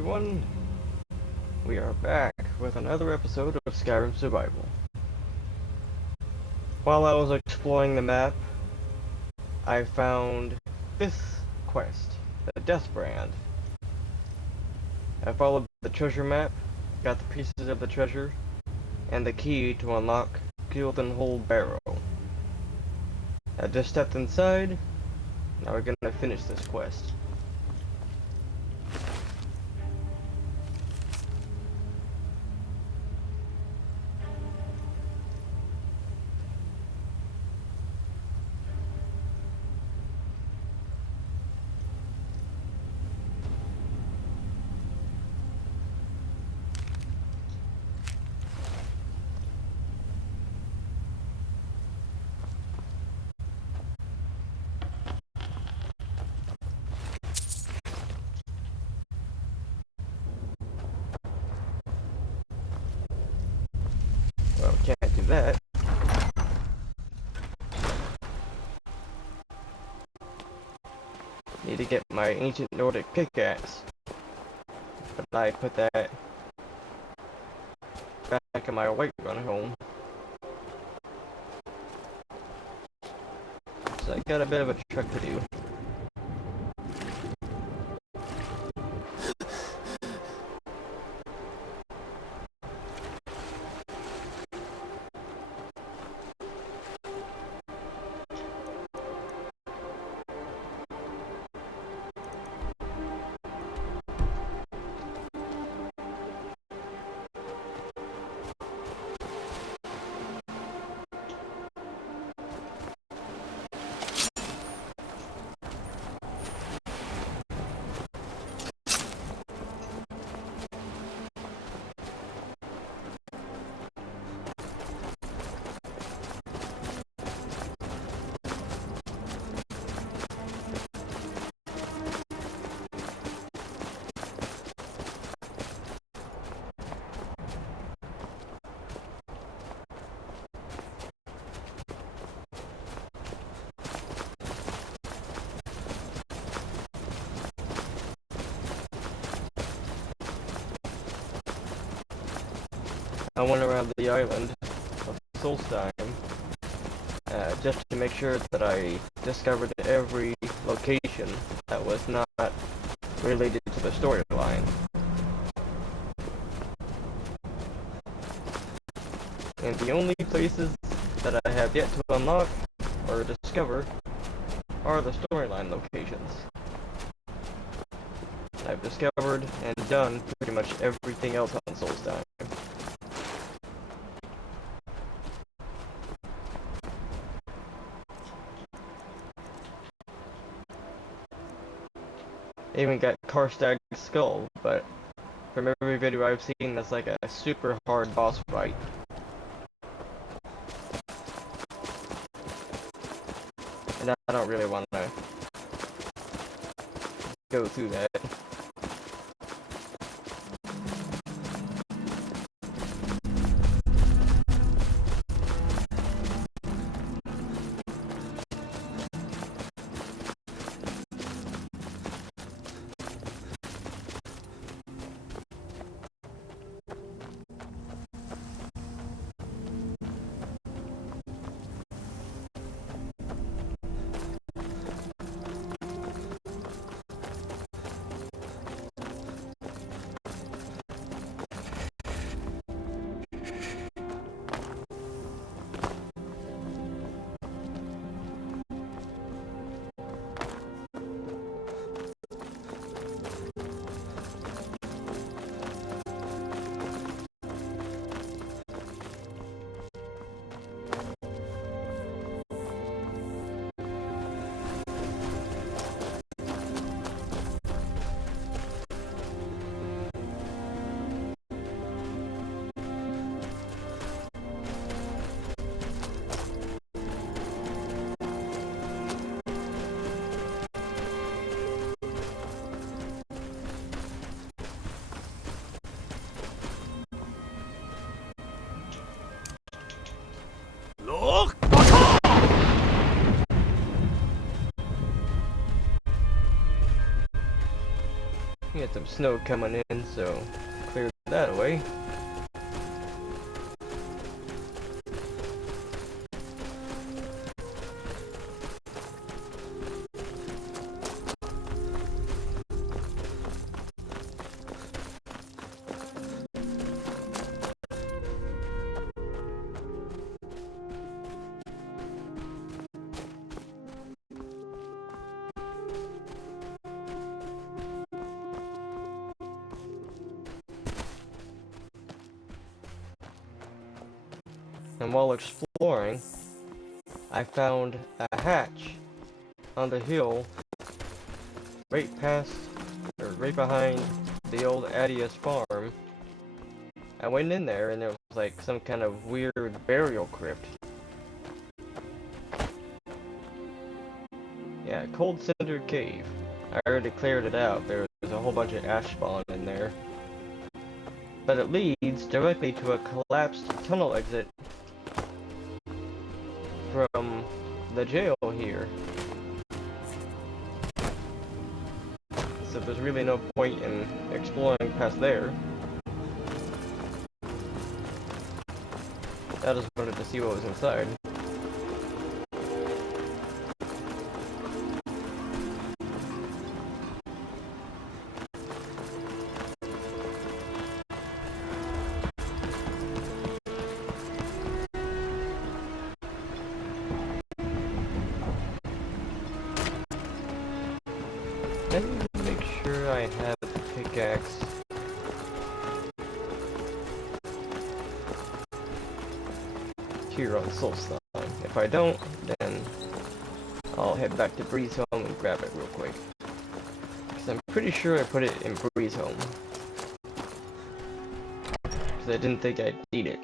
everyone. We are back with another episode of Skyrim Survival. While I was exploring the map, I found this quest, the Death Brand. I followed the treasure map, got the pieces of the treasure, and the key to unlock Gilden Hole Barrow. I just stepped inside. Now we're gonna finish this quest. Well, can't do that. Need to get my ancient Nordic pickaxe. But I put that back in my white run home. So I got a bit of a trek to do. I went around the island of Solstheim just to make sure that I discovered every location that was not related to the storyline. And the only places that I have yet to unlock or discover are the storyline locations. I've discovered and done pretty much everything else on Solstheim. I even got Karstag's skull, but from every video I've seen, that's like a super hard boss fight. And I don't really want to go through that. had some snow coming in, so cleared that away. And while exploring, I found a hatch on the hill right behind the old Adius farm. I went in there and there was like some kind of weird burial crypt. Yeah, Cold Cinder Cave. I already cleared it out. There was a whole bunch of ash spawn in there. But it leads directly to a collapsed tunnel exit from the jail here. So there's really no point in exploring past there. I just wanted to see what was inside. Let me make sure I have the pickaxe. Here on Soulstone. If I don't, then I'll head back to Breeze Home and grab it real quick. Because I'm pretty sure I put it in Breeze Home. Because I didn't think I'd need it.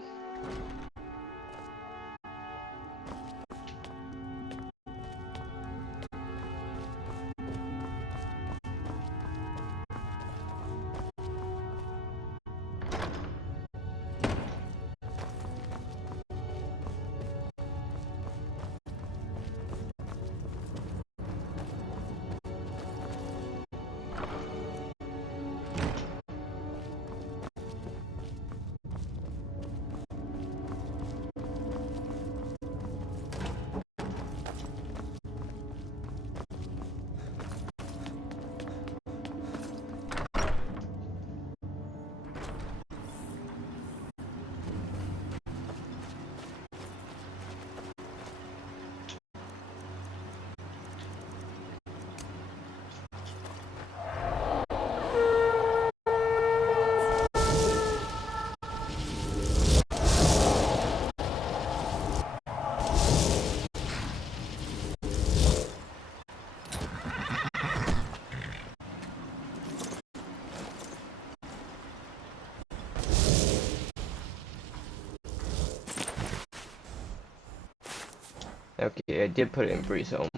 Okay, I did put it in Breeze Home.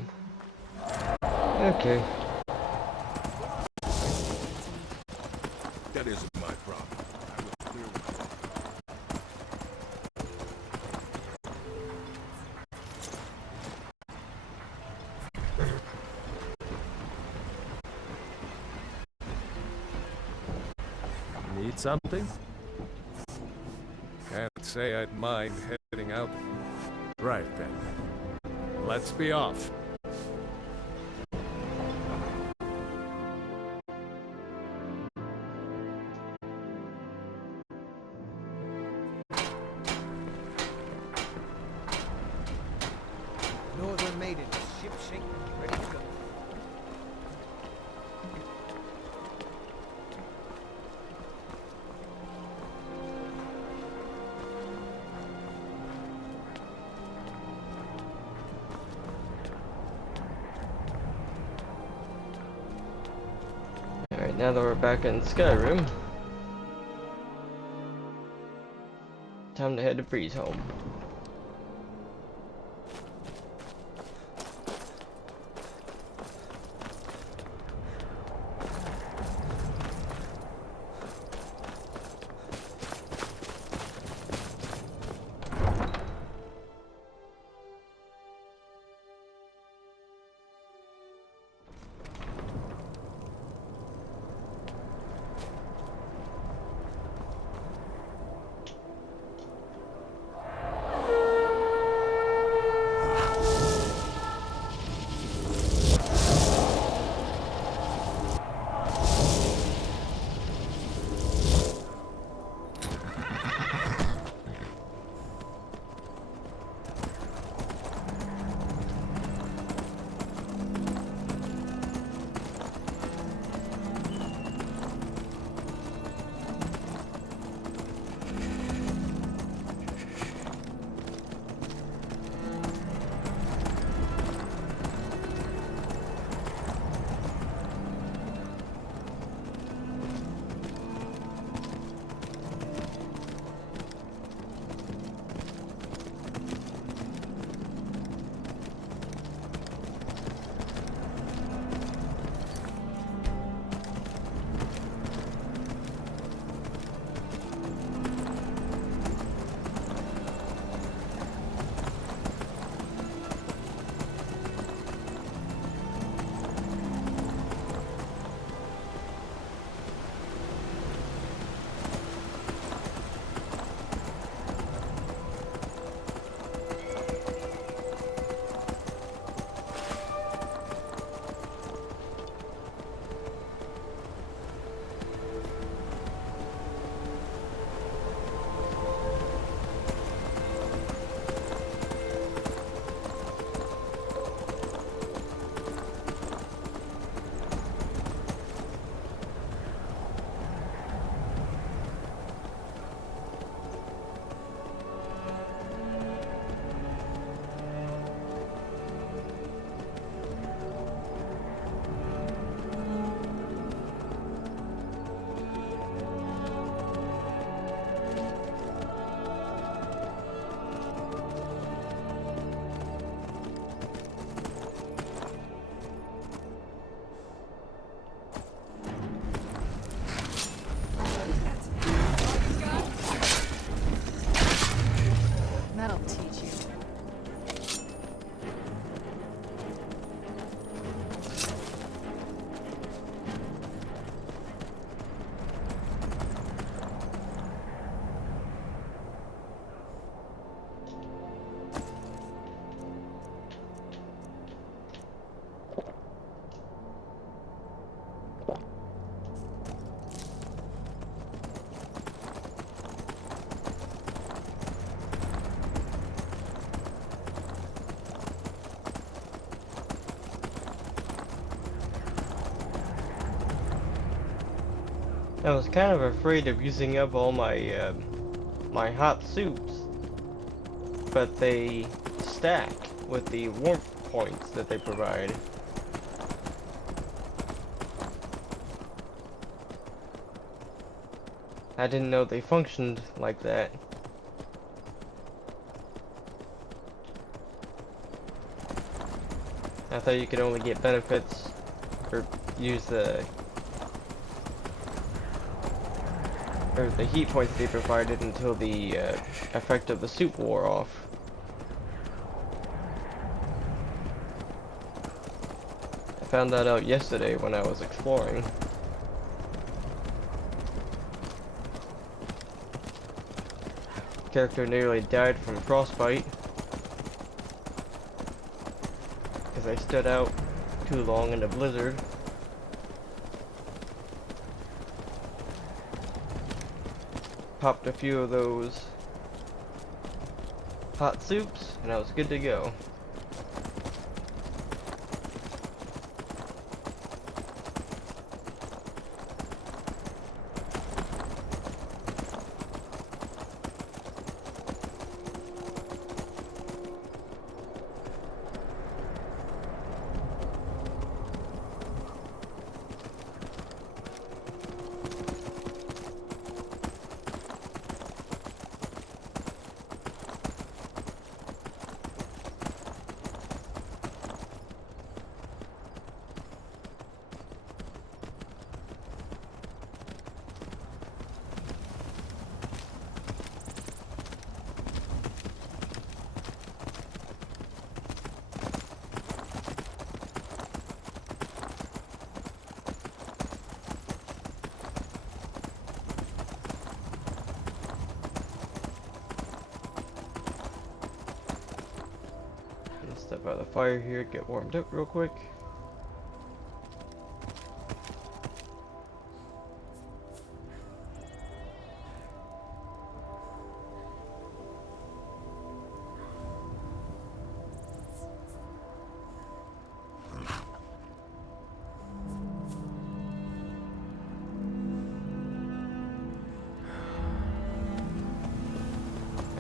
Okay. That isn't my problem. I will clear with Need something? Can't say I'd mind heading out. Right then. Let's be off. Northern Maiden, ship shape, ready to go. Alright, now that we're back in Skyrim, time to head to Breeze Home. I was kind of afraid of using up all my my hot soups, but they stack with the warmth points that they provide. I didn't know they functioned like that. I thought you could only get benefits or use the heat points they provided until the effect of the soup wore off. I found that out yesterday when I was exploring. Character nearly died from frostbite because I stood out too long in a blizzard. Popped a few of those hot soups and I was good to go. Step out of the fire here, get warmed up real quick.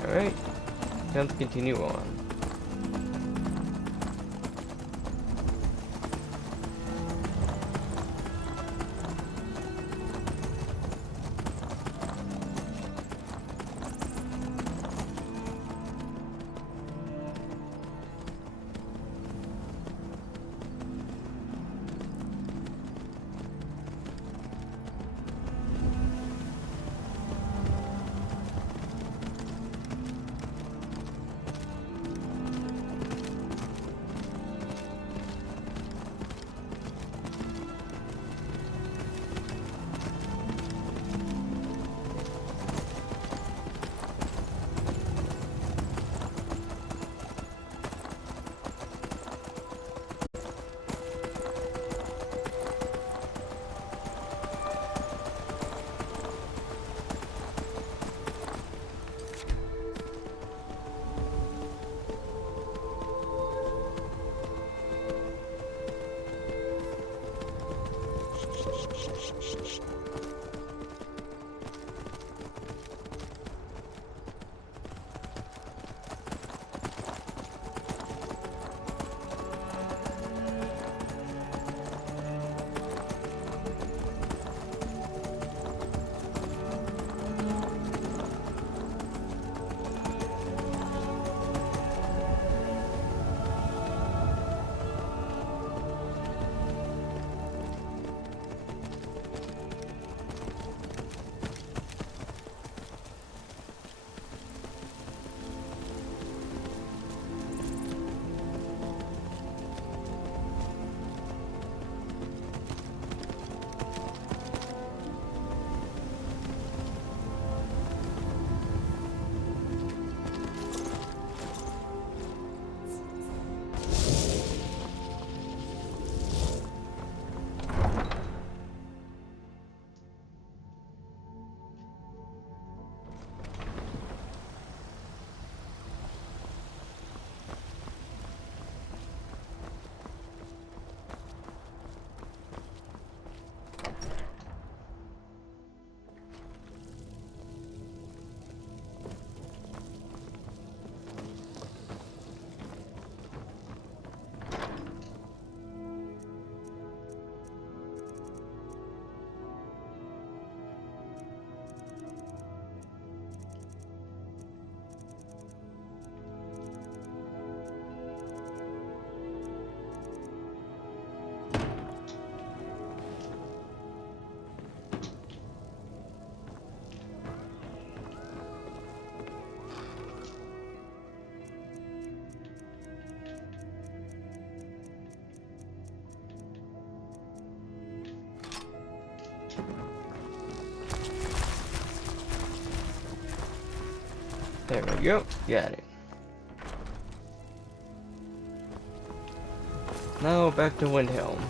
Alright, time to continue on. There we go. Got it. Now back to Windhelm.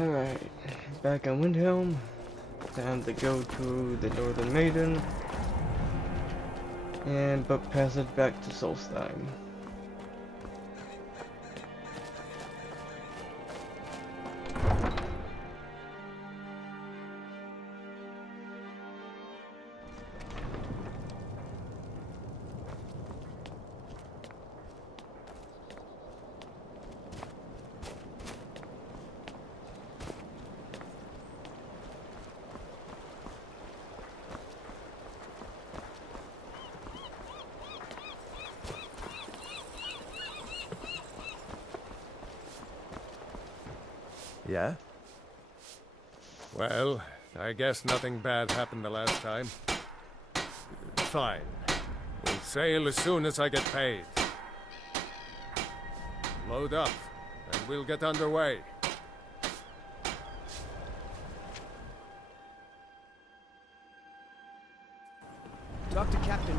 Alright, back on Windhelm. Time to go to the Northern Maiden and book passage back to Solstheim. Yeah? Well, I guess nothing bad happened the last time. Fine. We'll sail as soon as I get paid. Load up, and we'll get underway. Talk to Captain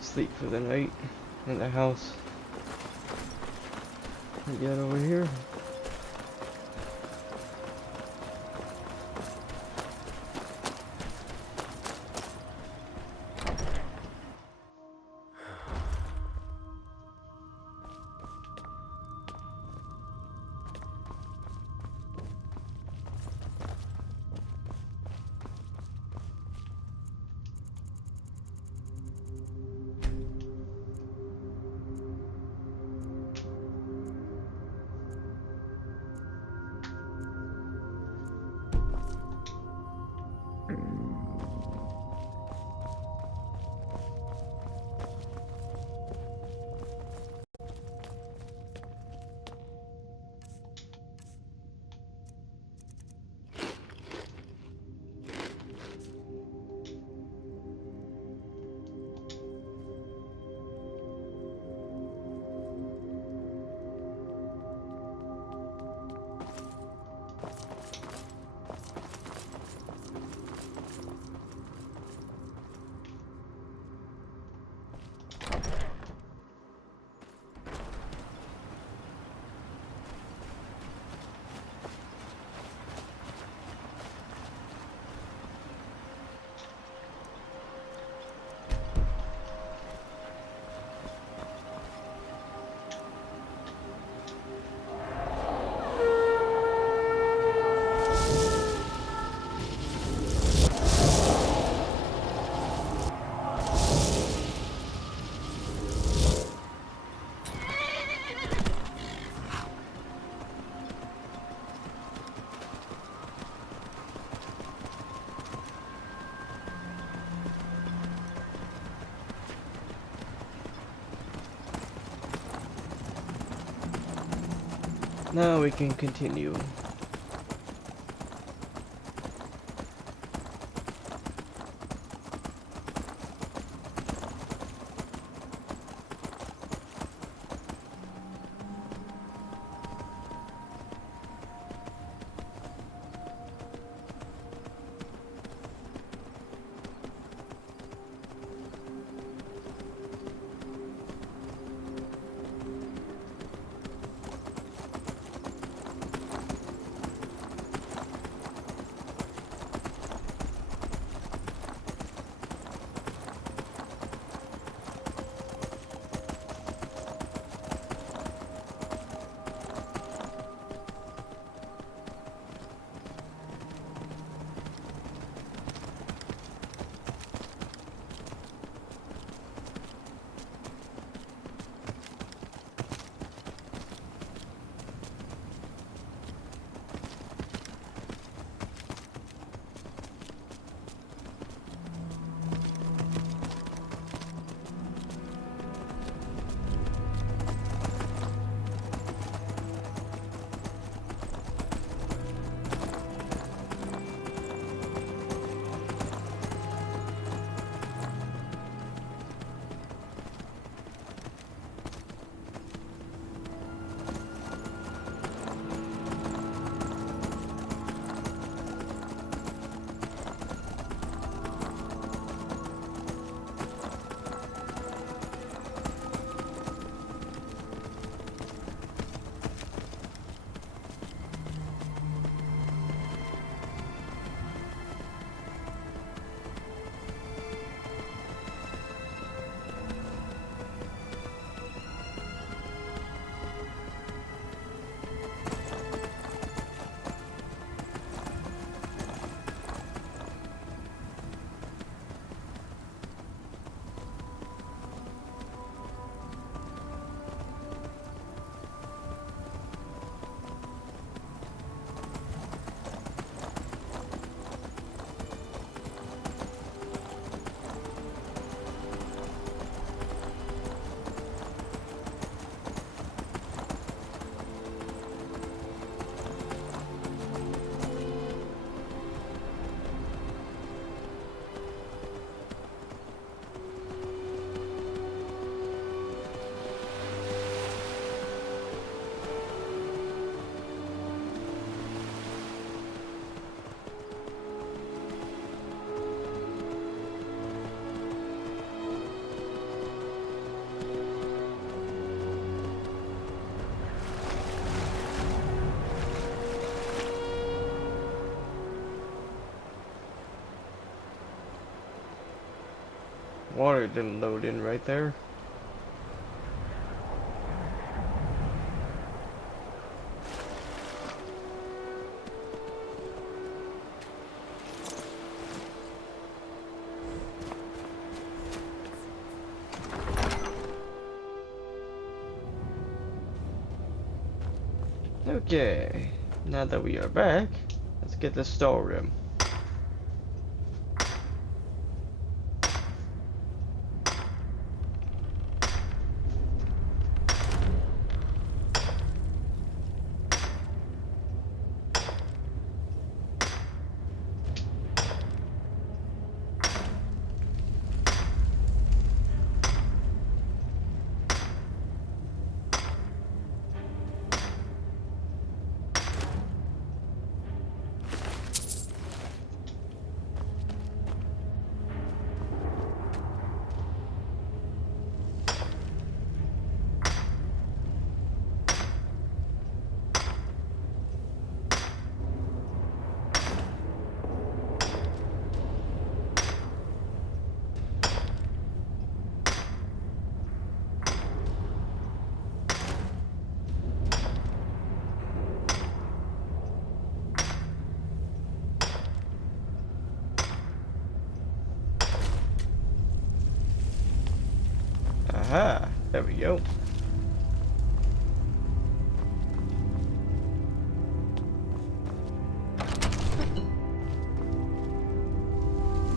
Sleep for the night in the house. And get over here. Now we can continue. Water didn't load in right there. Okay, now that we are back, let's get the storeroom. Aha, there we go.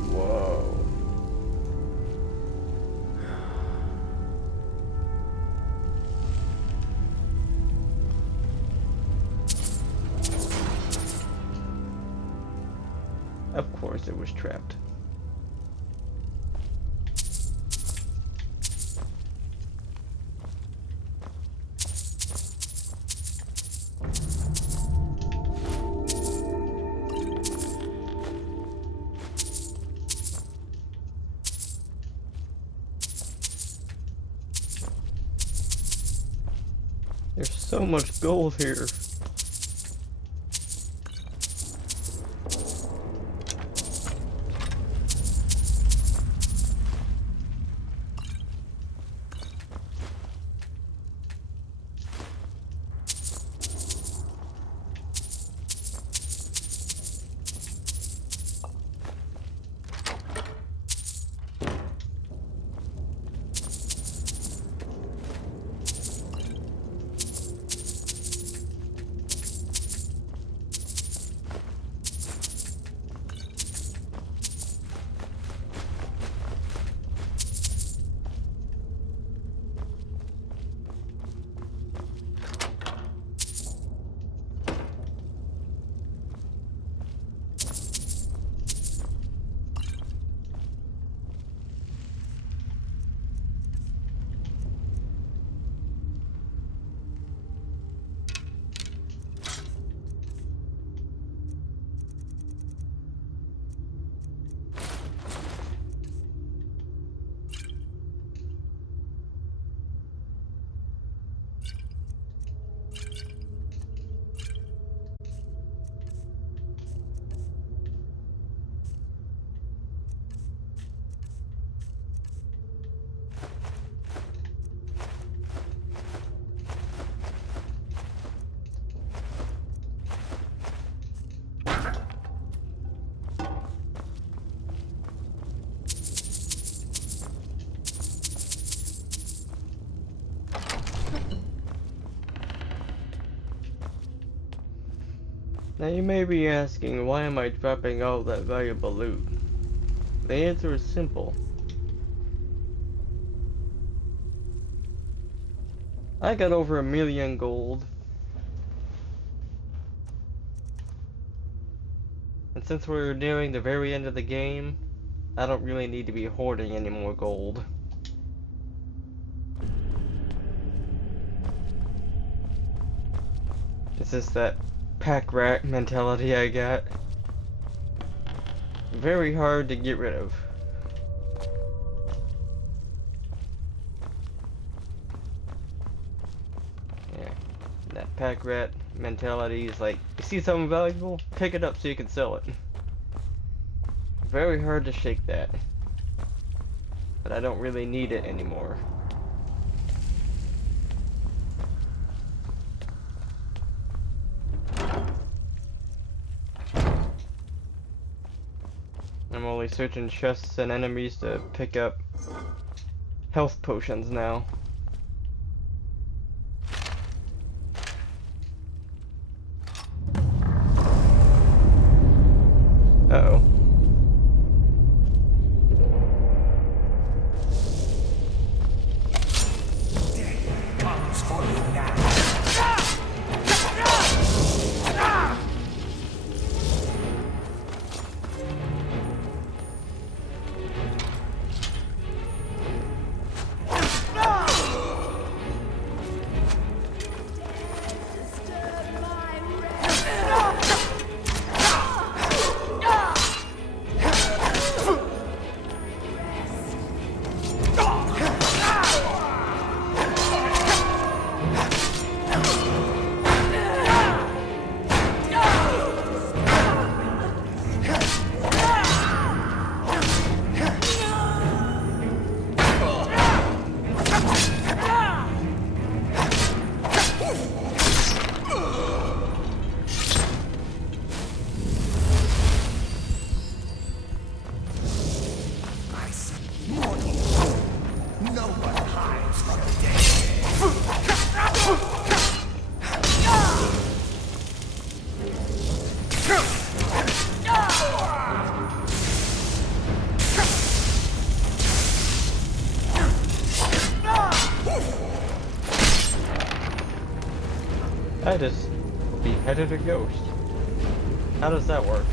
Whoa. Of course it was trapped. There's so much gold here. Now you may be asking, why am I dropping all that valuable loot? The answer is simple. I got over 1 million gold. And since we're nearing the very end of the game, I don't really need to be hoarding any more gold. It's just that pack rat mentality I got. Very hard to get rid of. Yeah, that pack rat mentality is like, you see something valuable, pick it up so you can sell it. Very hard to shake that. but I don't really need it anymore. I'm only searching chests and enemies to pick up health potions now. Uh-oh. Comes for you now. No one hides from the I just beheaded a ghost. How does that work?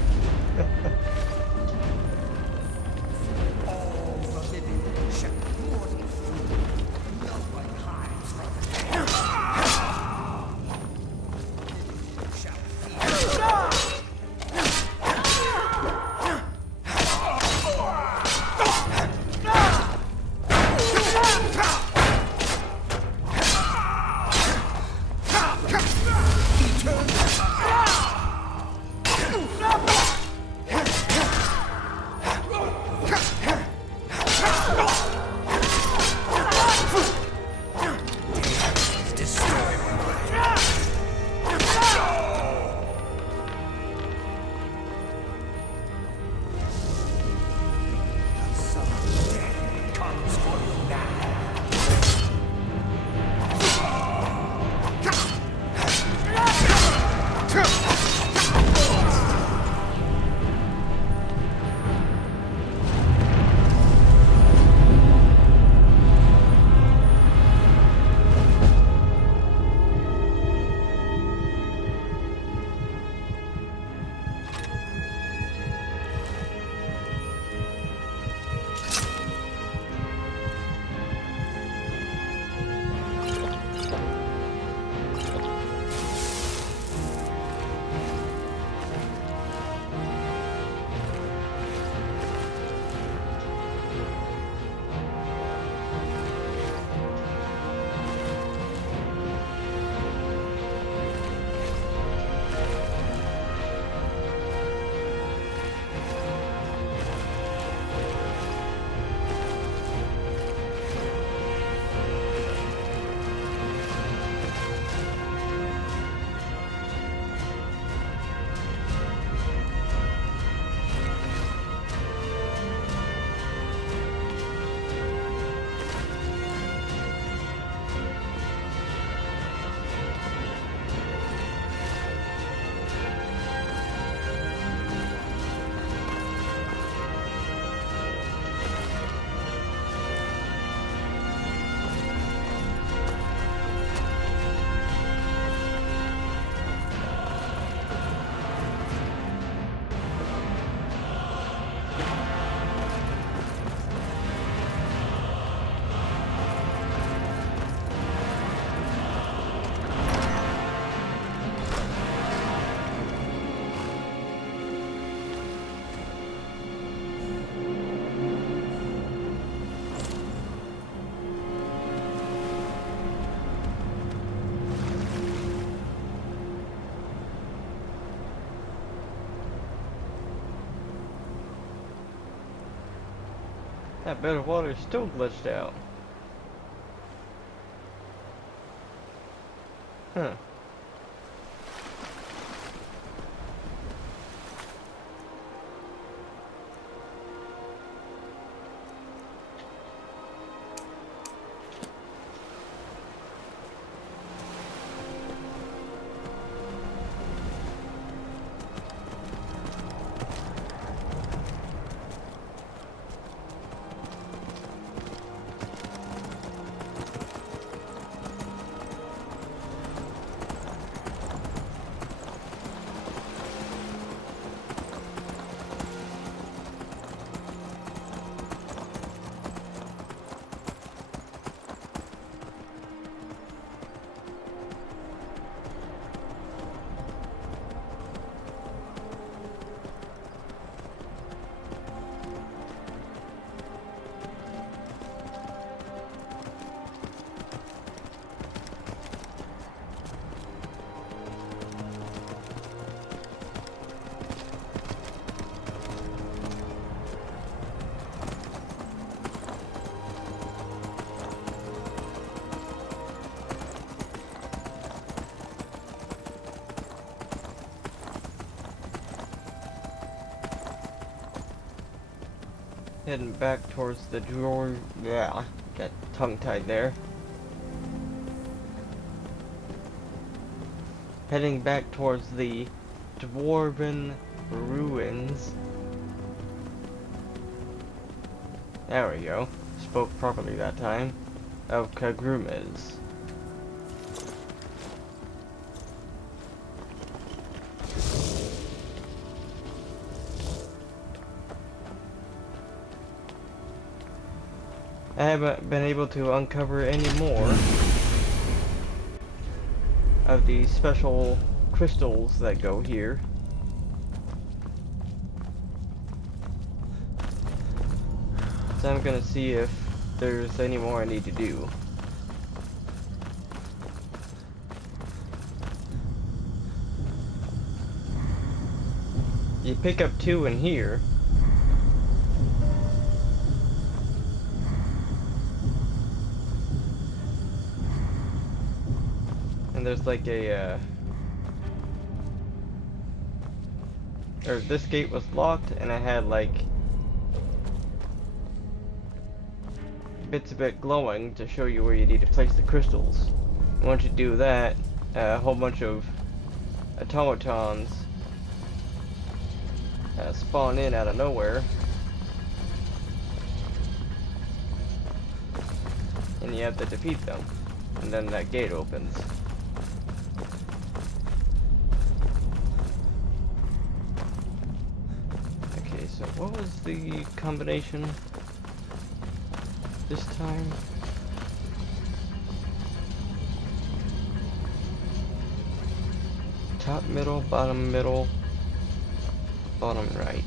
That bed of water is still glitched out. Huh. Heading back towards the drawer. Yeah, got tongue-tied there. Heading back towards the dwarven ruins. There we go. Spoke properly that time. Of Kagrumas. I haven't been able to uncover any more of these special crystals that go here. So I'm gonna see if there's any more I need to do. You pick up 2 in here. And there's like a, or this gate was locked and I had like bits of it glowing to show you where you need to place the crystals. And once you do that, a whole bunch of automatons spawn in out of nowhere. And you have to defeat them. And then that gate opens. Okay, so what was the combination this time? Top middle, bottom right.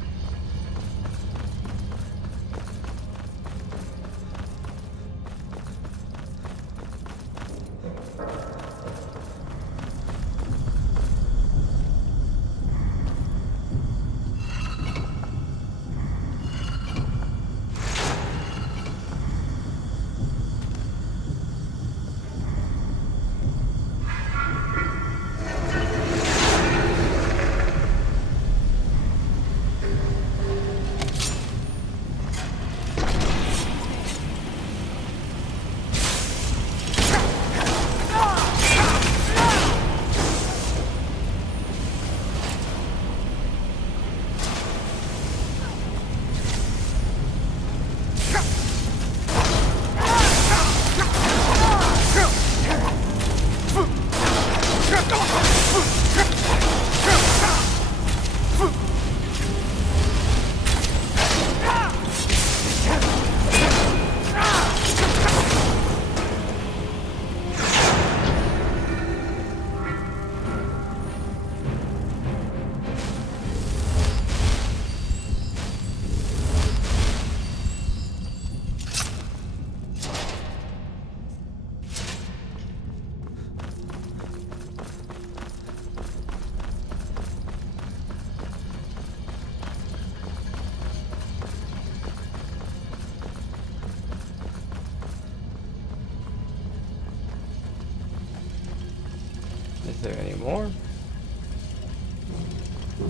Is there any more?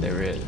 There is.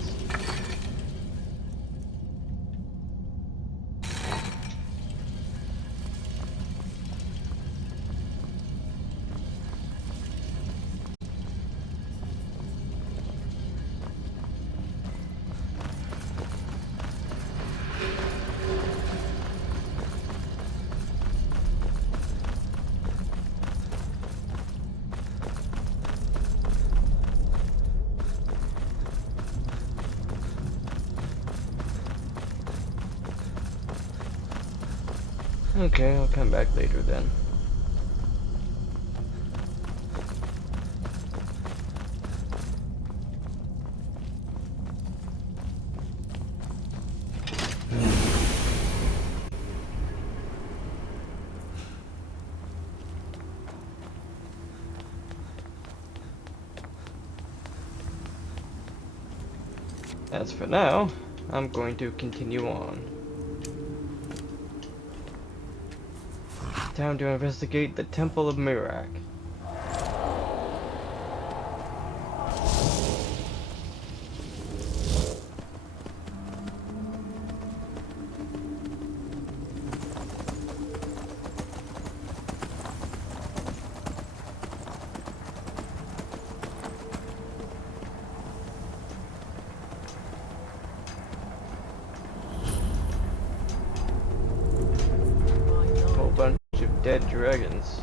Okay, I'll come back later then. As for now, I'm going to continue on. Time to investigate the Temple of Mirak. Bunch of dead dragons.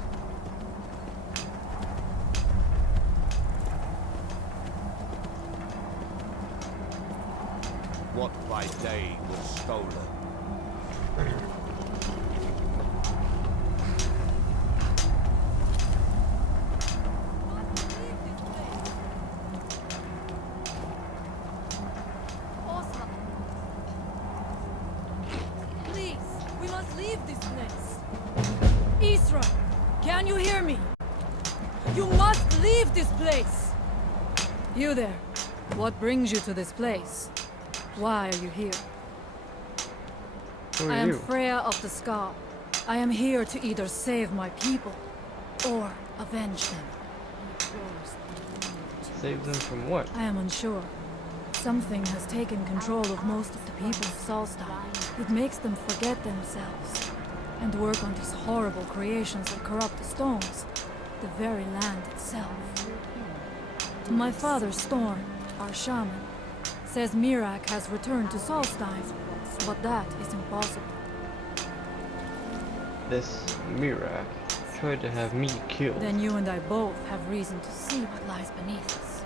What by day was stolen. Please, we must leave this place. Isra, can you hear me? You must leave this place! You there. What brings you to this place? Why are you here? Who are I am you? Freya of the Skal. I am here to either save my people, or avenge them. Save them from what? I am unsure. Something has taken control of most of the people of Solstheim. It makes them forget themselves, and work on these horrible creations that corrupt the stones, the very land itself. My father, Storm, our shaman, says Mirak has returned to Solstheim, but that is impossible. This Mirak tried to have me killed. Then you and I both have reason to see what lies beneath us.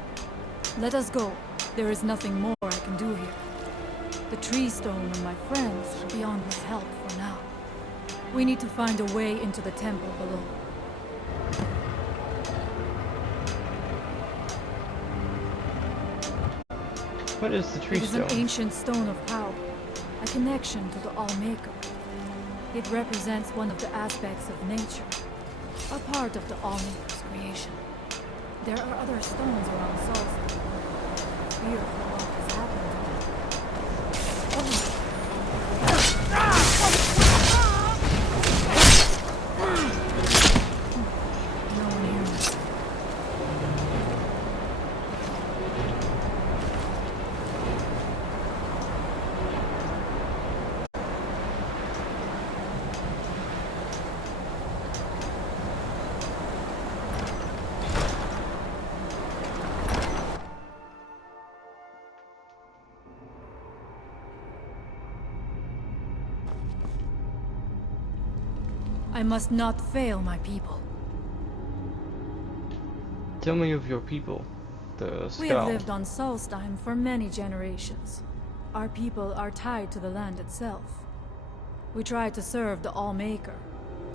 Let us go. There is nothing more I can do here. The tree stone and my friends are beyond my help for now. We need to find a way into the temple below. What is the tree It is stone? an ancient stone of power, a connection to the All-Maker. It represents one of the aspects of nature, a part of the All-Maker's creation. There are other stones around Solstheim. Fear for what has happened to them. No one here. I must not fail my people. Tell me of your people, the We have Skal. lived on Solstheim for many generations. Our people are tied to the land itself. We try to serve the All-Maker,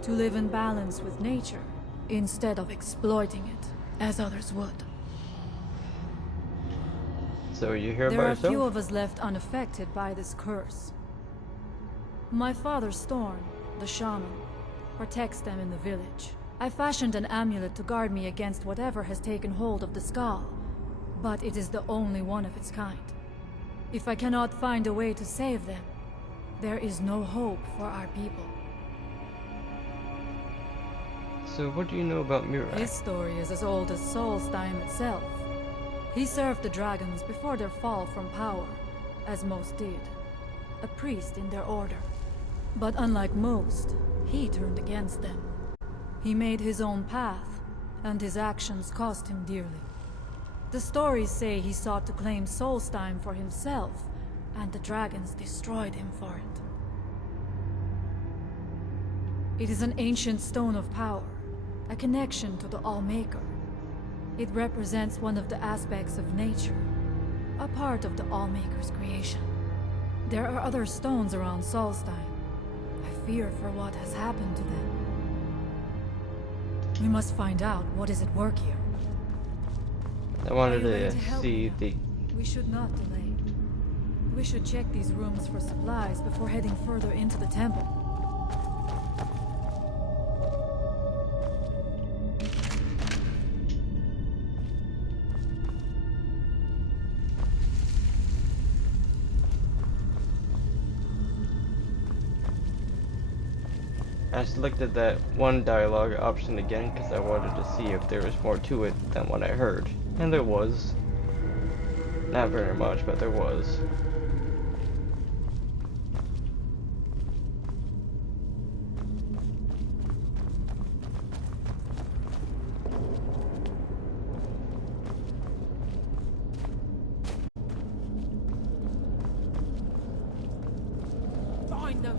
to live in balance with nature, instead of exploiting it, as others would. So you're here There by are few yourself? of us left unaffected by this curse. My father Storm, the shaman, protects them in the village. I fashioned an amulet to guard me against whatever has taken hold of the Skal, but it is the only one of its kind. If I cannot find a way to save them, there is no hope for our people. So what do you know about His Murak? story is as old as Solstheim itself. He served the dragons before their fall from power, as most did. A priest in their order. But unlike most, he turned against them. He made his own path, and his actions cost him dearly. The stories say he sought to claim Solstheim for himself, and the dragons destroyed him for it. It is an ancient stone of power, a connection to the Allmaker. It represents one of the aspects of nature, a part of the Allmaker's creation. There are other stones around Solstheim. I fear for what has happened to them. We must find out what is at work here. I wanted Are you ready to to help see me the... now? We should not delay. We should check these rooms for supplies before heading further into the temple. I selected that one dialogue option again because I wanted to see if there was more to it than what I heard. And there was. Not very much, but there was. Find them!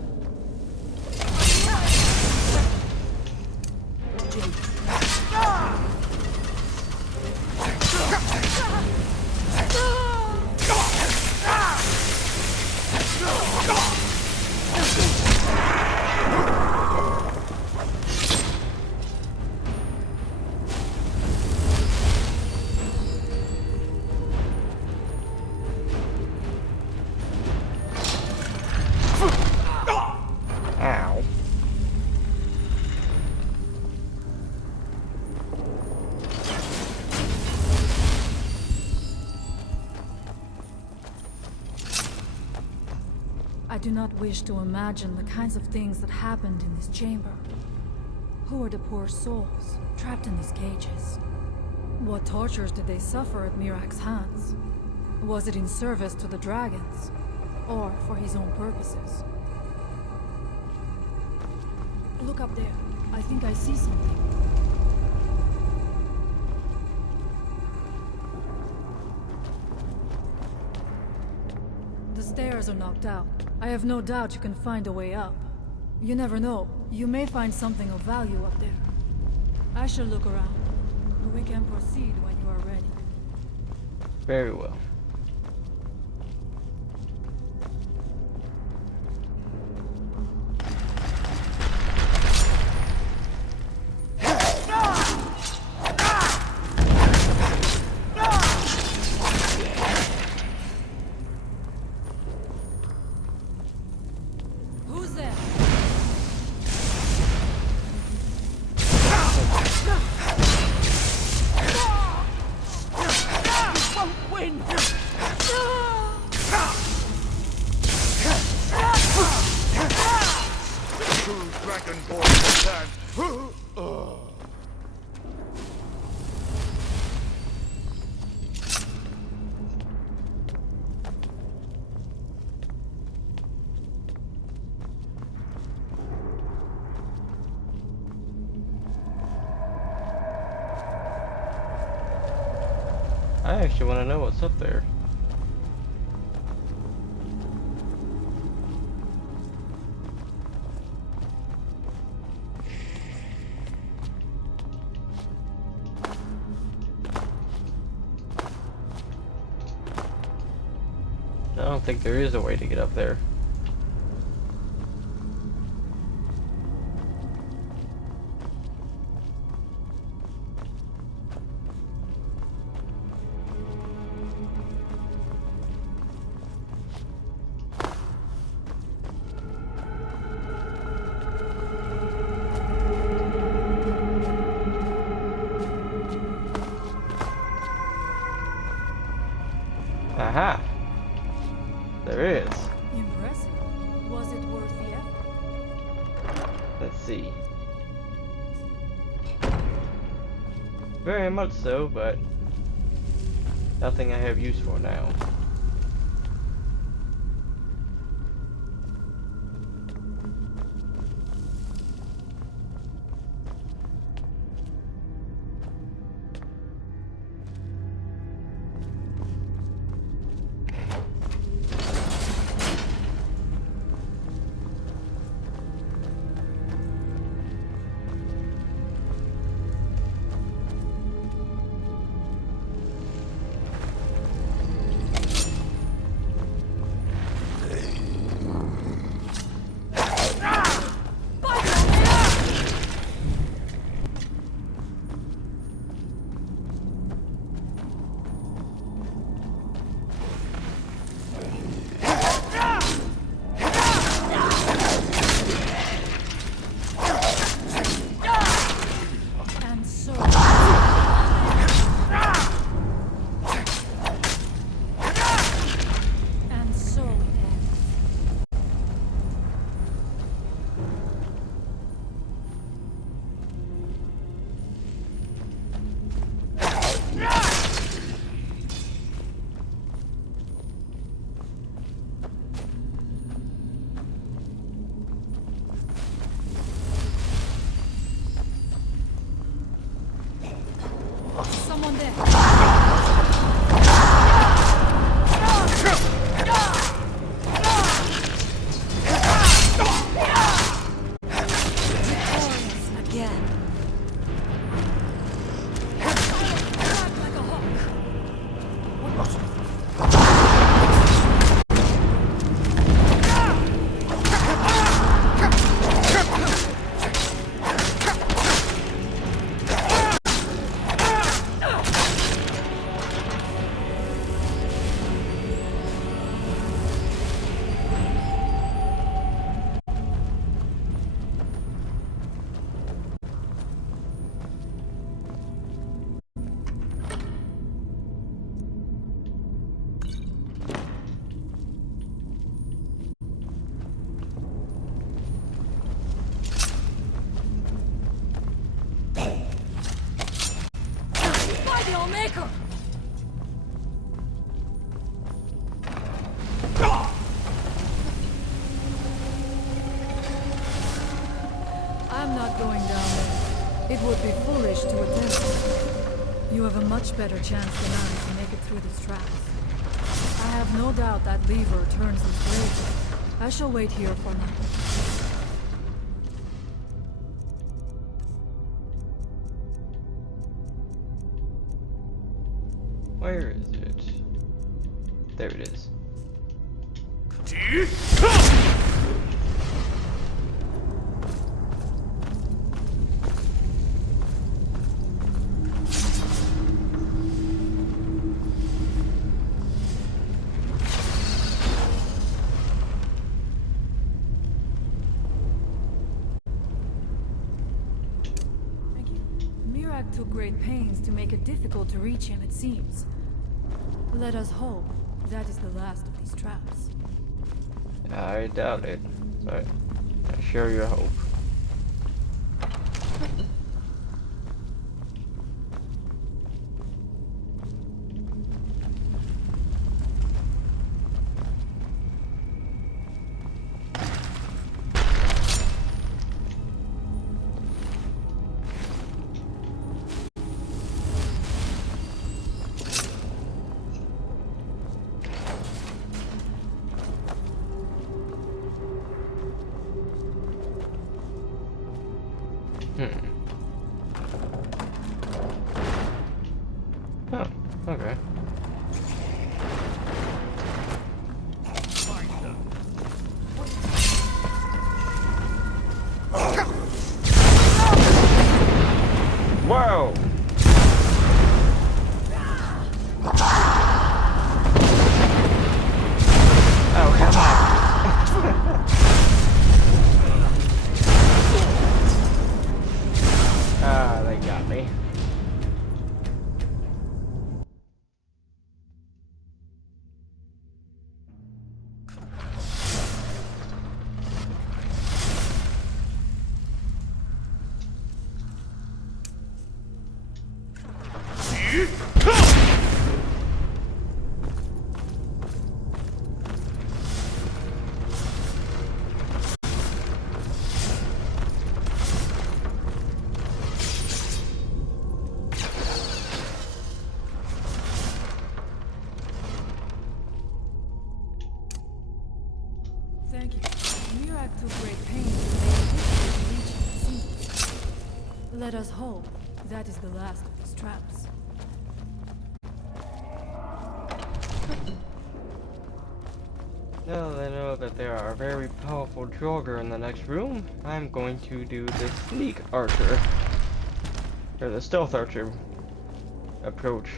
Ow. I do not wish to imagine the kinds of things that happened in this chamber. Who are the poor souls trapped in these cages? What tortures did they suffer at Mirak's hands? Was it in service to the dragons, or for his own purposes? Look up there. I think I see something. The stairs are knocked out. I have no doubt you can find a way up. You never know. You may find something of value up there. I shall look around. We can proceed when you are ready. Very well. Who's there? Won't win! True dragonborn return. I actually want to know what's up there. I don't think there is a way to get up there. Aha! There is. Impressive. Was it worth the effort? Let's see. Very much so, but nothing I have use for now. Someone there. Victorious again. Back like a hawk. By the Allmaker! I'm not going down there. It would be foolish to attempt. You have a much better chance than I to make it through these traps. I have no doubt that lever turns this blade. I shall wait here for now. Where is it? There it is. Thank you. Mirak took great pains to make it difficult to reach him, it seems. Let us hope that is the last of these traps. I doubt it, but I share your hope. Oh, okay. Whoa! Oh, come on! Ah, they got me. Thank you. Mirak took great pains to make it difficult to reach you, it seems. Let us hope that is the last of his traps. Now that I know that there are a very powerful Draugr in the next room, I'm going to do the sneak archer. Or the stealth archer approach.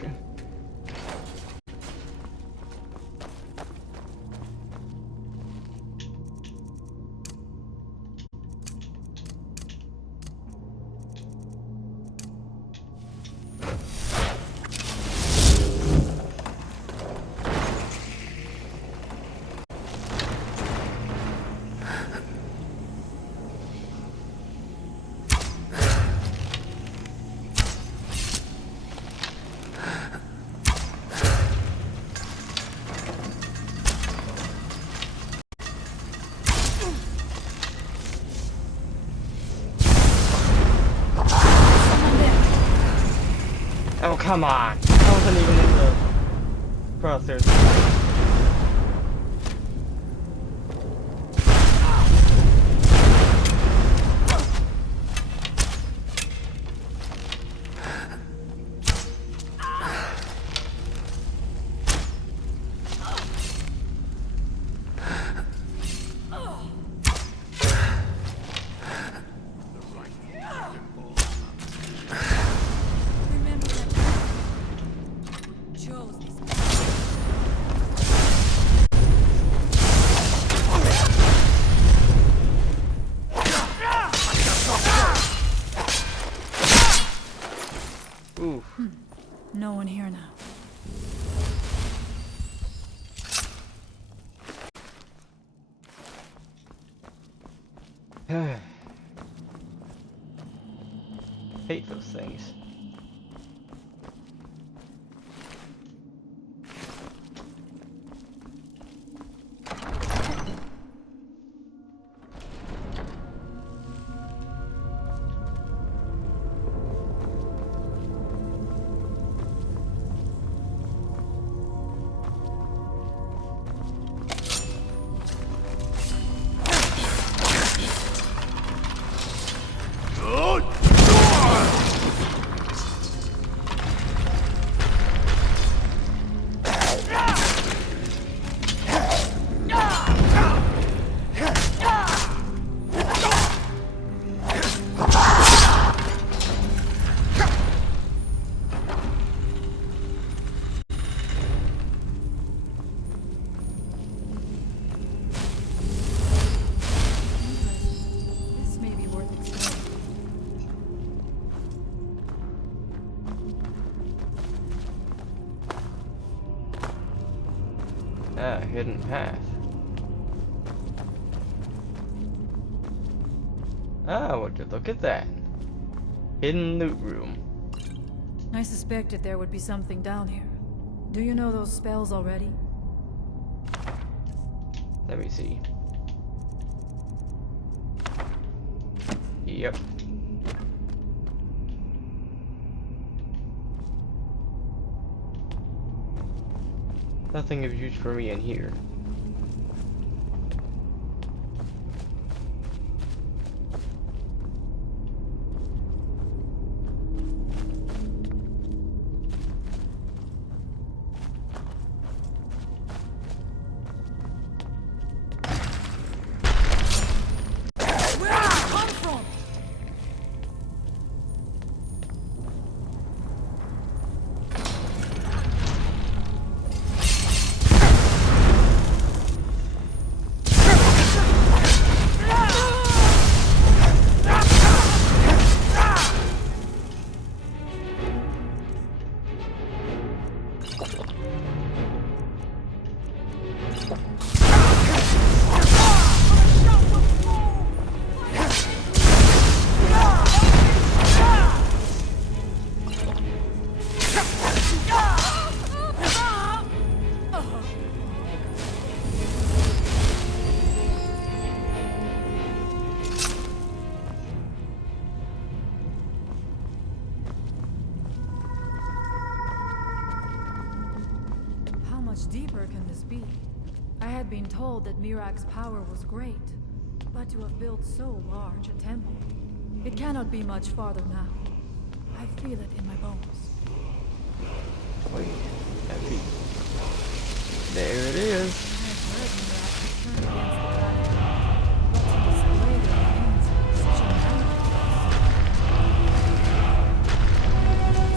Oh, come on! I wasn't even in the crosshairs. Remember that chose this. Oof. No one here now. Hate those things. This may be worth exploring. Ah, hidden path. Ah, would you look at that. Hidden loot room. I suspected there would be something down here. Do you know those spells already? Let me see. Yep. Nothing of use for me in here. Where did it come from? deeper can this be? I had been told that Mirak's power was great, but to have built so large a temple, it cannot be much farther now. I feel it in my bones. Wait, heavy. There it is. I've heard Mirak could turn against the dragon, but to display the remains of such a magnitude.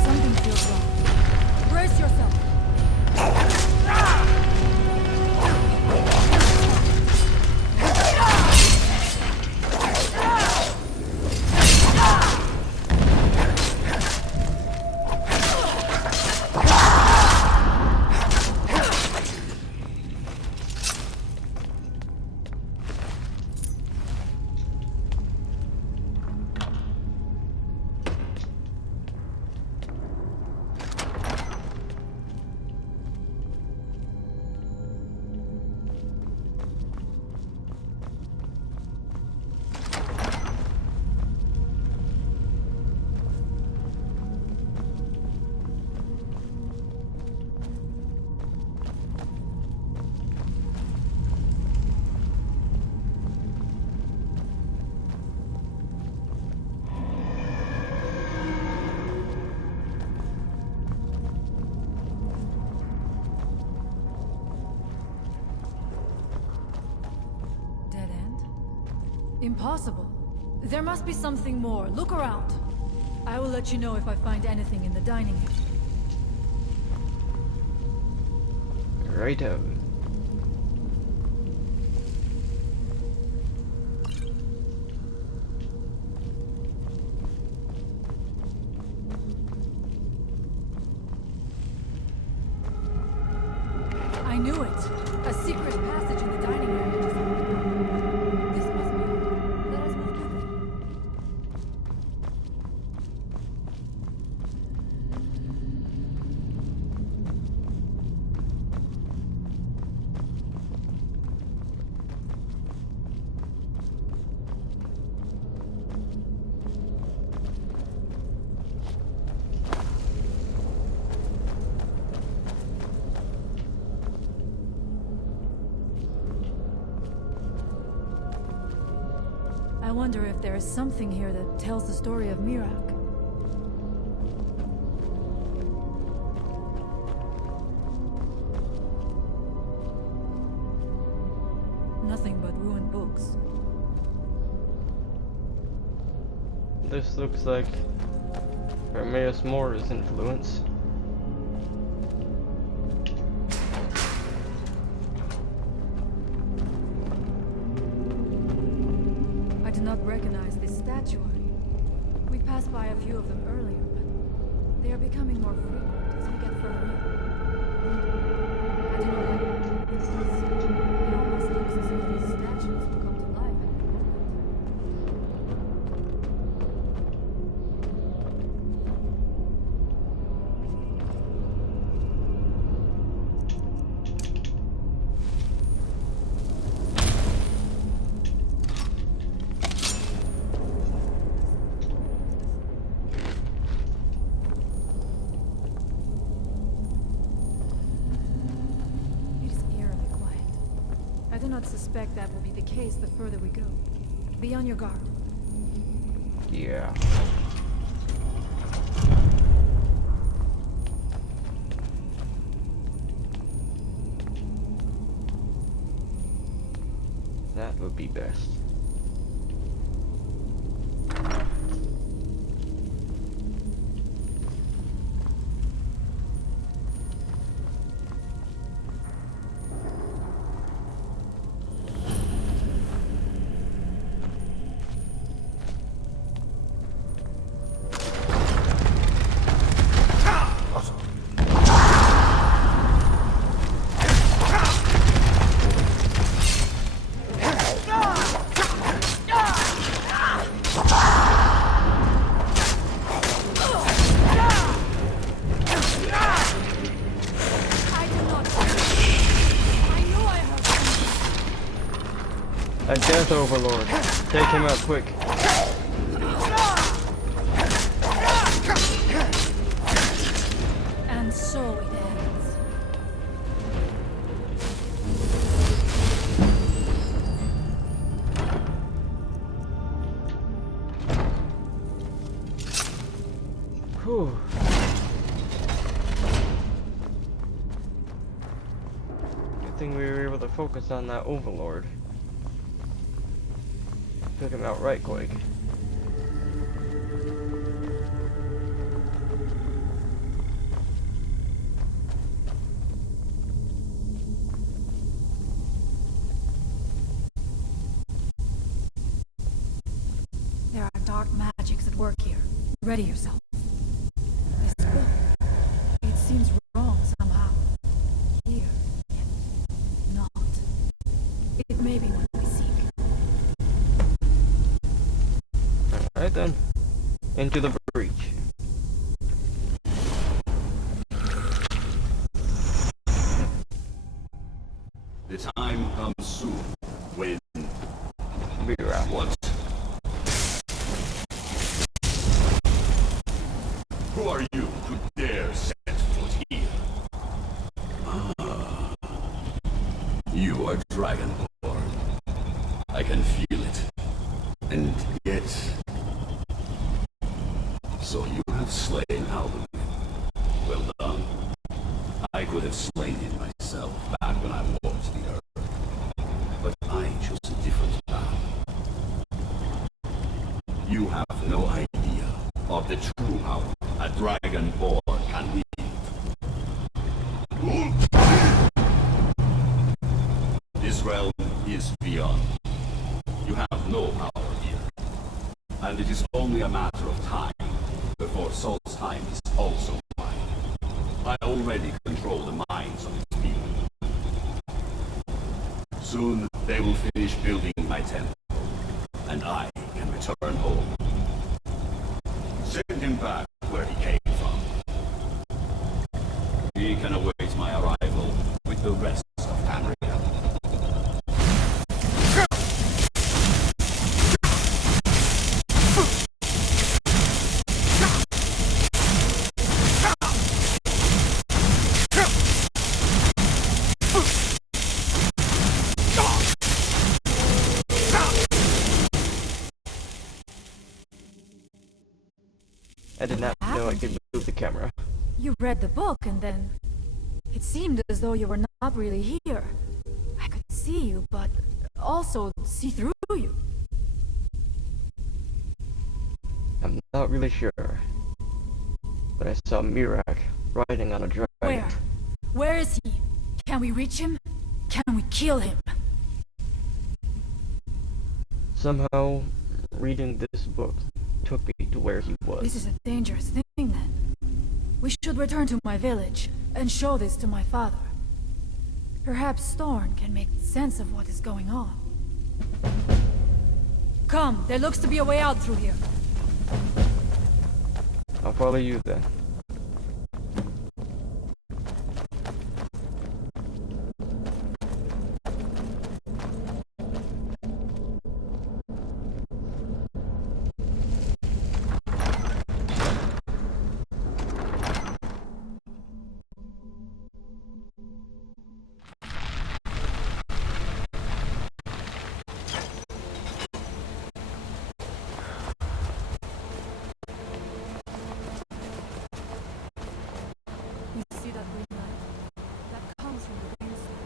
Something feels wrong. Brace yourself. Impossible. There must be something more. Look around. I will let you know if I find anything in the dining area. Righto. I knew it. A secret passage in the dining area just opened up. This must be it. Let us move quickly. I wonder if there is something here that tells the story of Mirak. Nothing but ruined books. This looks like Hermaeus Mora's influence. I do not recognize this statuary. We passed by a few of them earlier, but they are becoming more frequent as we get further in. I do not like this. It almost looks as if these statues will come to life at any moment. It is eerily quiet. I do not suspect that will be the case the further we go. Be on your guard. Yeah. That would be best. A Death Overlord. Take him out quick. And so it ends. Whew. Good thing we were able to focus on that overlord. Took him out right quick. There are dark magics at work here. Ready yourself. This book. It seems wrong somehow. Here, yet not. It may be what we seek. Alright then. Into the breach. The time comes soon when Be right. what? Who are you to dare set foot here? Ah, you are Dragonborn. I can feel it. And yet... So you have slain Alvin. Well done. I could have slain him myself back when I walked the earth. But I chose a different path. You have no idea of the true power a Dragonborn can wield. This realm is beyond. You have no power here. And it is only a matter of time before Sol's time is also mine. I already control the minds of its people. Soon they will finish building my temple, and I can return home. Send him back where he came from. He can await my arrival with the rest of Tamriel. I did not know I could move the camera. You read the book and then... It seemed as though you were not really here. I could see you, but also see through you. I'm not really sure. But I saw Mirak riding on a dragon. Where? Where is he? Can we reach him? Can we kill him? Somehow, reading this book took me to where he was. This is a dangerous thing then. We should return to my village and show this to my father. Perhaps Storn can make sense of what is going on. Come, there looks to be a way out through here. I'll follow you then. You see that green light? That comes from the rainstorm.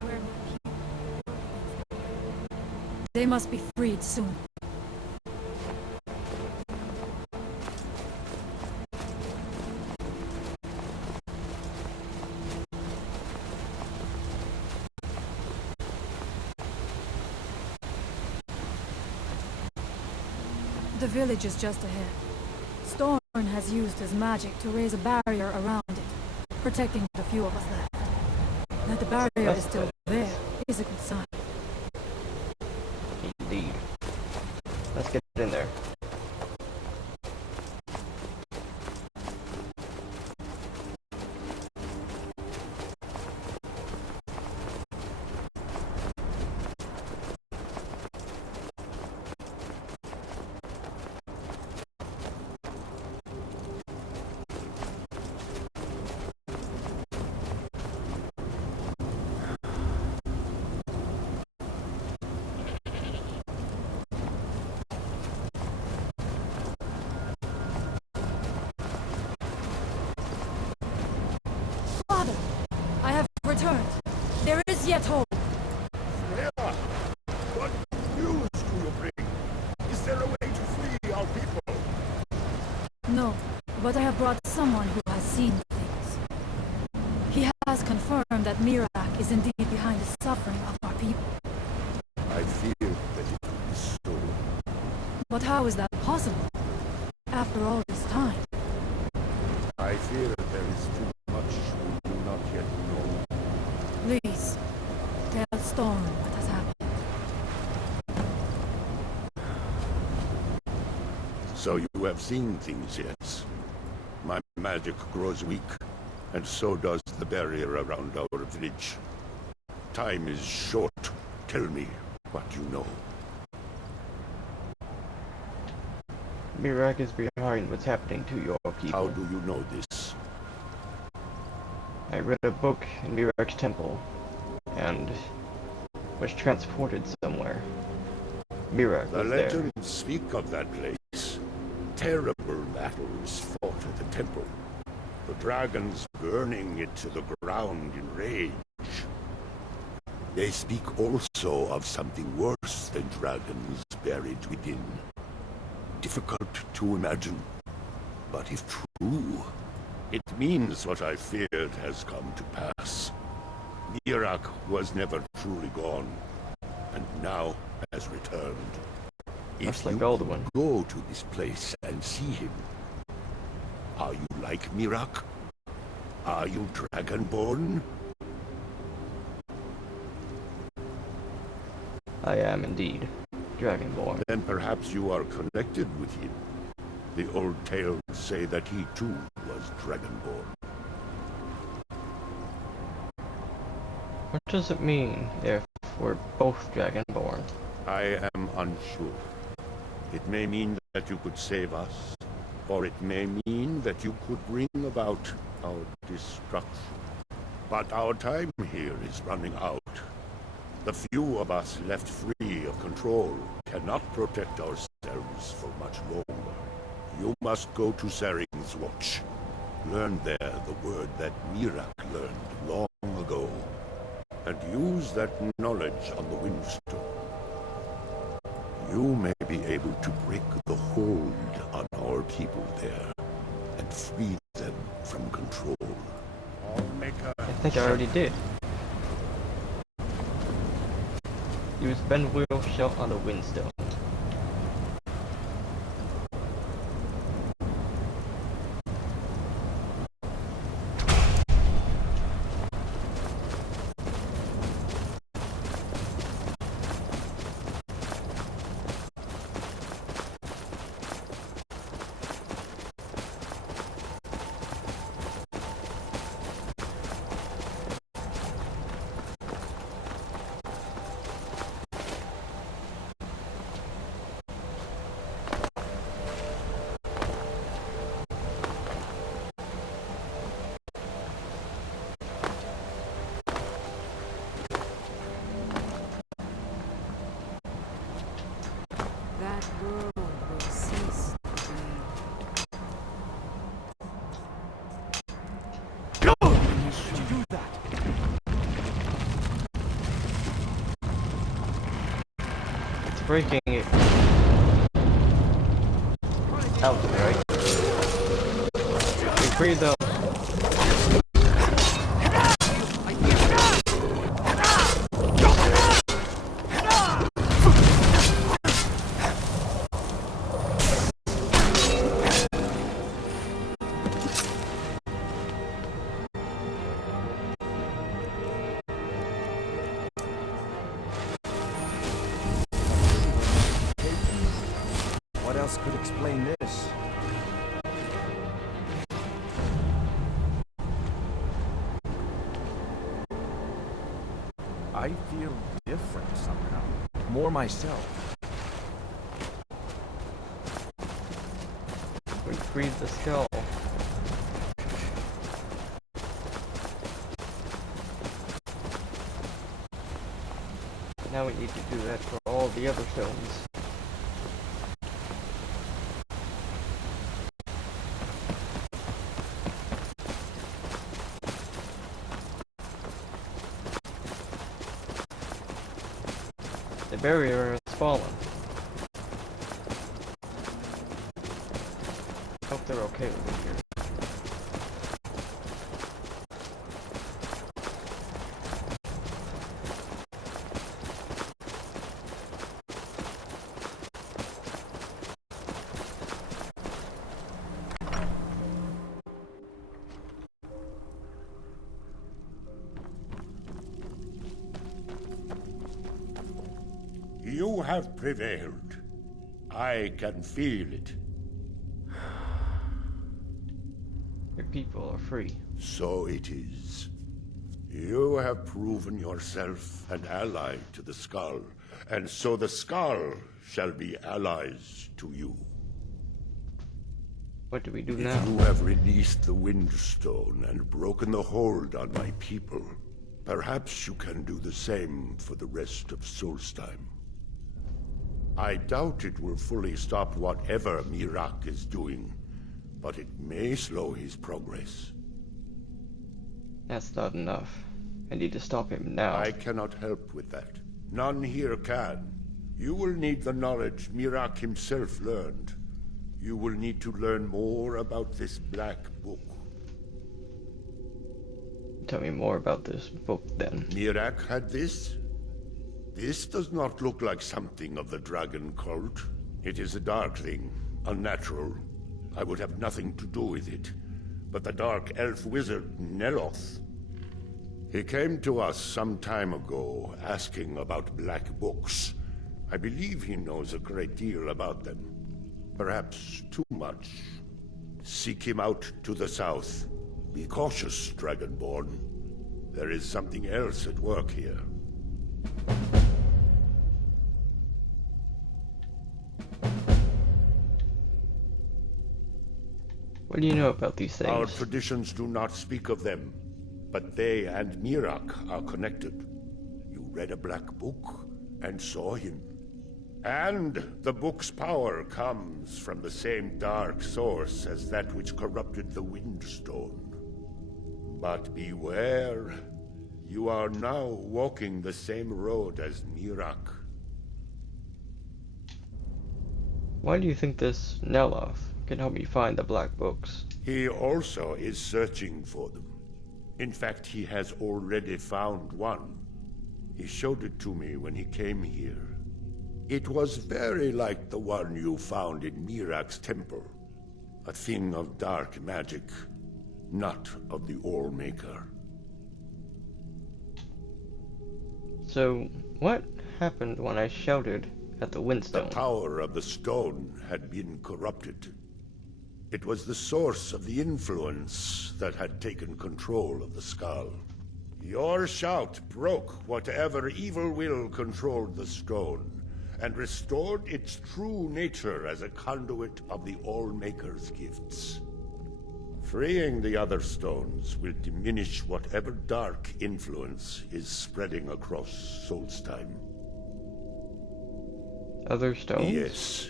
Where my people work. They must be freed soon. The village is just ahead. Storn has used his magic to raise a barrier around it, protecting the few of us left. That the barrier is still there is a good sign. Indeed. Let's get in there. No, but I have brought someone who has seen things. He has confirmed that Mirak is indeed behind the suffering of our people. I fear that it is so. But how is that possible? After all this time? I fear there is too much we do not yet know. Please, tell Storm what has happened. So you have seen things yet. My magic grows weak, and so does the barrier around our village. Time is short. Tell me what you know. Mirak is behind what's happening to your people. How do you know this? I read a book in Mirak's temple, and was transported somewhere. Mirak The was there. legends speak of that place. Terrible battles fought at the temple. The dragons burning it to the ground in rage. They speak also of something worse than dragons buried within. Difficult to imagine, but if true, it means what I feared has come to pass. Mirak was never truly gone, and now has returned. Much If like you Alduin. go to this place and see him, are you like Mirak? Are you Dragonborn? I am indeed Dragonborn. Then perhaps you are connected with him. The old tales say that he too was Dragonborn. What does it mean if we're both Dragonborn? I am unsure. It may mean that you could save us, or it may mean that you could bring about our destruction. But our time here is running out. The few of us left free of control cannot protect ourselves for much longer. You must go to Saring's Watch. Learn there the word that Mirak learned long ago, and use that knowledge on the Windstone. You may be able to break the hold on our people there, and free them from control. I think I already did. Use bend wheel shell on the windstone. That world will cease to be. Did you do that? It's breaking it out, right? We freed them. What else could explain this? I feel different somehow. More myself. We freed the skull. Now we need to do that for all the other stones. The barrier has fallen. Hope they're okay with me here. You have prevailed. I can feel it. Your people are free. So it is. You have proven yourself an ally to the Skull, and so the Skull shall be allies to you. What do we do If now? you have released the Windstone and broken the hold on my people, perhaps you can do the same for the rest of Solstheim. I doubt it will fully stop whatever Miraak is doing, but it may slow his progress. That's not enough. I need to stop him now. I cannot help with that. None here can. You will need the knowledge Miraak himself learned. You will need to learn more about this Black Book. Tell me more about this book, then. Miraak had this? This does not look like something of the dragon cult. It is a dark thing, unnatural. I would have nothing to do with it. But the dark elf wizard, Neloth, he came to us some time ago, asking about black books. I believe he knows a great deal about them. Perhaps too much. Seek him out to the south. Be cautious, Dragonborn. There is something else at work here. What do you know about these things? Our traditions do not speak of them, but they and Miraak are connected. You read a black book and saw him. And the book's power comes from the same dark source as that which corrupted the Windstone. But beware, you are now walking the same road as Miraak. Why do you think this Neloth can help me find the black books? He also is searching for them. In fact, he has already found one. He showed it to me when he came here. It was very like the one you found in Miraak's temple. A thing of dark magic, not of the All-Maker. So, what happened when I shouted at the The Windstone? power of the stone had been corrupted. It was the source of the influence that had taken control of the skull. Your shout broke whatever evil will controlled the stone, and restored its true nature as a conduit of the All-Maker's gifts. Freeing the other stones will diminish whatever dark influence is spreading across Solstheim. Other stones? Yes.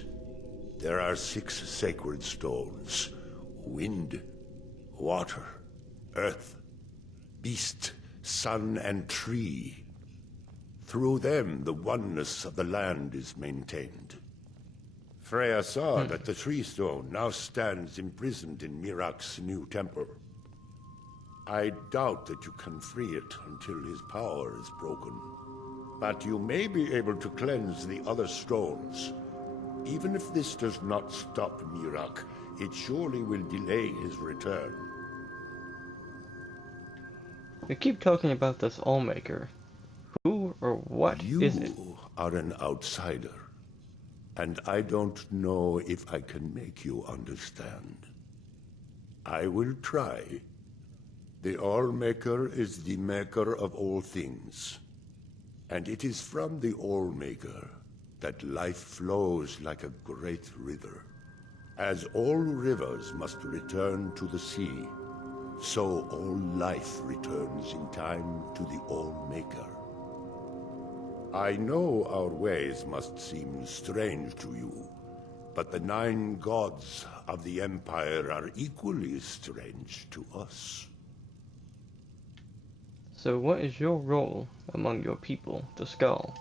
There are 6 sacred stones. Wind, water, earth, beast, sun, and tree. Through them, the oneness of the land is maintained. Freya saw that the tree stone now stands imprisoned in Miraak's new temple. I doubt that you can free it until his power is broken. But you may be able to cleanse the other stones. Even if this does not stop Miraak, it surely will delay his return. You keep talking about this All-Maker. Who or what is it? You are an outsider, and I don't know if I can make you understand. I will try. The All-Maker is the maker of all things, and it is from the All-Maker that life flows like a great river. As all rivers must return to the sea, so all life returns in time to the All-Maker. I know our ways must seem strange to you, but the 9 gods of the Empire are equally strange to us. So what is your role among your people, the Skull?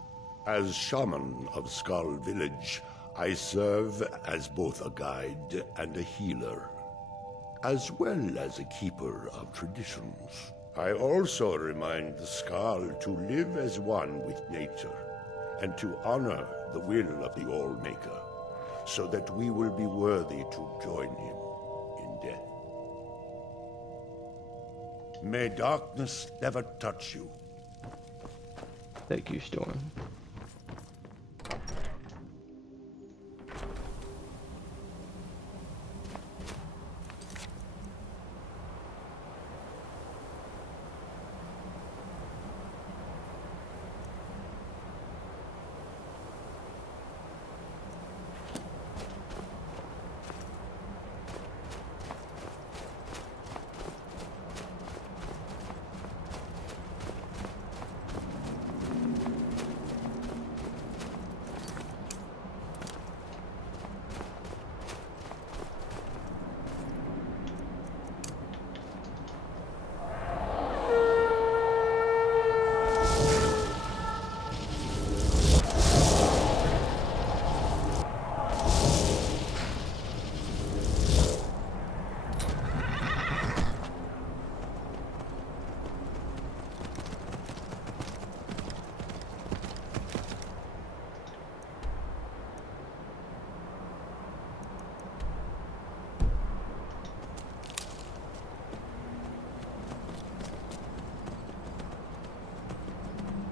As shaman of Skull Village, I serve as both a guide and a healer, as well as a keeper of traditions. I also remind the Skal to live as one with nature, and to honor the will of the All-Maker, so that we will be worthy to join him in death. May darkness never touch you. Thank you, Storm.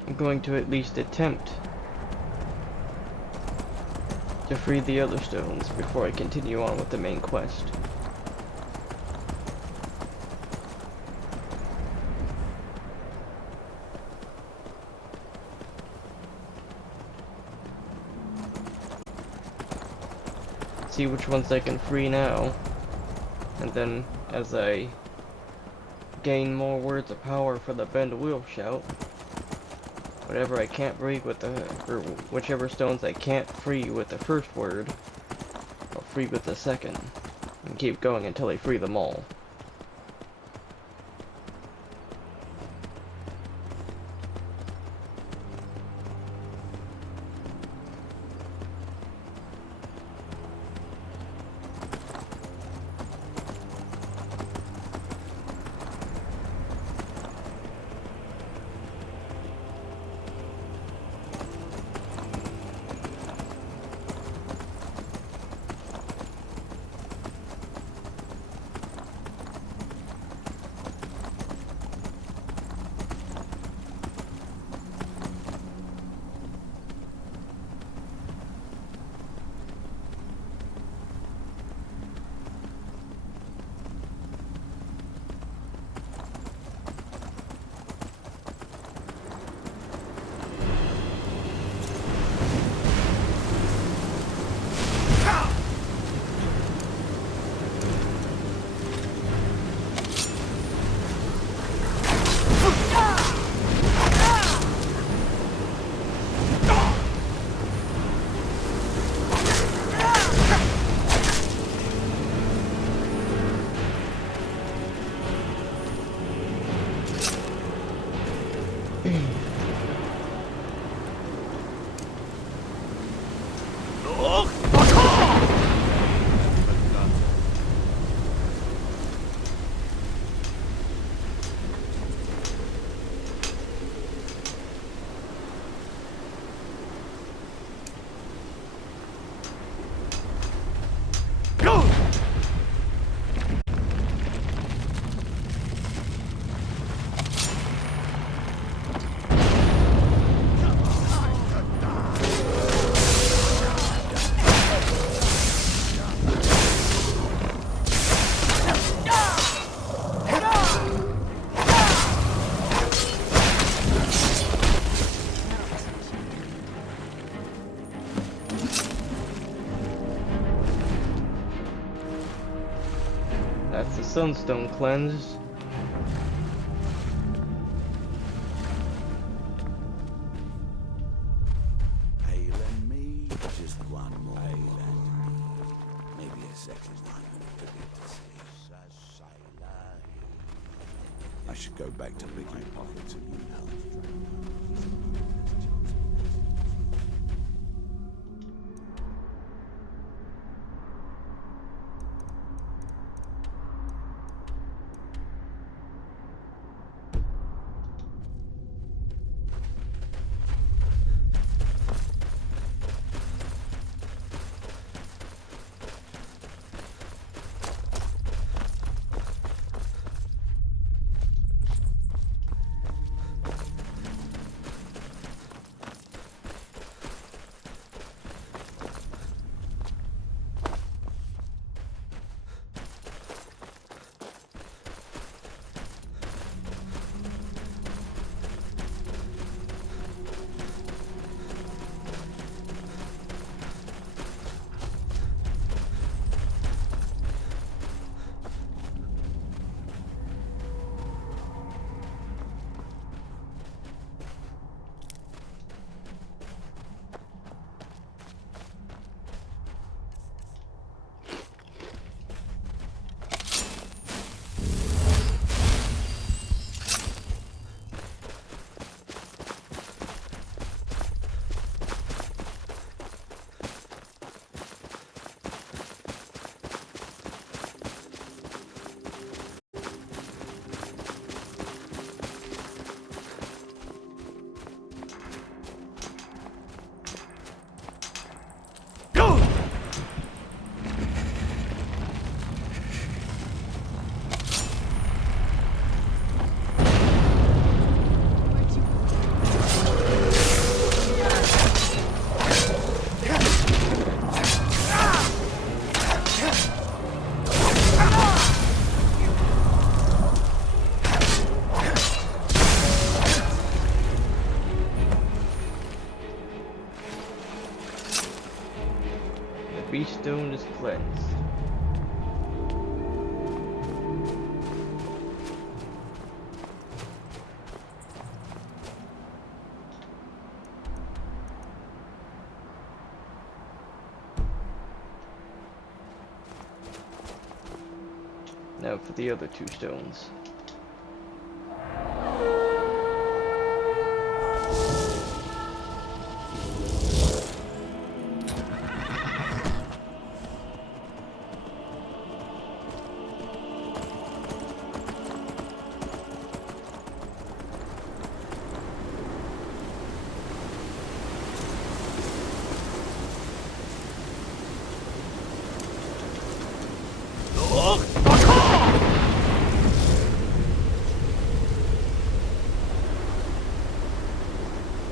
I'm going to at least attempt to free the other stones before I continue on with the main quest. See which ones I can free now, and then as I gain more words of power for the Bend Wheel Shout, whatever I can't break with the, or whichever stones I can't free with the first word, I'll free with the second, and keep going until I free them all. That's the Sunstone cleanse. Island me, just one more island. Maybe a second one to get to see. I should go back to picking pockets of you now. stone is cleansed. Now for the other 2 stones.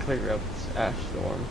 Clear up this ash storm.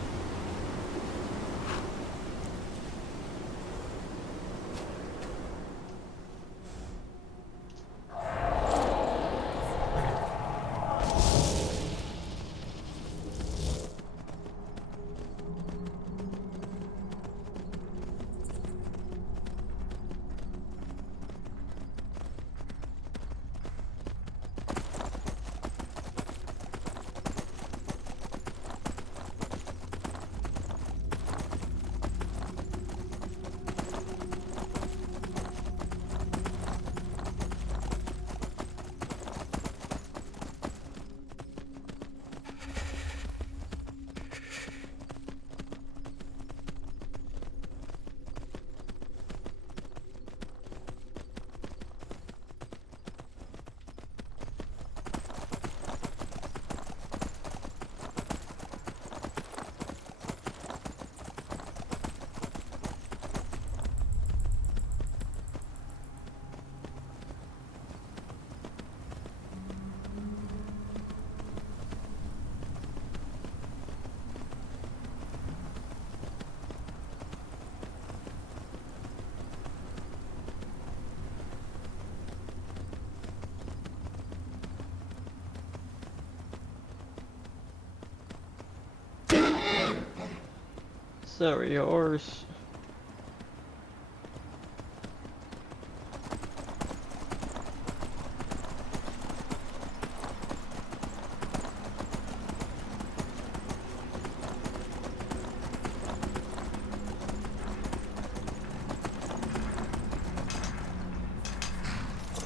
Sorry, horse.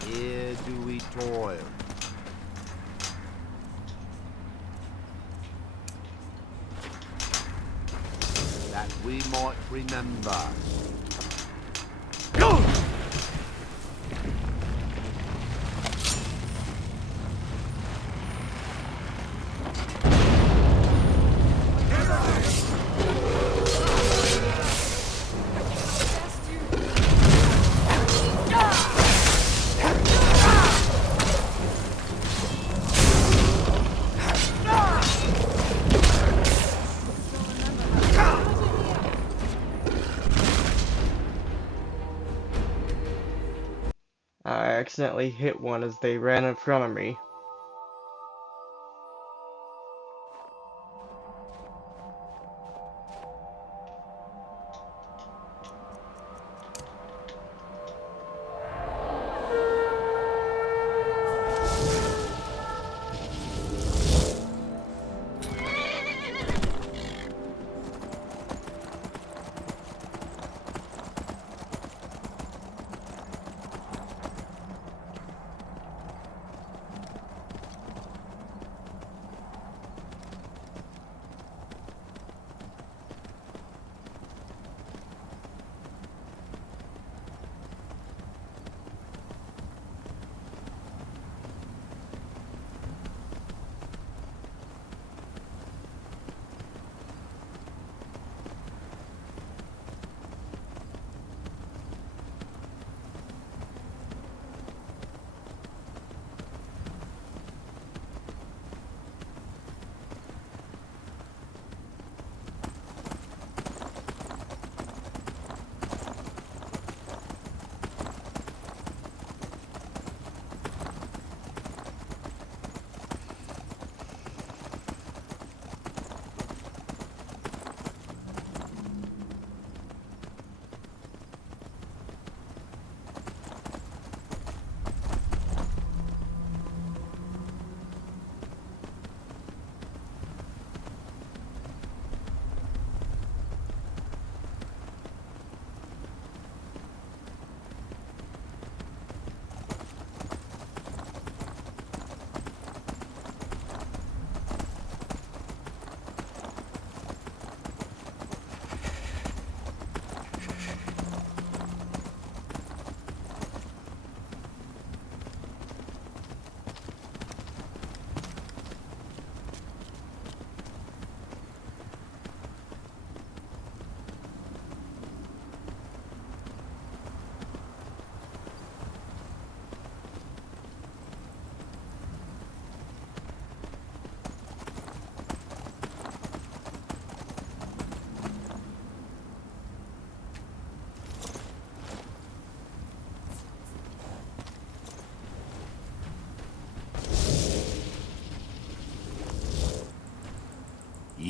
Here do we toil. That we might remember. I accidentally hit one as they ran in front of me.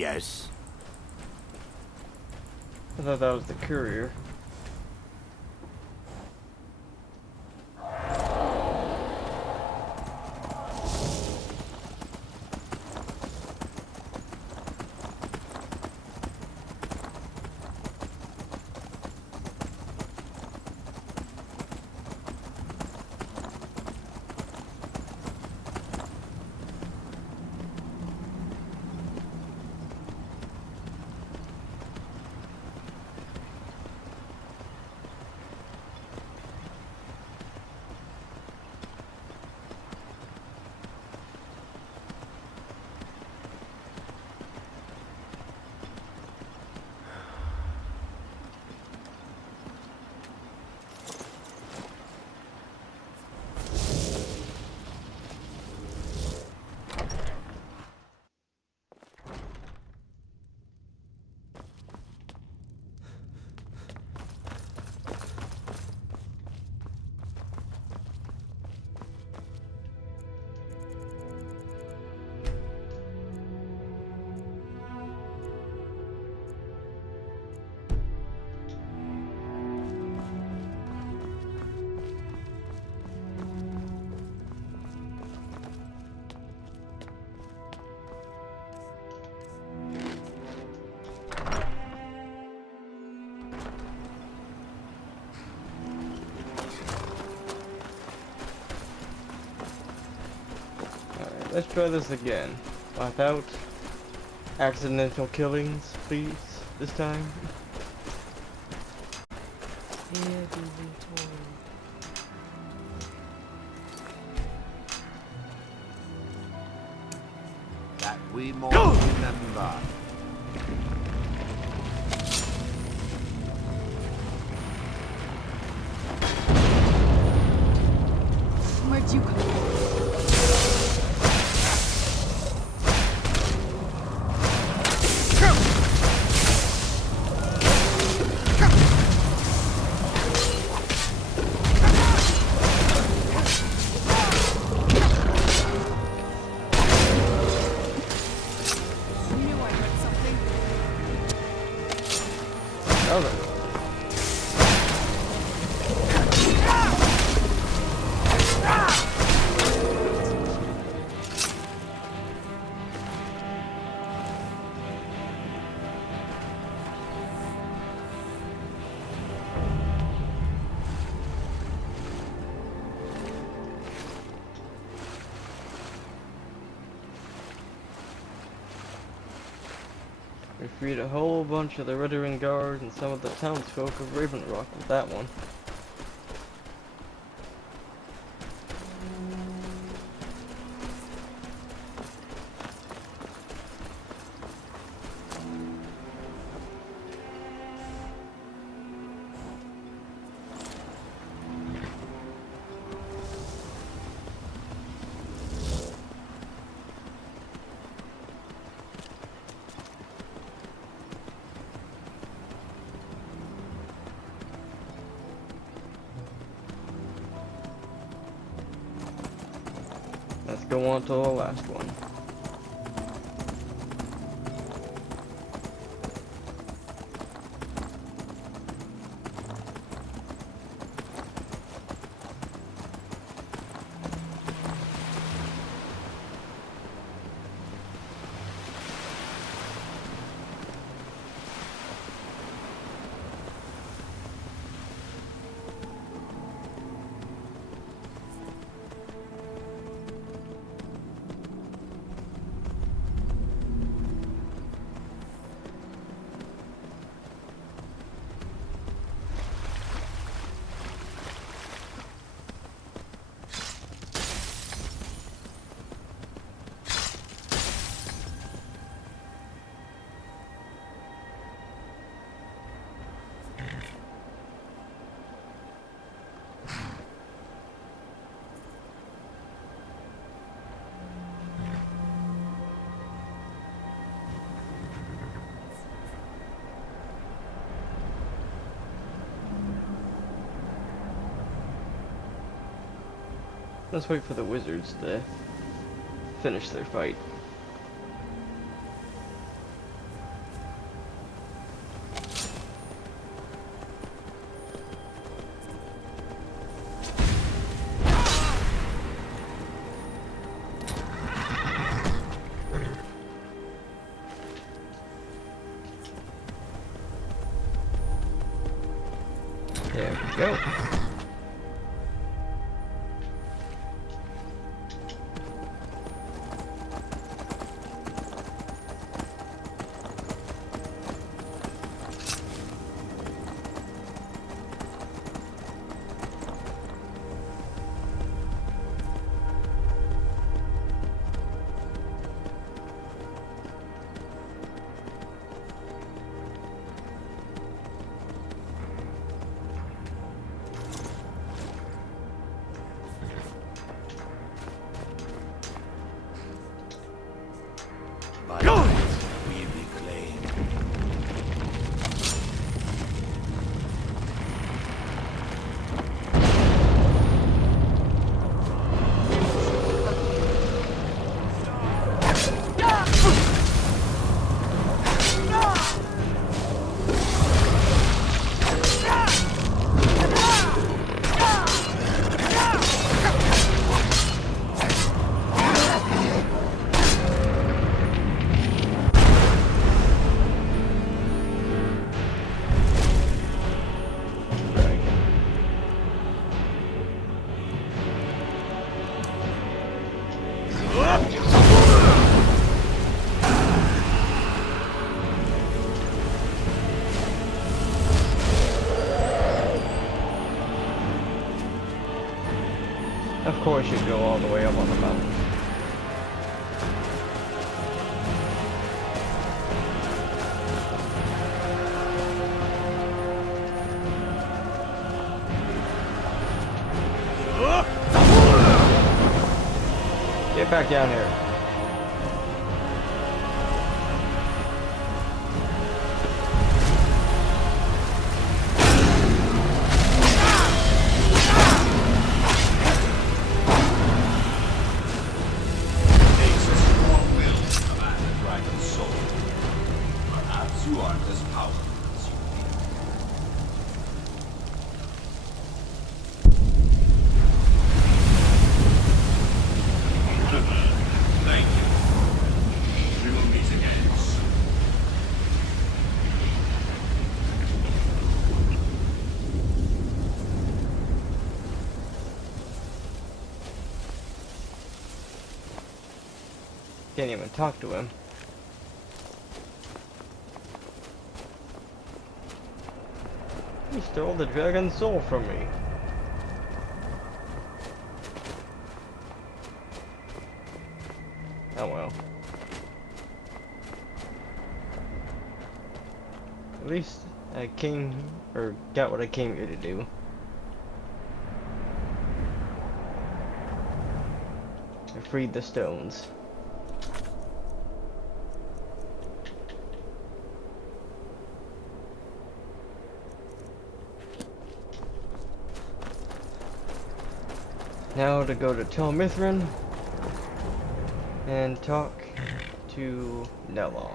Yes. I thought that was the courier. Let's try this again. Without accidental killings, please, this time. Here do we toil. That we might remember. Where'd you come from? We freed a whole bunch of the Rittering Guard and some of the townsfolk of Raven Rock with that one. Let's go on to the last one. Let's wait for the wizards to finish their fight. go. But we reclaim. Of course you go all the way up on the mountain. Get back down here. Takes a strong will to command a dragon's soul. Perhaps you aren't as powerful as you think. Thank you. We will meet again soon. Can't even talk to him. He stole the dragon's soul from me. Oh well. At least I came, or got what I came here to do. I freed the stones. Now to go to Tel Mithrin and talk to Neloth.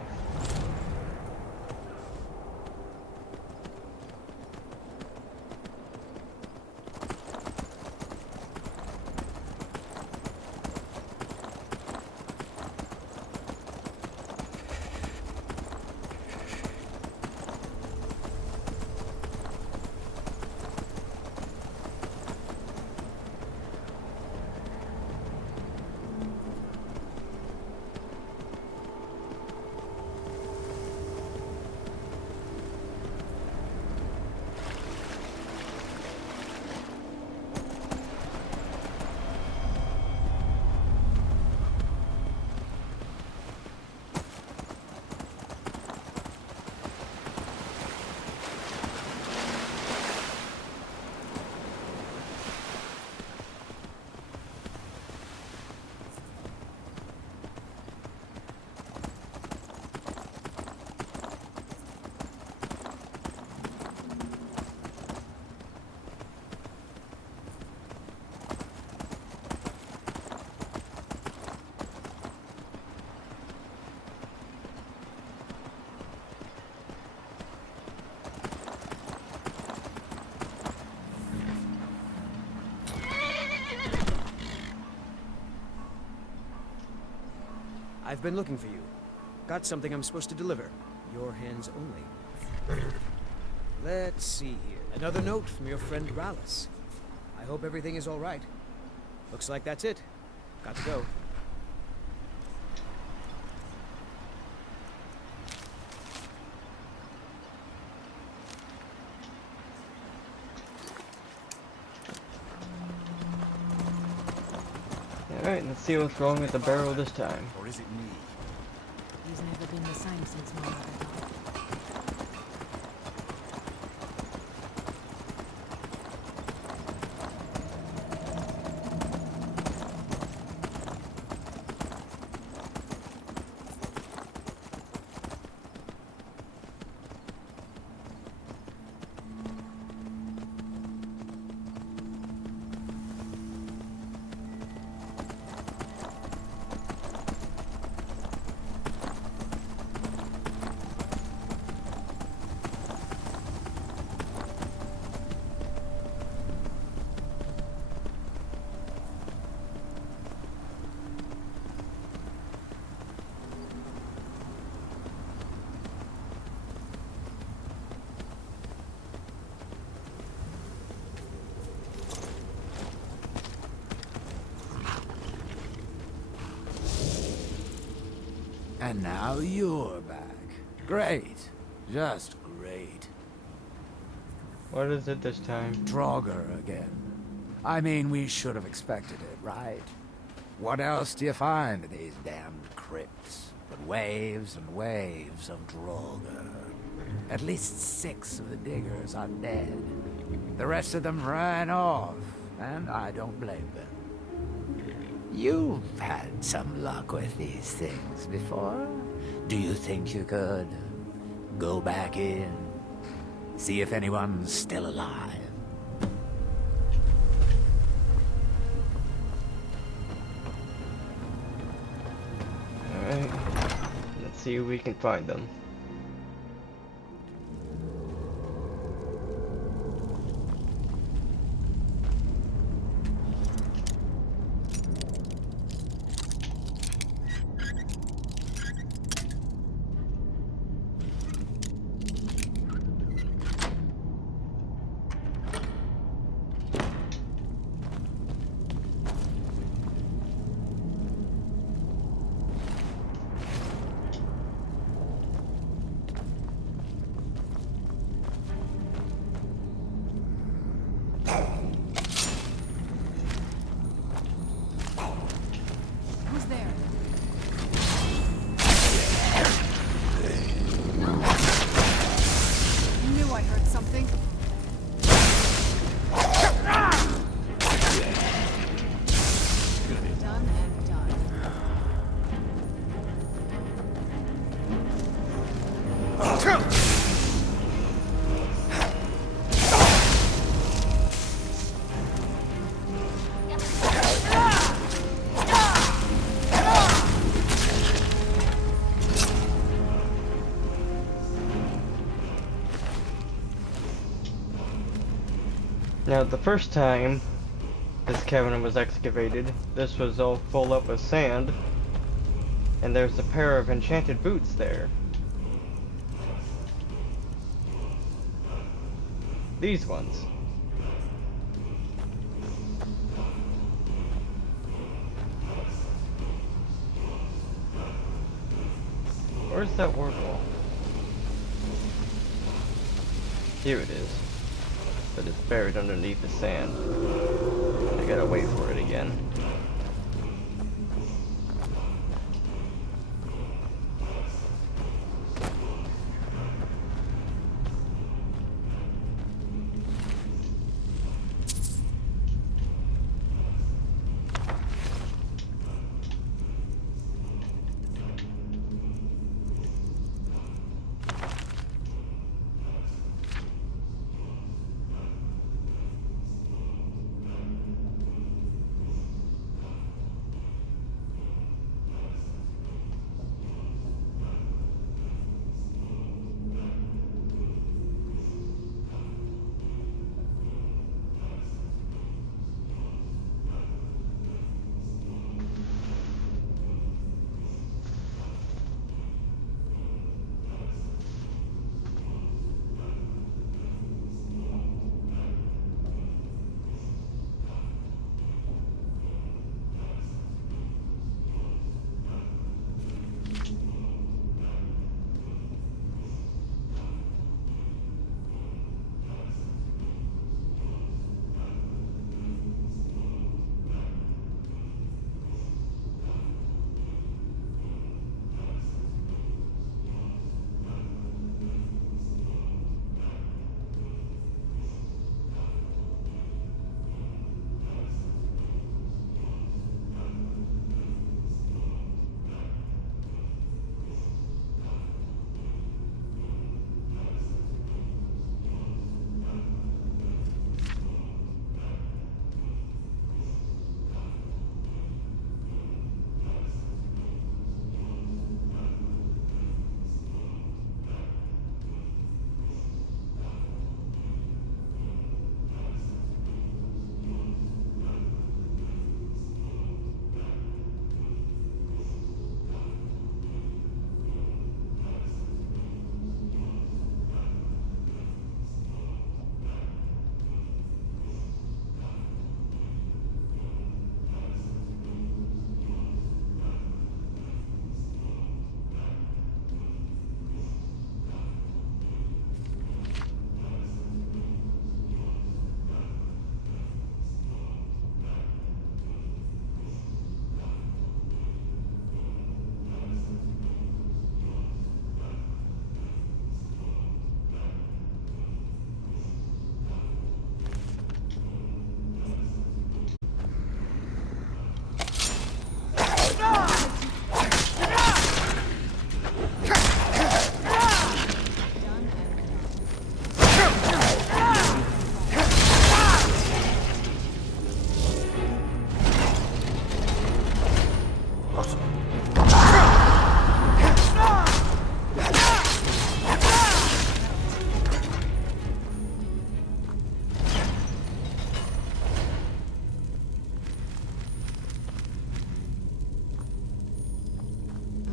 I've been looking for you. Got something I'm supposed to deliver. Your hands only. Let's see here. Another note from your friend Rallis. I hope everything is all right. Looks like that's it. Got to go. Alright, let's see what's wrong with the barrel this time. Or is it me? He's never been the same since my mother died. And now you're back. Great. Just great. What is it this time? Draugr again. I mean, we should have expected it, right? What else do you find in these damned crypts but waves and waves of Draugr? At least 6 of the diggers are dead. The rest of them ran off, and I don't blame them. You've had some luck with these things before. Do you think you could go back in, see if anyone's still alive? Alright, let's see if we can find them. Who's there? Knew I heard something. Done and done. Now, the first time this cavern was excavated, this was all full up with sand, and there's a pair of enchanted boots there. These ones. Where's that wardwall? Here it is. But it's buried underneath the sand. I gotta wait for it again.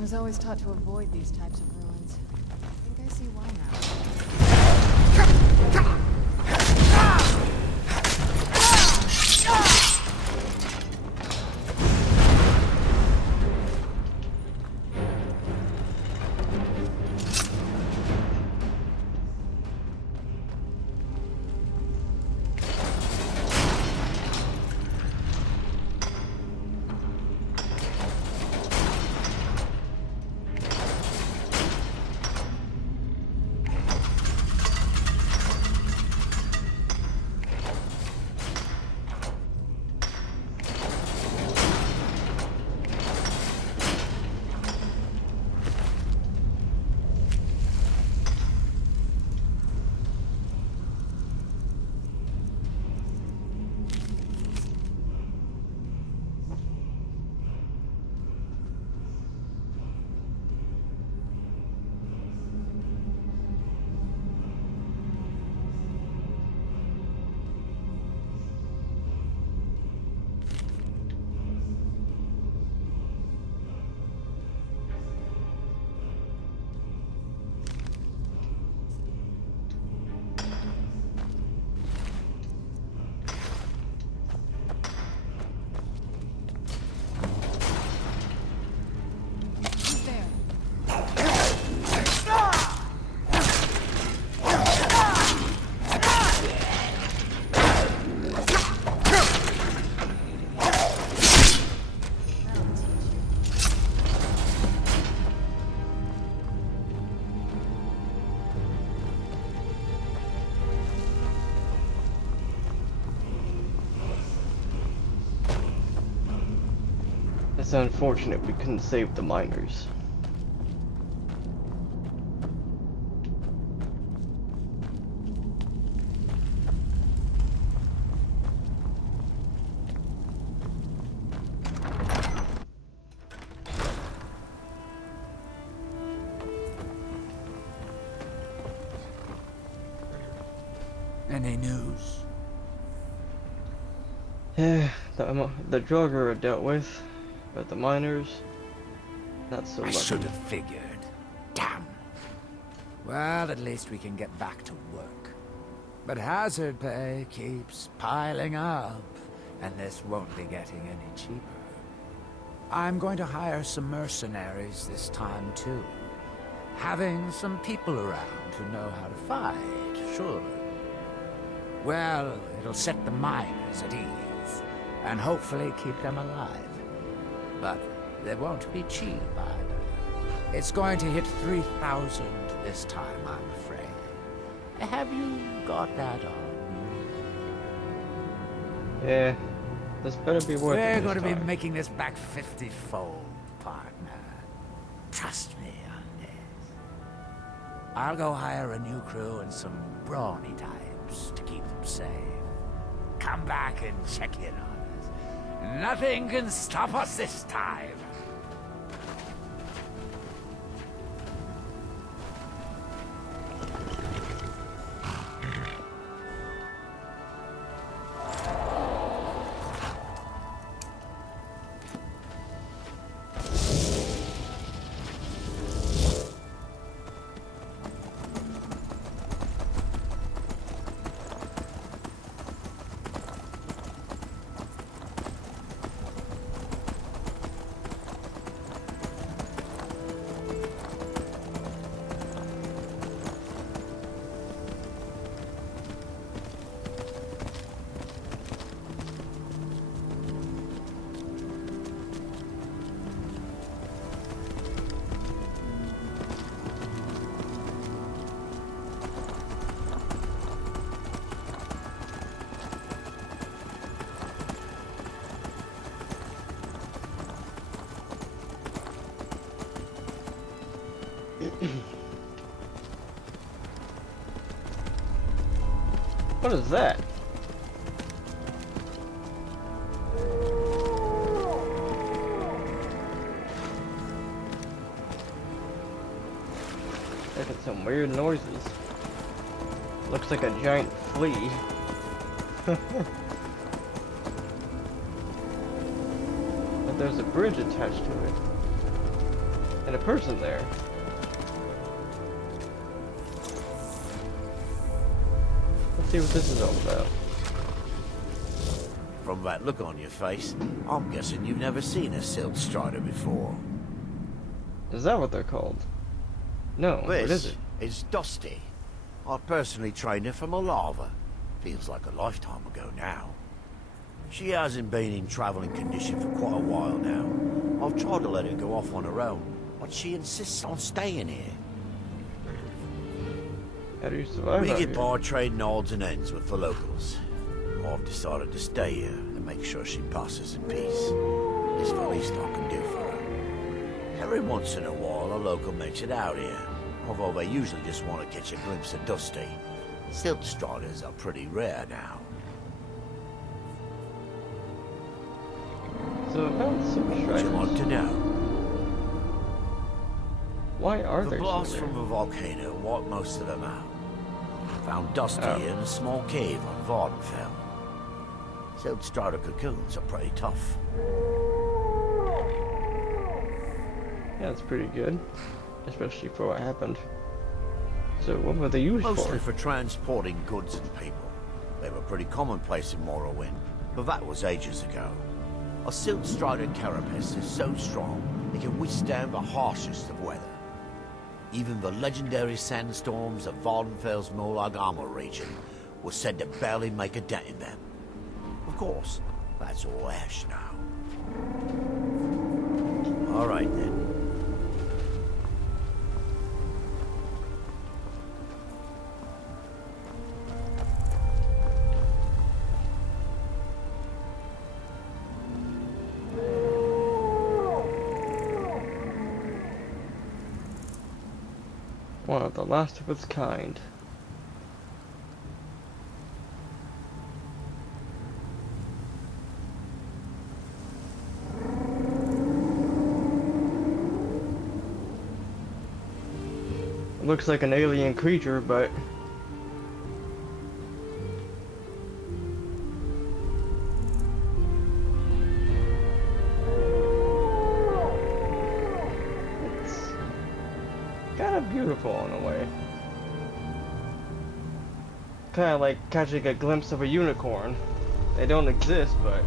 was always taught to avoid these types of ruins. I think I see why now. It's unfortunate we couldn't save the miners. Any news? Yeah, the drugger are dealt with, but the miners, not so I lucky. should have figured. Damn. Well, at least we can get back to work. But hazard pay keeps piling up, and this won't be getting any cheaper. I'm going to hire some mercenaries this time, too. Having some people around who know how to fight, sure. Well, it'll set the miners at ease, and hopefully keep them alive. But they won't be cheap either. It's going to hit 3,000 this time, I'm afraid. Have you got that on? Yeah, this better be worth it. We're this going to be time. making this back 50-fold, partner. Trust me on this. I'll go hire a new crew and some brawny types to keep them safe. Come back and check in on us. Nothing can stop us this time. What is that? Making some weird noises. Looks like a giant flea. But there's a bridge attached to it. And a person there. Let's see what this is all about. From that look on your face, I'm guessing you've never seen a Silt Strider before. Is that what they're called? No, what is it? Is Dusty. I personally trained her from a lava. Feels like a lifetime ago now. She hasn't been in traveling condition for quite a while now. I've tried to let her go off on her own, but she insists on staying here. How do you survive We out get here? by trading odds and ends with the locals. I've decided to stay here and make sure she passes in peace. It's the least I can do for her. Every once in a while, a local makes it out here, although they usually just want to catch a glimpse of Dusty. Silt Striders are pretty rare now. So about Silt What would you like to Striders. know? Why are The they blast so from rare? the volcano wiped most of them out. Found Dusty Oh. in a small cave on Vardenfell. Silt Strider cocoons are pretty tough. Yeah, it's pretty good. Especially for what happened. So what were they used Mostly for? for transporting goods and people. They were pretty commonplace in Morrowind, but that was ages ago. A Silt Strider carapace is so strong it can withstand the harshest of weather. Even the legendary sandstorms of Vardenfell's Molag Armor region were said to barely make a dent in them. Of course, that's all ash now. All right then. One of the last of its kind. It looks like an alien creature, but it's kind of beautiful in a way. Kind of like catching a glimpse of a unicorn. They don't exist, but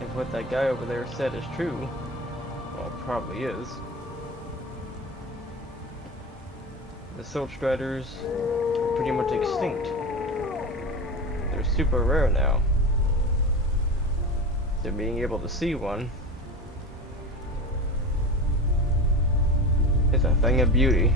if what that guy over there said is true, well, it probably is. The Silt Striders are pretty much extinct. They're super rare now. So being able to see one is a thing of beauty.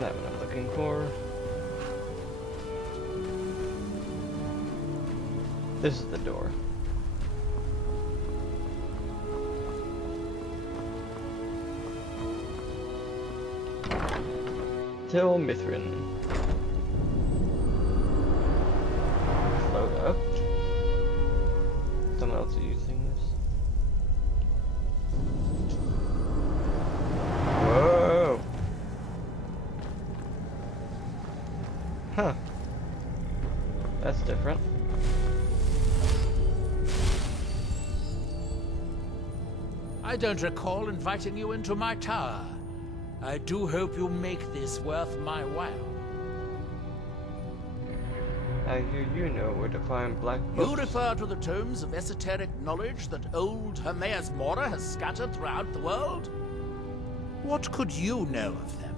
Not what I'm looking for. This is the door. Till Mithrin. Load up. Someone else is using this. Whoa! Huh. That's different. I don't recall inviting you into my tower. I do hope you make this worth my while. I hear you know where to find black books. You refer to the tomes of esoteric knowledge that old Hermaeus Mora has scattered throughout the world? What could you know of them?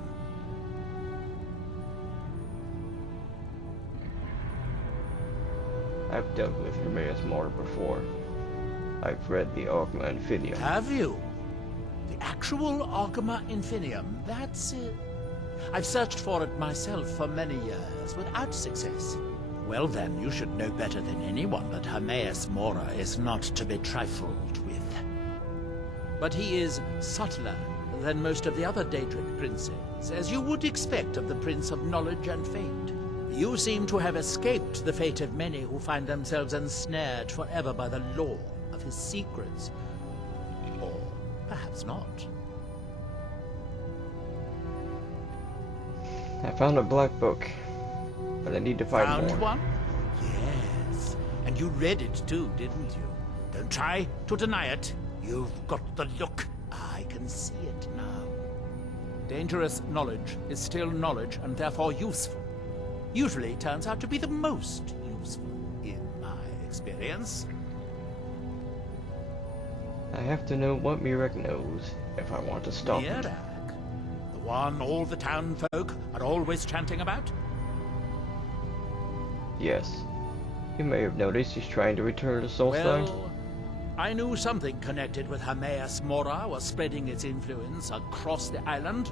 I've dealt with Hermaeus Mora before. I've read the Argma Infinium. Have you? The actual Argma Infinium, that's it. I've searched for it myself for many years, without success. Well then, you should know better than anyone that Hermaeus Mora is not to be trifled with. But he is subtler than most of the other Daedric princes, as you would expect of the Prince of Knowledge and Fate. You seem to have escaped the fate of many who find themselves ensnared forever by the law of his secrets. Or perhaps not. I found a black book, but I need to find more. Found one? Yes. And you read it too, didn't you? Don't try to deny it. You've got the look. I can see it now. Dangerous knowledge is still knowledge and therefore useful. Usually turns out to be the most useful, in my experience. I have to know what Mirek knows if I want to stop it. Mirek? The one all the town folk are always chanting about? Yes. You may have noticed he's trying to return to Solstheim. Well, I knew something connected with Hermaeus Mora was spreading its influence across the island.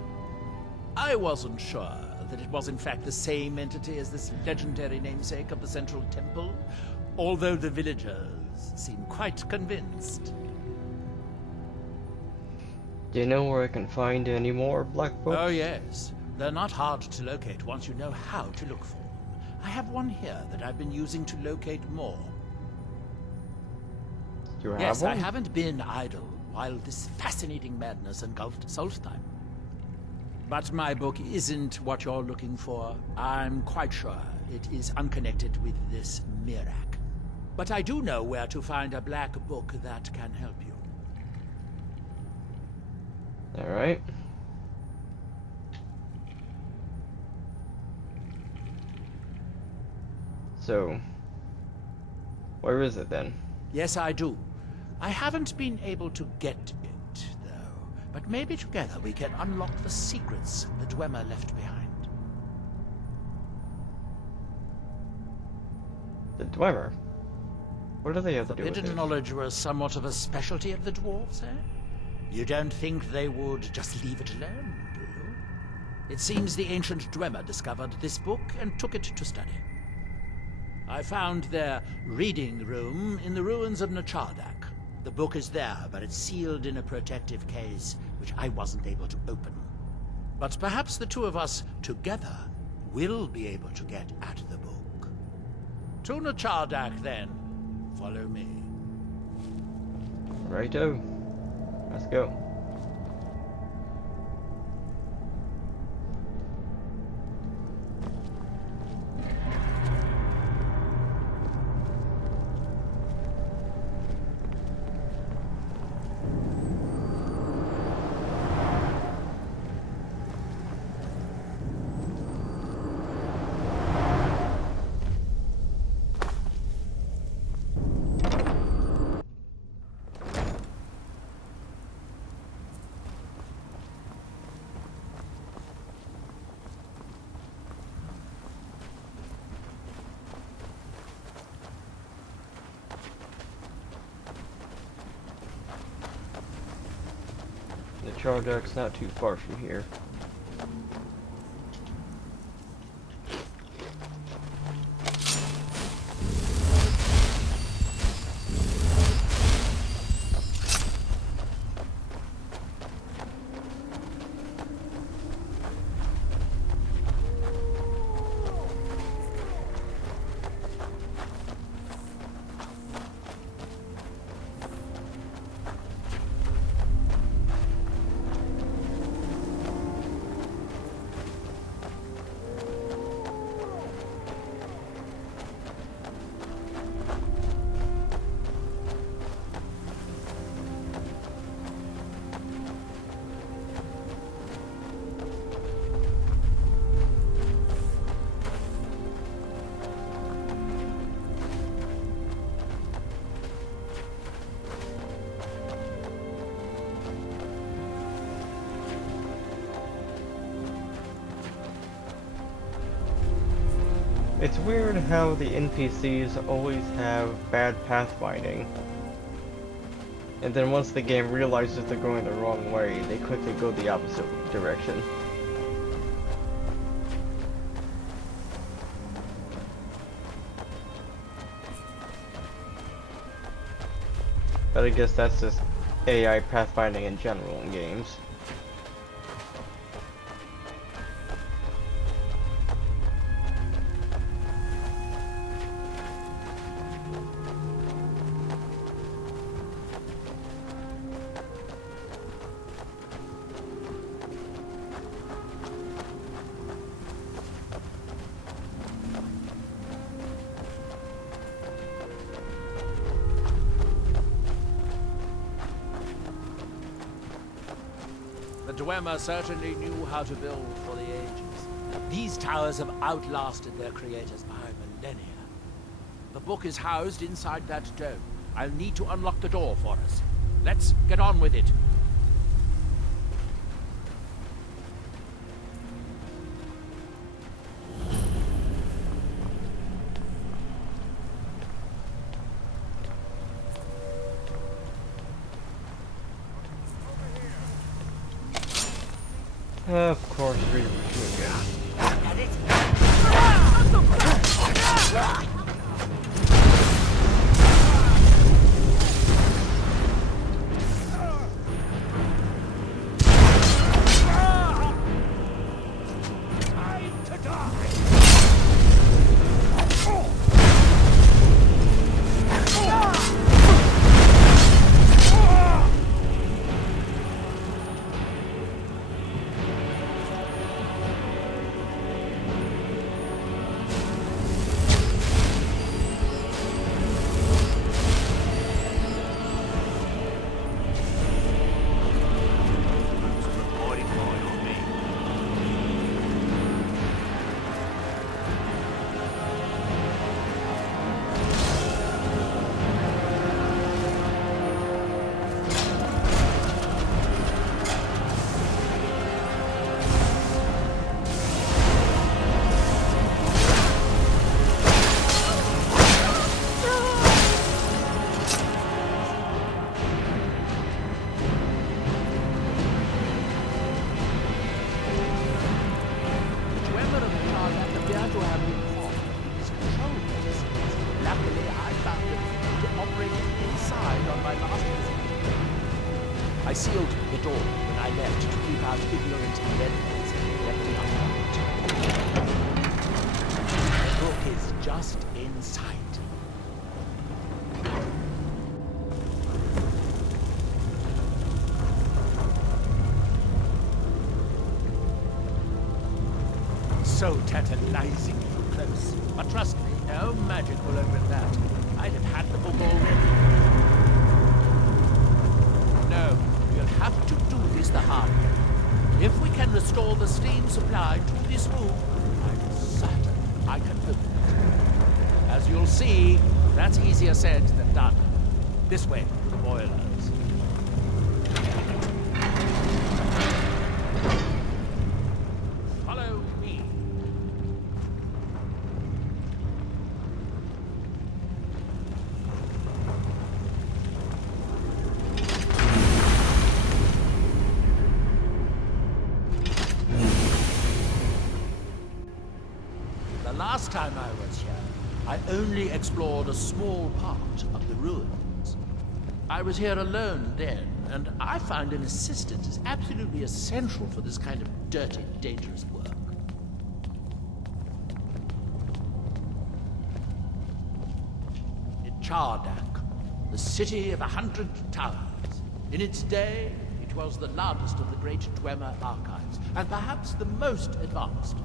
I wasn't sure that it was in fact the same entity as this legendary namesake of the Central Temple, although the villagers seem quite convinced. Do you know where I can find any more black books? Oh yes, they're not hard to locate once you know how to look for them. I have one here that I've been using to locate more. You have Yes, one? I haven't been idle while this fascinating madness engulfed Solstheim. But my book isn't what you're looking for. I'm quite sure it is unconnected with this Mirek. But I do know where to find a black book that can help you. Alright. So, where is it then? Yes, I do. I haven't been able to get it, though. But maybe together we can unlock the secrets the Dwemer left behind. The Dwemer? What do they have to do with Forbidden it? knowledge was somewhat of a specialty of the dwarves, eh? You don't think they would just leave it alone, do you? It seems the ancient Dwemer discovered this book and took it to study. I found their reading room in the ruins of Nachardak. The book is there, but it's sealed in a protective case, which I wasn't able to open. But perhaps the two of us, together, will be able to get at the book. To Nachardak, then. Follow me. Righto. Let's go. The Chardak's not too far from here. It's weird how the NPCs always have bad pathfinding. And then once the game realizes they're going the wrong way, they quickly go the opposite direction. But I guess that's just AI pathfinding in general in games. The Dwemer certainly knew how to build for the ages. These towers have outlasted their creators by millennia. The book is housed inside that dome. I'll need to unlock the door for us. Let's get on with it. Of course, we do. I sealed the door when I left to keep out ignorant invaders left behind. The book is just in sight. So tantalizingly close. But trust me, no magic will open that. I'd have had the book already. No, we'll have to do this the hard way. If we can restore the steam supply to this room, I'm certain I can open it. As you'll see, that's easier said than done. This way, to the boilers. Follow me. The last time I was here, I only explored a small part of the ruins. I was here alone then, and I find an assistant is absolutely essential for this kind of dirty, dangerous work. In Chardak, the city of 100 towers. In its day, it was the largest of the great Dwemer archives, and perhaps the most advanced.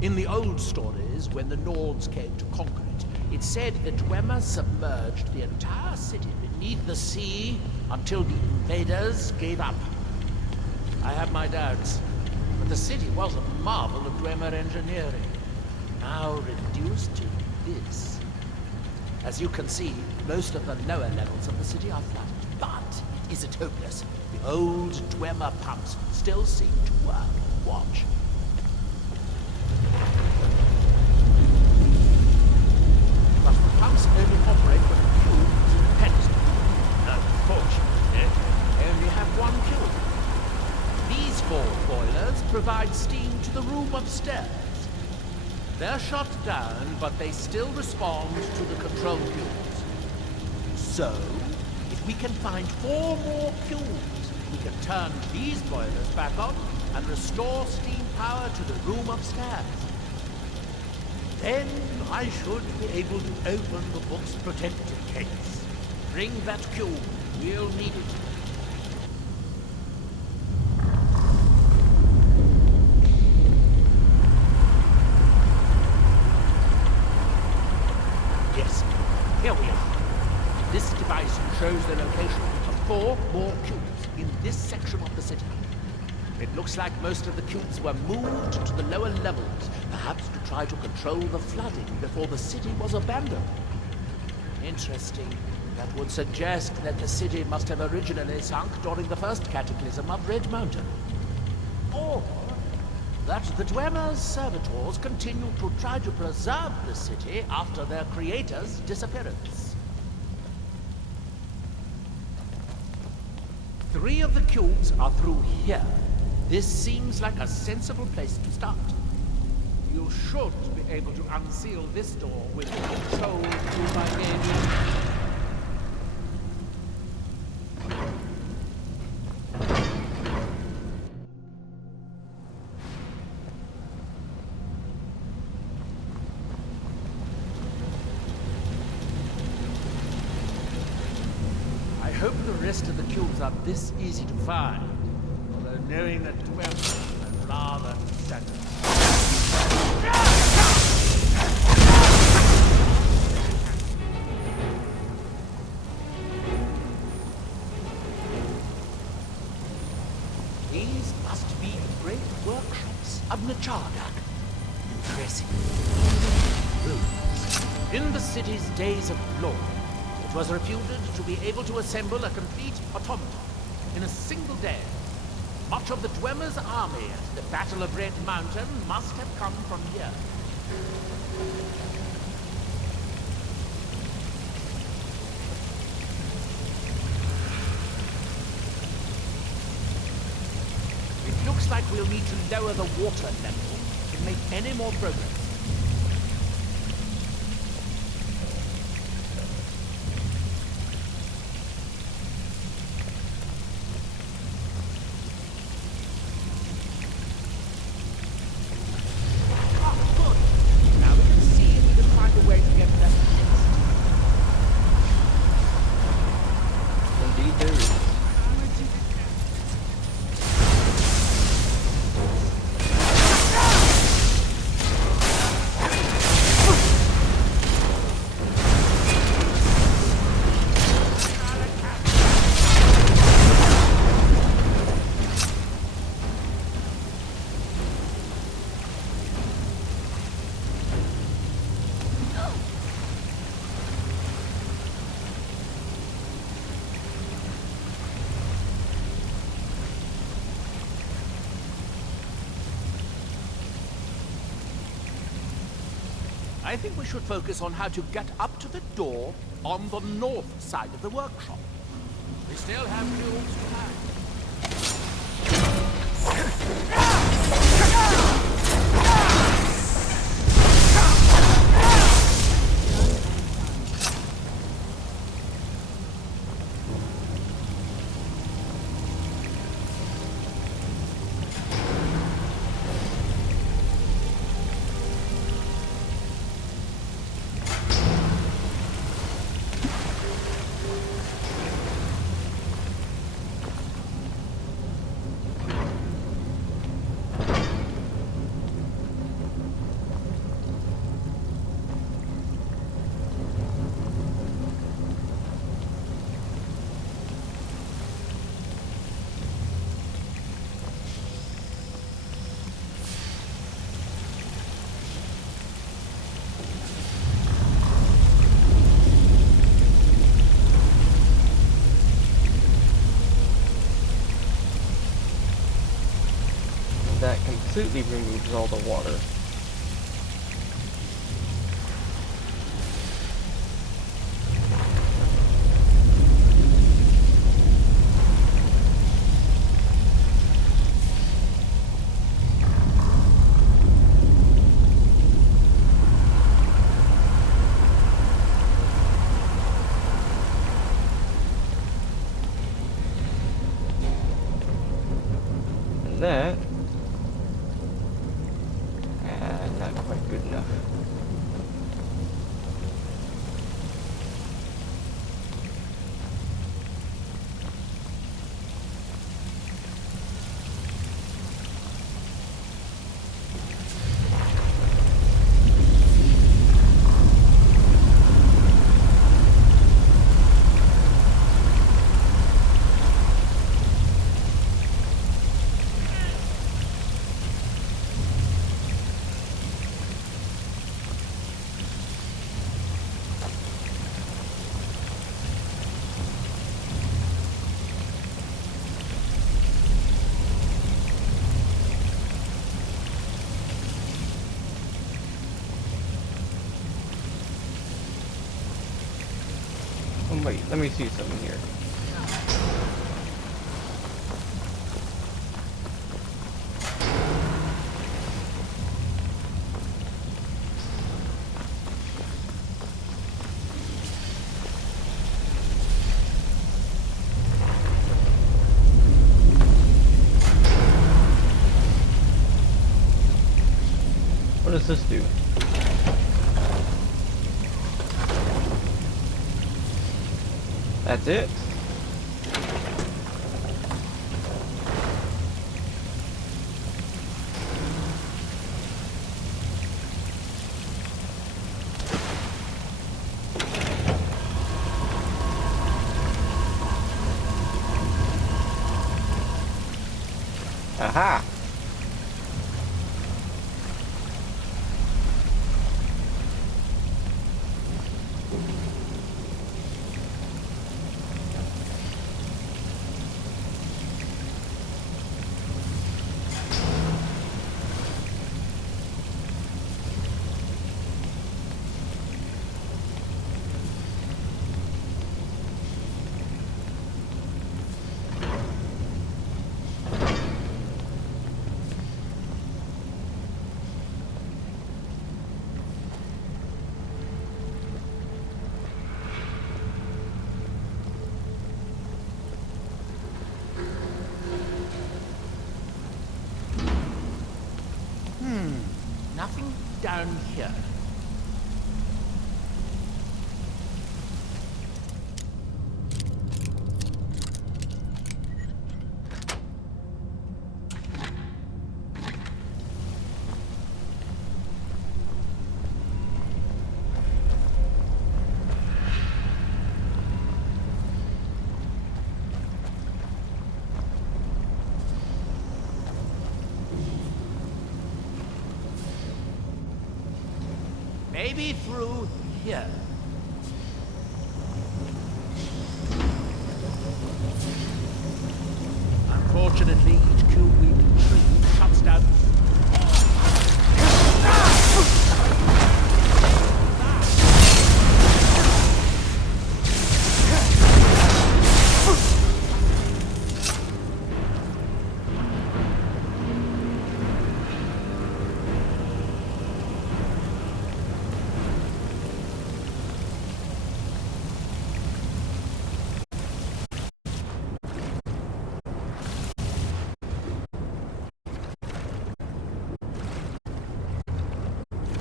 In the old stories, when the Nords came to conquer it, it said the Dwemer submerged the entire city beneath the sea until the invaders gave up. I have my doubts, but the city was a marvel of Dwemer engineering, now reduced to this. As you can see, most of the lower levels of the city are flooded, but it isn't hopeless. The old Dwemer pumps still seem to work. Watch. pumps only operate when a cube is in the pedestal. Unfortunately, they only have one cube. These 4 boilers provide steam to the room upstairs. They're shut down, but they still respond to the control cubes. So, if we can find 4 more cubes, we can turn these boilers back on and restore steam power to the room upstairs. Then I should be able to open the book's protective case. Bring that cube. We'll need it. Yes, here we are. This device shows the location of 4 more cubes in this section of the city. It looks like most of the cubes were moved to the lower levels, perhaps to try to control the flooding before the city was abandoned. Interesting. That would suggest that the city must have originally sunk during the first cataclysm of Red Mountain. Or that the Dwemer's servitors continued to try to preserve the city after their creator's disappearance. 3 of the cubes are through here. This seems like a sensible place to start. You should be able to unseal this door with control through my name. I hope the rest of the cubes are this easy to find, although knowing that 12 is rather satisfying. These must be great workshops of Nachardak. Impressive. Ruins. In the city's days of glory, it was reputed to be able to assemble a complete automaton in a single day. Much of the Dwemer's army at the Battle of Red Mountain must have come from here. It looks like we'll need to lower the water level to make any more progress. I think we should focus on how to get up to the door on the north side of the workshop. We still have cubes to find. That completely removes all the water. that, not quite good enough. Oh, wait, let me see something here. What does this do? That's it? Aha! Nothing down here. Maybe through here. Unfortunately, each kill-weed tree shuts down.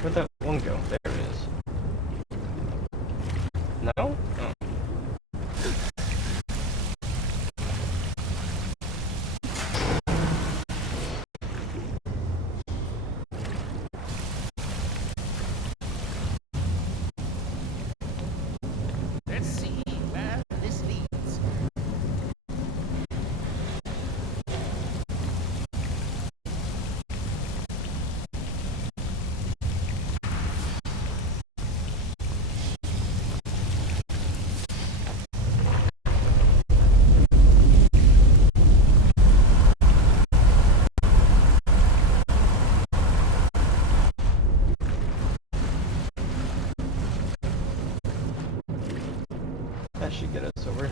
Where'd that one go? There it is. No? Oh. Let's see where this leads. That should get us over.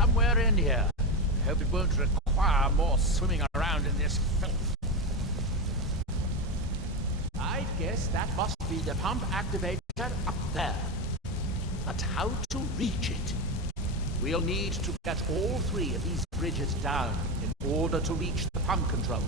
somewhere in here. I hope it won't require more swimming around in this filth. I guess that must be the pump activator up there. But how to reach it? We'll need to get all 3 of these bridges down in order to reach the pump control.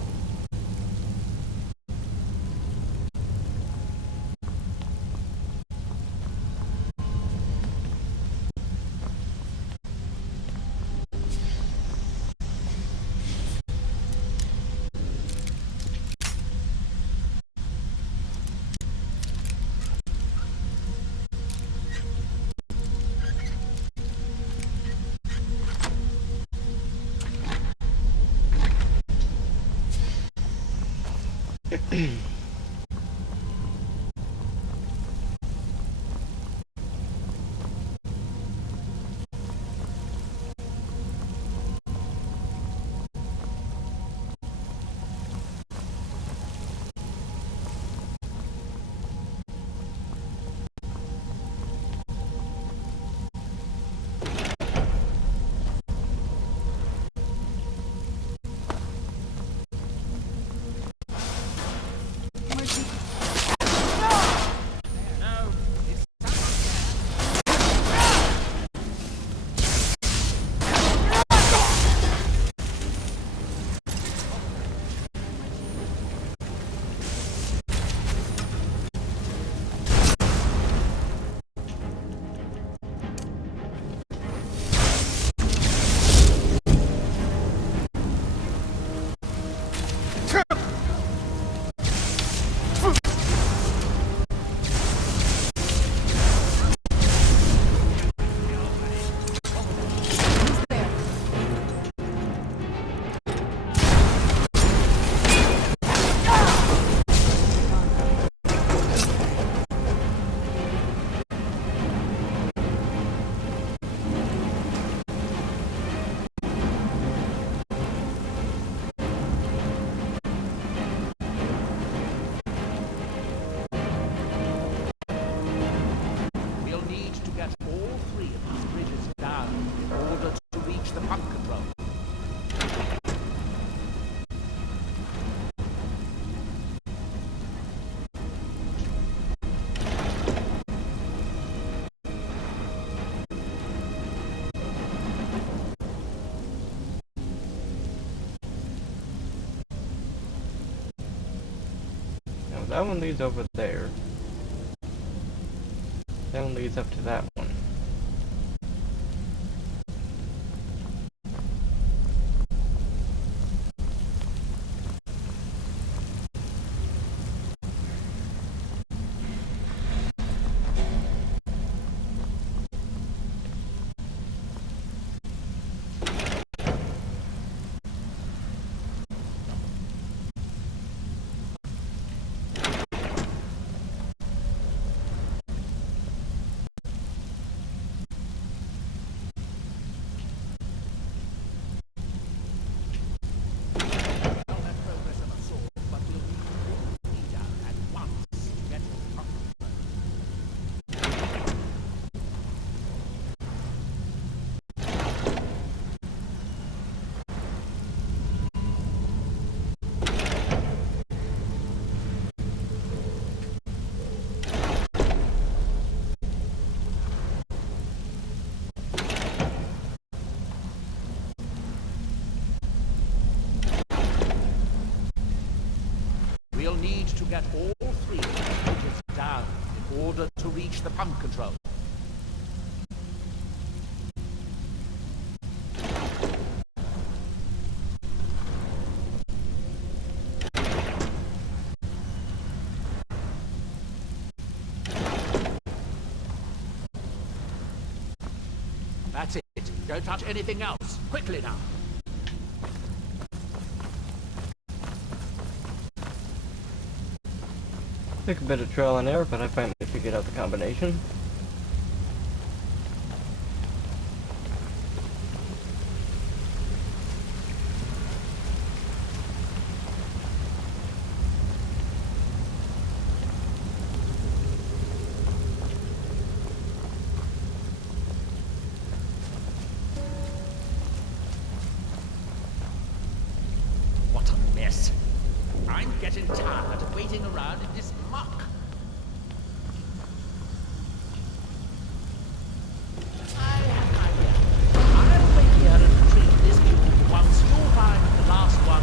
That one leads over there. That one leads up to that one. We'll need to get all 3 of these bridges down in order to reach the pump control. That's it. Don't touch anything else. Quickly now. Took a bit of trial and error, but I finally figured out the combination. this. I'm getting tired of waiting around in this muck. I have an idea. I'll wait here and retrieve this cube once you find the last one.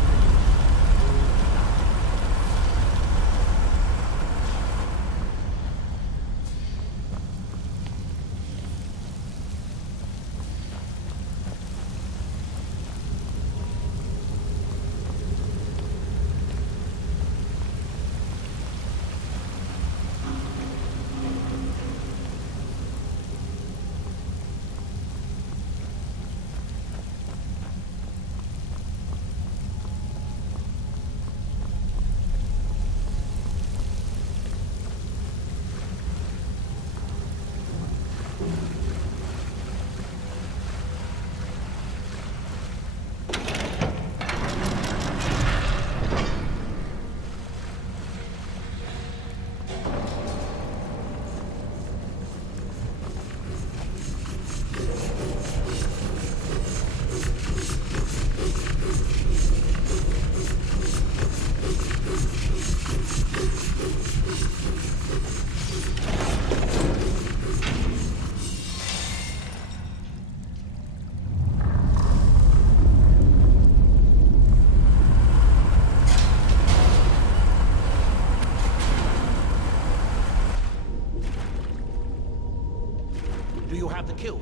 Do you have the cube?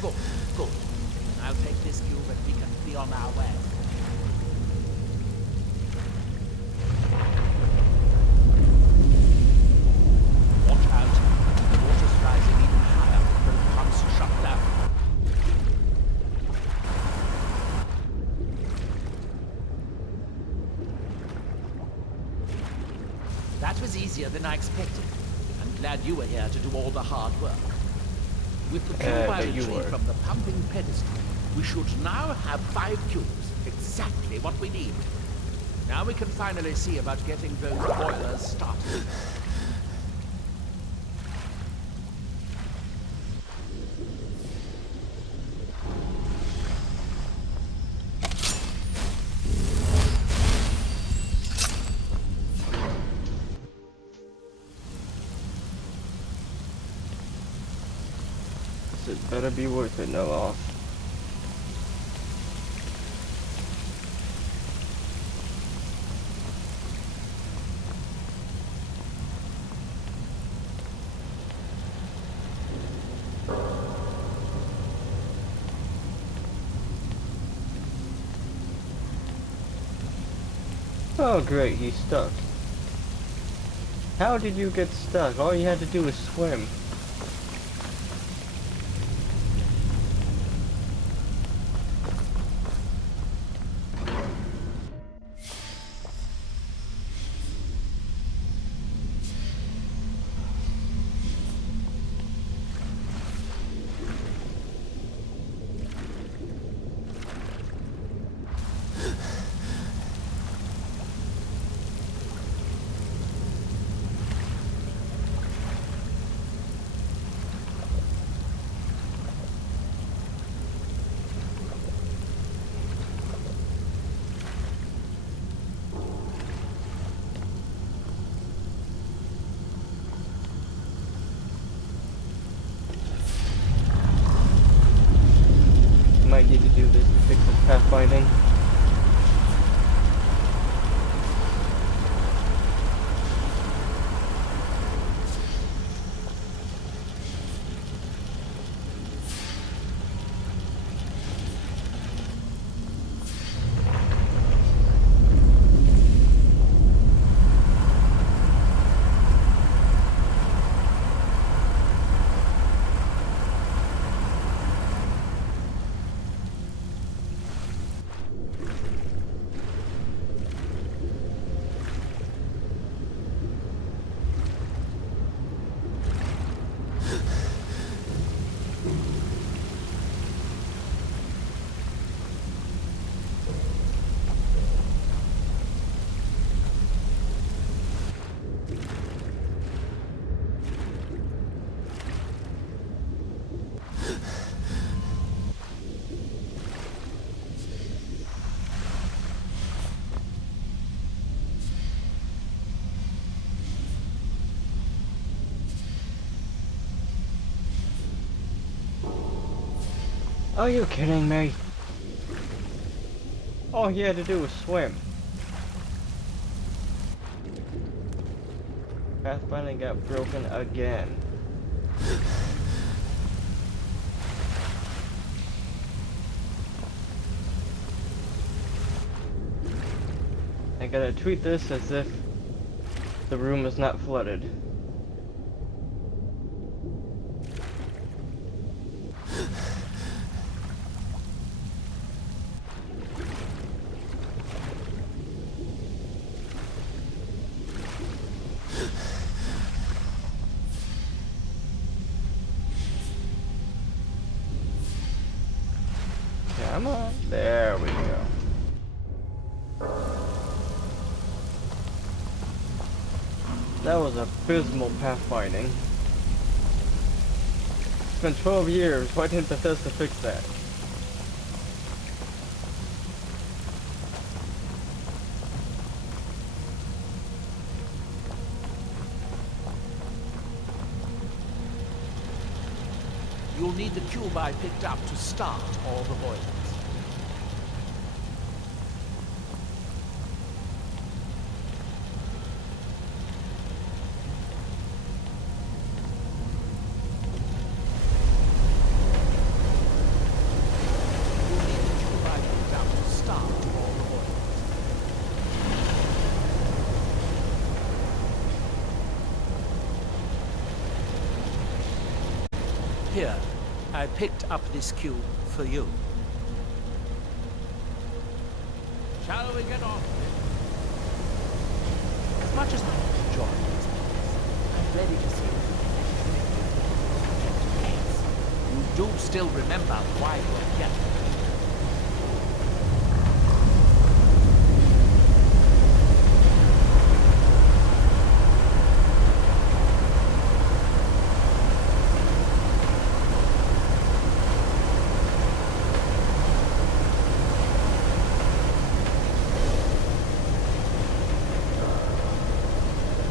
Good, good. I'll take this cube and we can be on our way. Watch out. The water's rising even higher. The pumps shut down. That was easier than I expected. I'm glad you were here to do all the hard work. With the cube I retrieved from the pumping pedestal, we should now have 5 cubes. Exactly what we need. Now we can finally see about getting those boilers started. It better be worth it, no off. Oh great, he's stuck. How did you get stuck? All you had to do was swim. Might need to do this to fix this pathfinding. Are you kidding me? All he had to do was swim. Pathfinding got broken again. I gotta treat this as if the room is not flooded. Come on. There we go. That was abysmal pathfinding. It's been 12 years. Why didn't Bethesda fix that? You'll need the cube I picked up to start all the boilers. You'll need the cube I picked up to start all the boilers. Here, I picked up this cube for you. Shall we get on? As much as I enjoy these things, I'm ready to see it. You do still remember why you're here.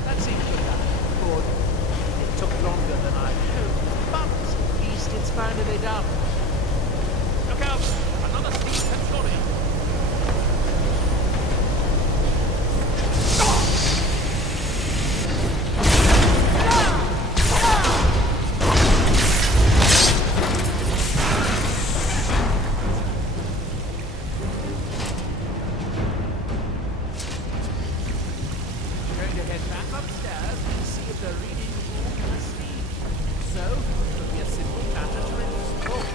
That seems to have good. It took longer than I hoped, but at least it's finally done. Look out! Another steam Centurion! Going to head back upstairs and see if the reading room has steam. So, it'll be a simple matter to release the book.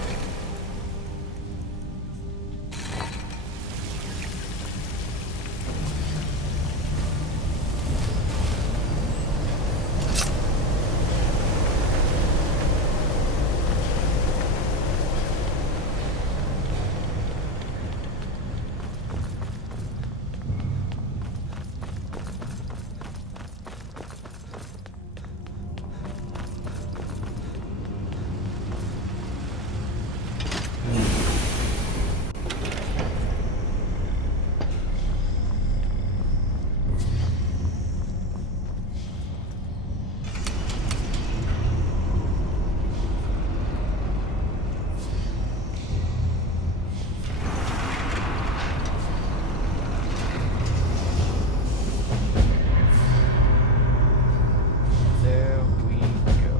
There we go.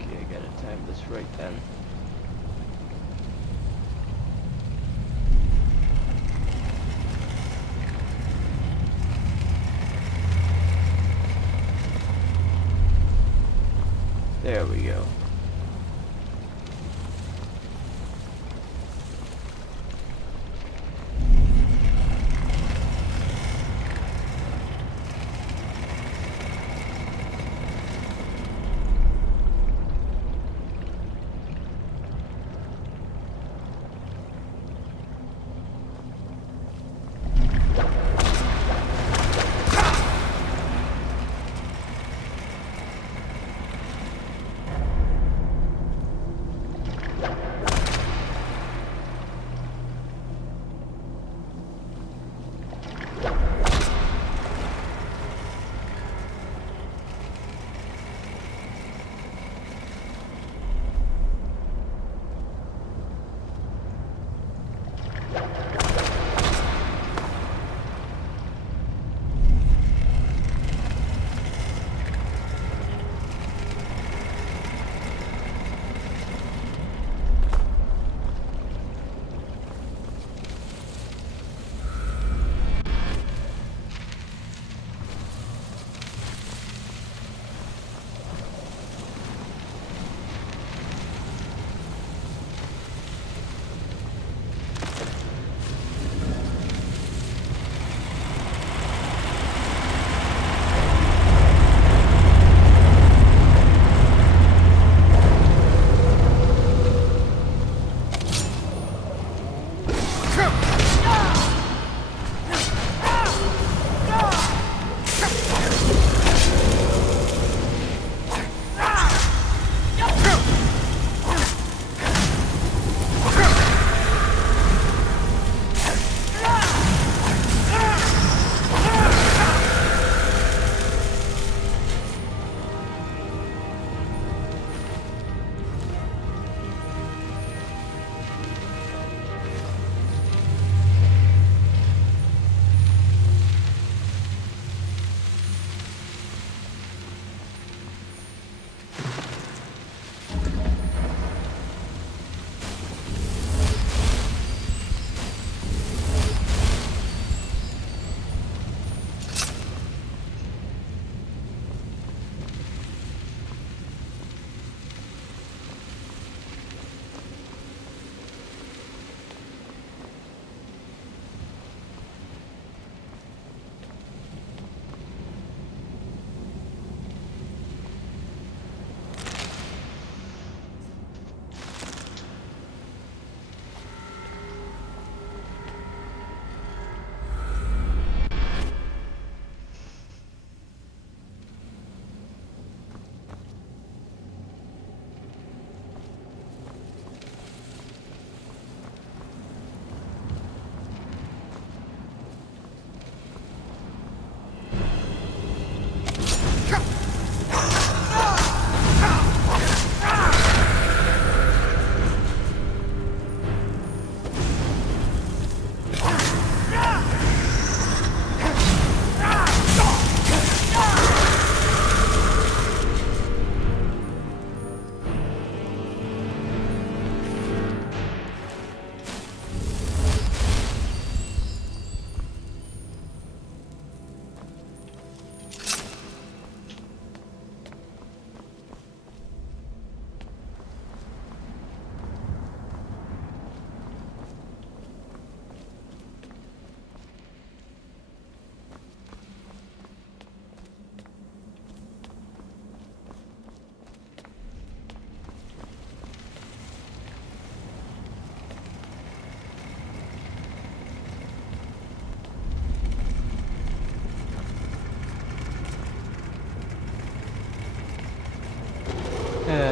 Okay, I gotta time this right then. There we go.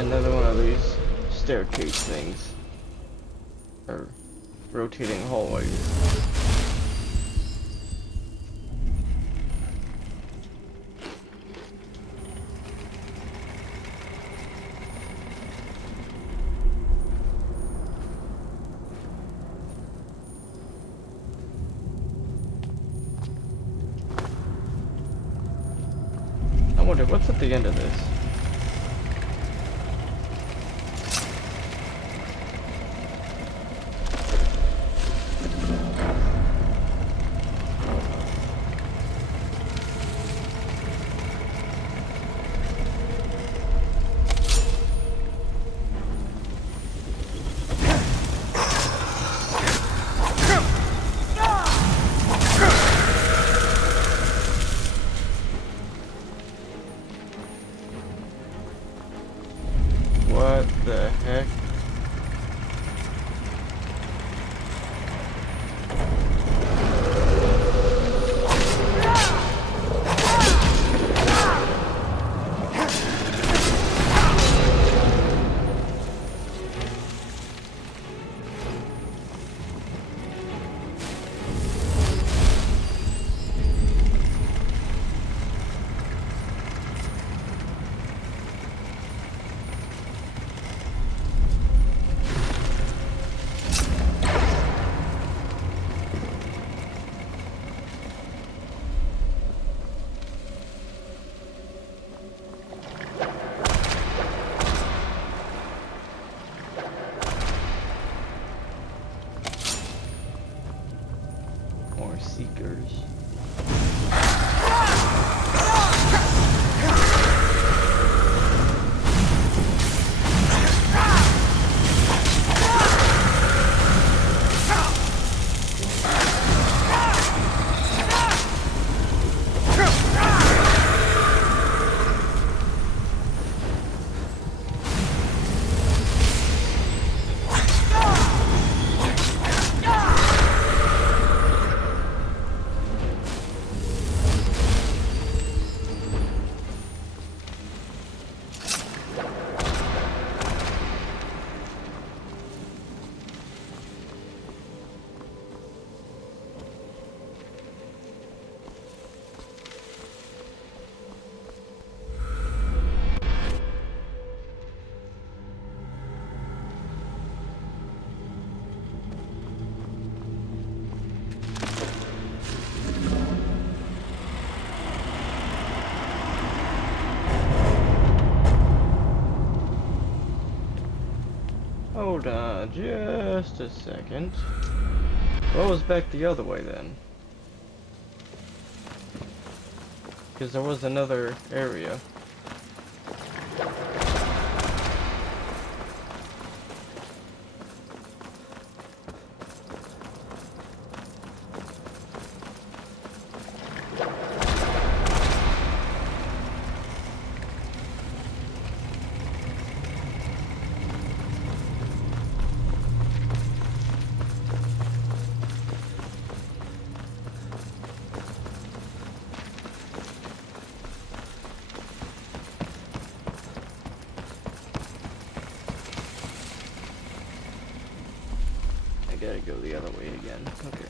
another one of these staircase things. Or rotating hallways. I wonder what's at the end of this. What the heck? More seekers. Hold on just a second. What was back the other way then? Because there was another area. Gotta go the other way again. Okay.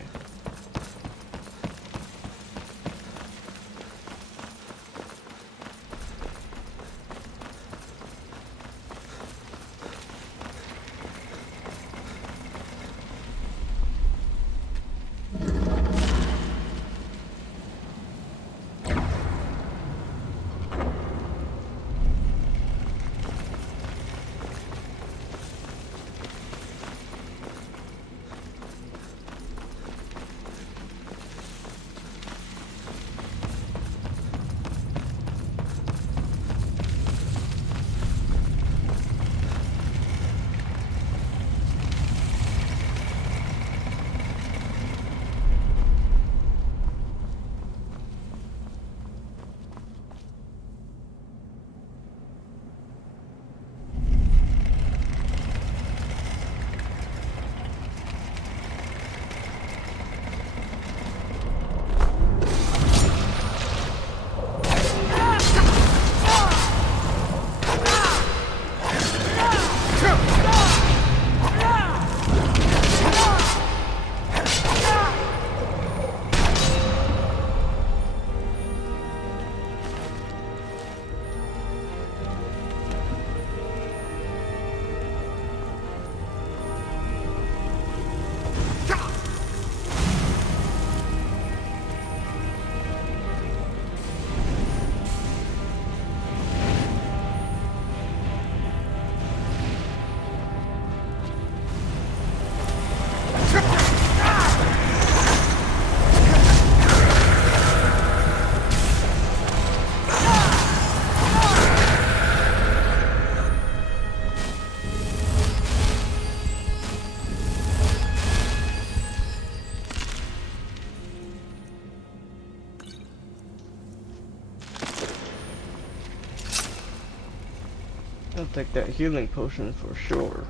I'll take that healing potion for sure.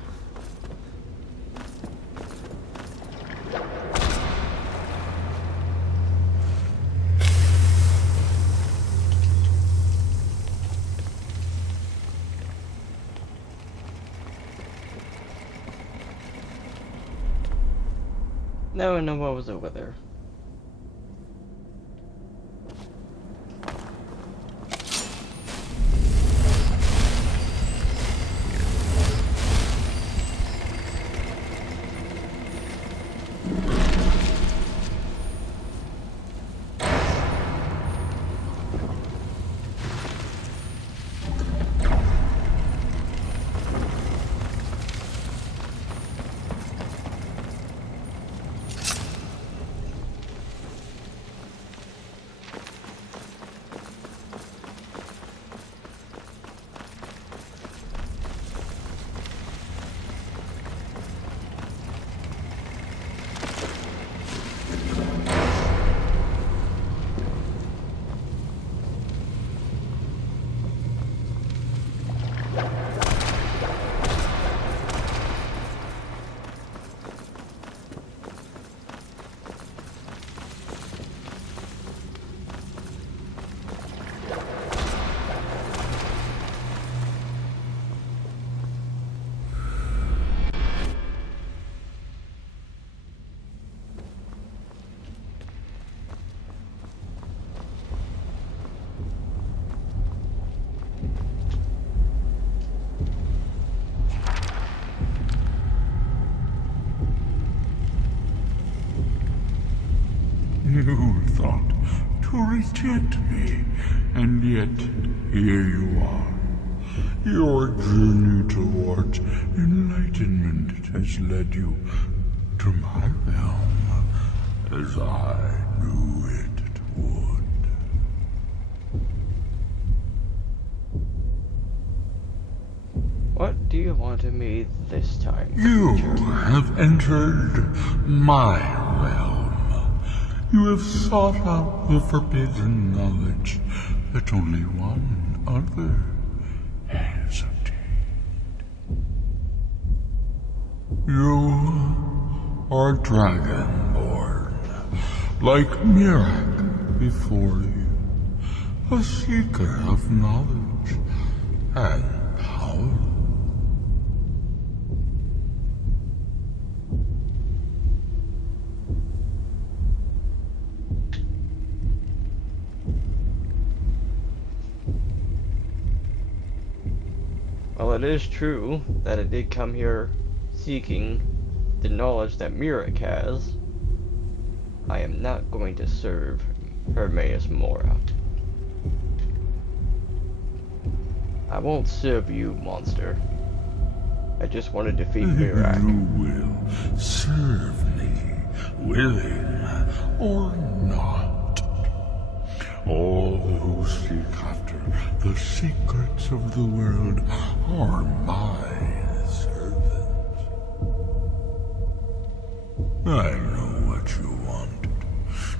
Now I know what was over there. You thought to reject me, and yet here you are. Your journey towards enlightenment has led you to my realm, as I knew it would. What do you want of me this time? You creature? have entered my realm. You have sought out the forbidden knowledge that only one other has obtained. You are dragonborn, like Mirak before you, a seeker of knowledge and power. Well, it is true that I did come here seeking the knowledge that Mirak has. I am not going to serve Hermaeus Mora. I won't serve you, monster. I just want to defeat Mirak. You will serve me, willing or not. All who seek after the secrets of the world are my servants. I know what you want.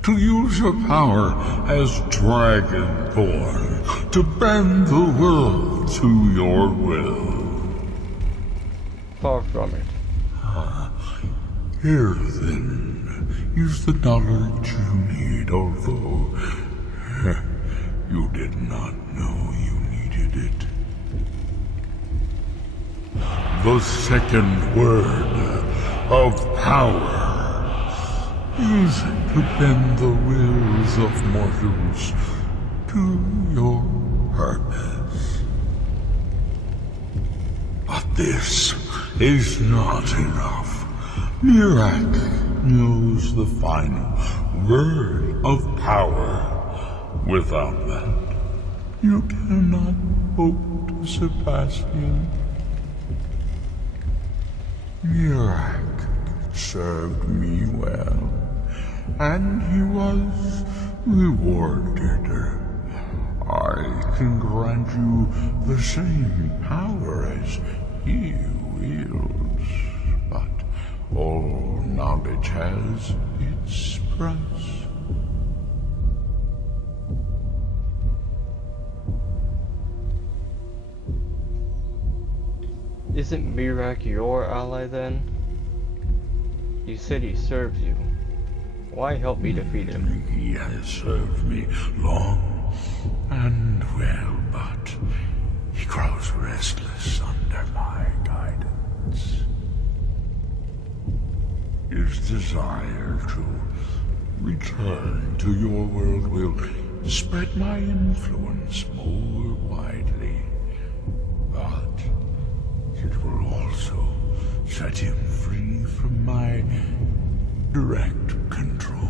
To use your power as Dragonborn to bend the world to your will. Far from it. Here then is the knowledge you need, although you did not know you needed it. The second word of power. Use it to bend the wills of mortals to your purpose. But this is not enough. Mirak knows the final word of power. Without that, you cannot hope to surpass him. Mirak served me well, and he was rewarded. I can grant you the same power as he wields, but all knowledge has its price. Isn't Mirak your ally then? You said he serves you. Why help me defeat him? He has served me long and well, but he grows restless under my guidance. His desire to return to your world will spread my influence more widely, but it will also set him free from my direct control.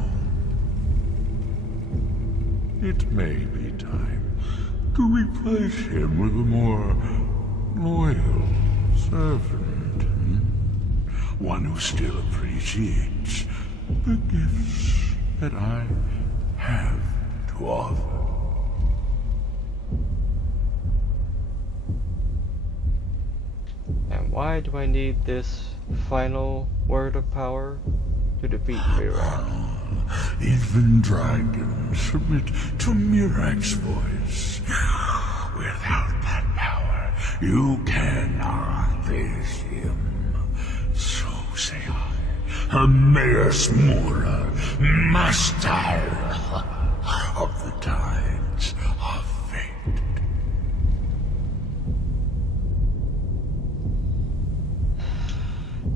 It may be time to replace him with a more loyal servant. One who still appreciates the gifts that I have to offer. And why do I need this final word of power to defeat Mirak? Even dragons submit to Mirak's voice. Without that power, you cannot face him. So say I, Hermaeus Mora, master of the tides of fate.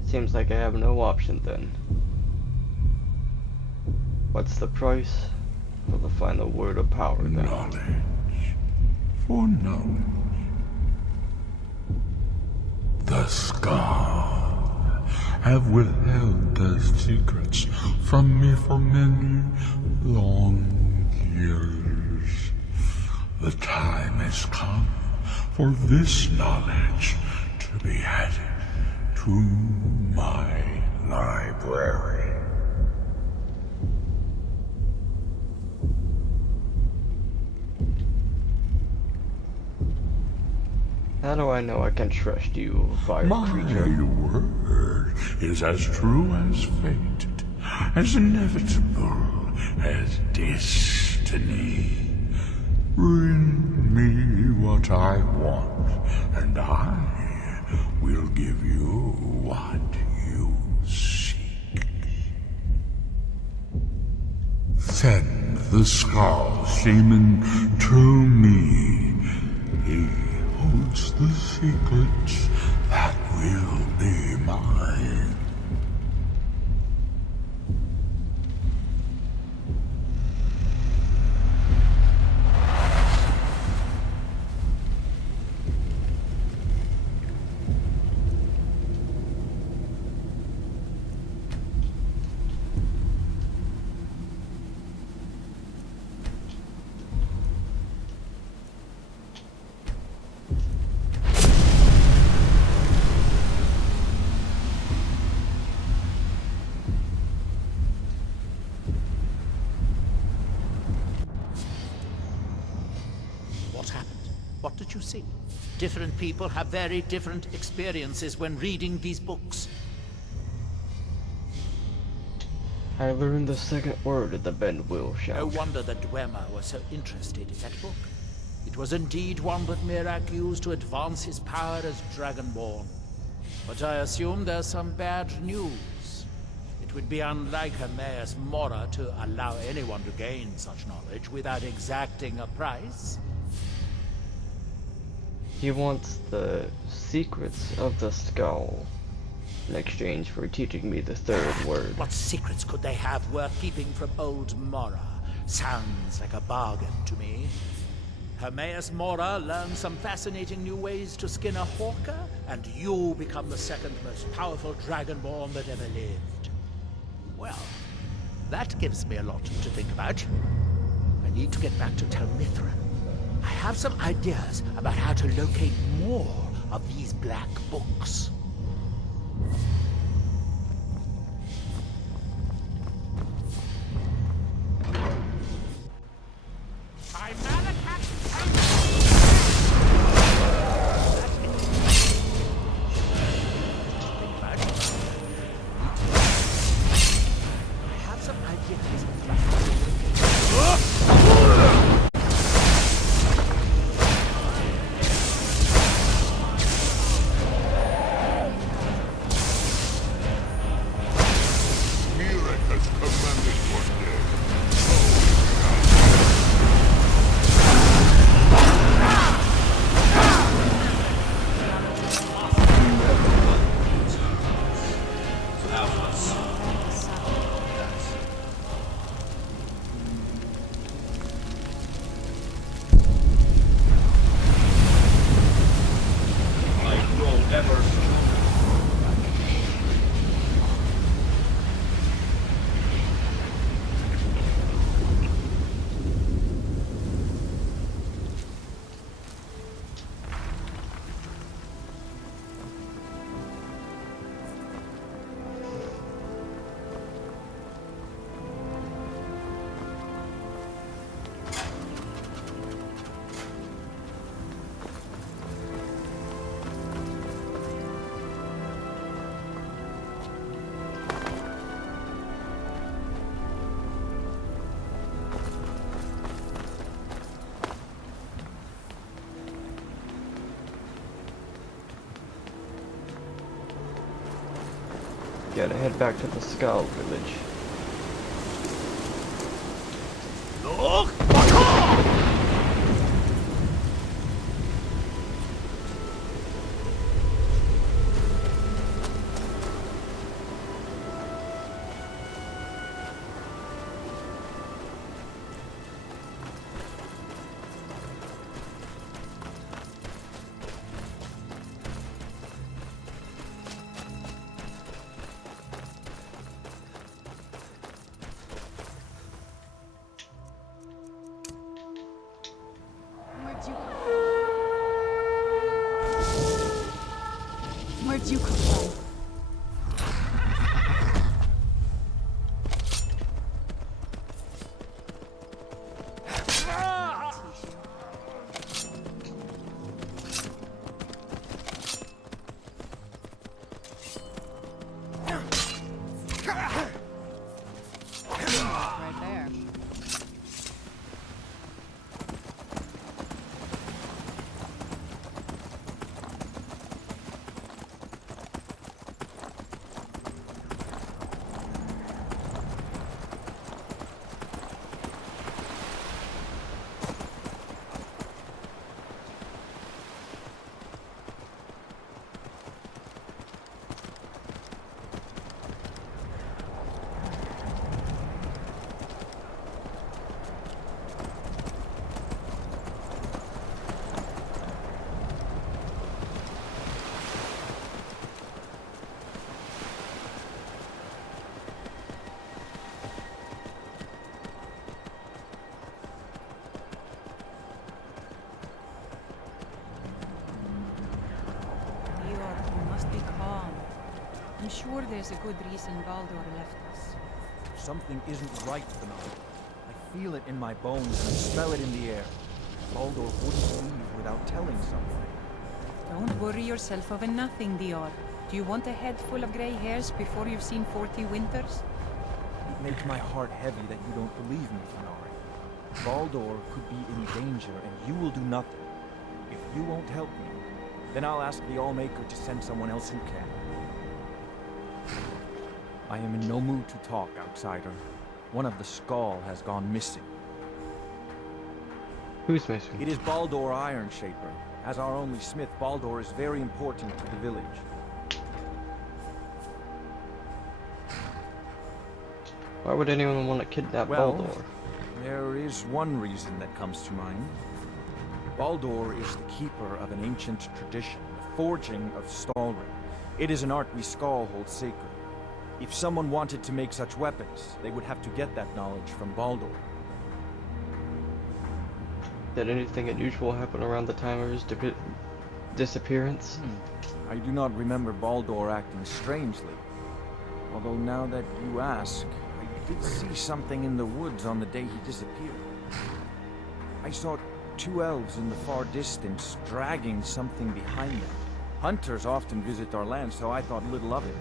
Seems like I have no option then. What's the price for the final word of power then? Knowledge. For knowledge. The Scar have withheld their secrets from me for many long years. The time has come for this knowledge to be added to my library. How do I know I can trust you, fire creature? My word is as true as fate, as inevitable as destiny. Bring me what I want, and I will give you what you seek. Send the Skull Shaman to me. He holds the secrets that will be mine. What happened? What did you see? Different people have very different experiences when reading these books. I learned the second word of the Ben Will No shout. wonder that Dwemer was so interested in that book. It was indeed one that Mirak used to advance his power as Dragonborn. But I assume there's some bad news. It would be unlike Hermaeus Mora to allow anyone to gain such knowledge without exacting a price. He wants the secrets of the skull in exchange for teaching me the third word. What secrets could they have worth keeping from old Mora? Sounds like a bargain to me. Hermaeus Mora learned some fascinating new ways to skin a hawker, and you become the second most powerful Dragonborn that ever lived. Well, that gives me a lot to think about. I need to get back to Tel Mithrin. I have some ideas about how to locate more of these black books. Gotta head back to the Skull Village. Look! Where'd you come from? Right there. I'm sure there's a good reason Baldur left us. Something isn't right tonight. I feel it in my bones and smell it in the air. Baldur wouldn't leave without telling someone. Don't worry yourself over nothing, Dior. Do you want a head full of grey hairs before you've seen 40 winters? It makes my heart heavy that you don't believe me, Fenari. Baldur could be in danger and you will do nothing. If you won't help me, then I'll ask the Allmaker to send someone else who can. I am in no mood to talk, outsider. One of the Skull has gone missing. Who's missing? It is Baldur Ironshaper. As our only smith, Baldur is very important to the village. Why would anyone want to kidnap Baldur? There is one reason that comes to mind. Baldur is the keeper of an ancient tradition, the forging of Stalrim. It is an art we Skull hold sacred. If someone wanted to make such weapons, they would have to get that knowledge from Baldur. Did anything unusual happen around the time of his disappearance? I do not remember Baldur acting strangely. Although now that you ask, I did see something in the woods on the day he disappeared. I saw two elves in the far distance dragging something behind them. Hunters often visit our land, so I thought little of it.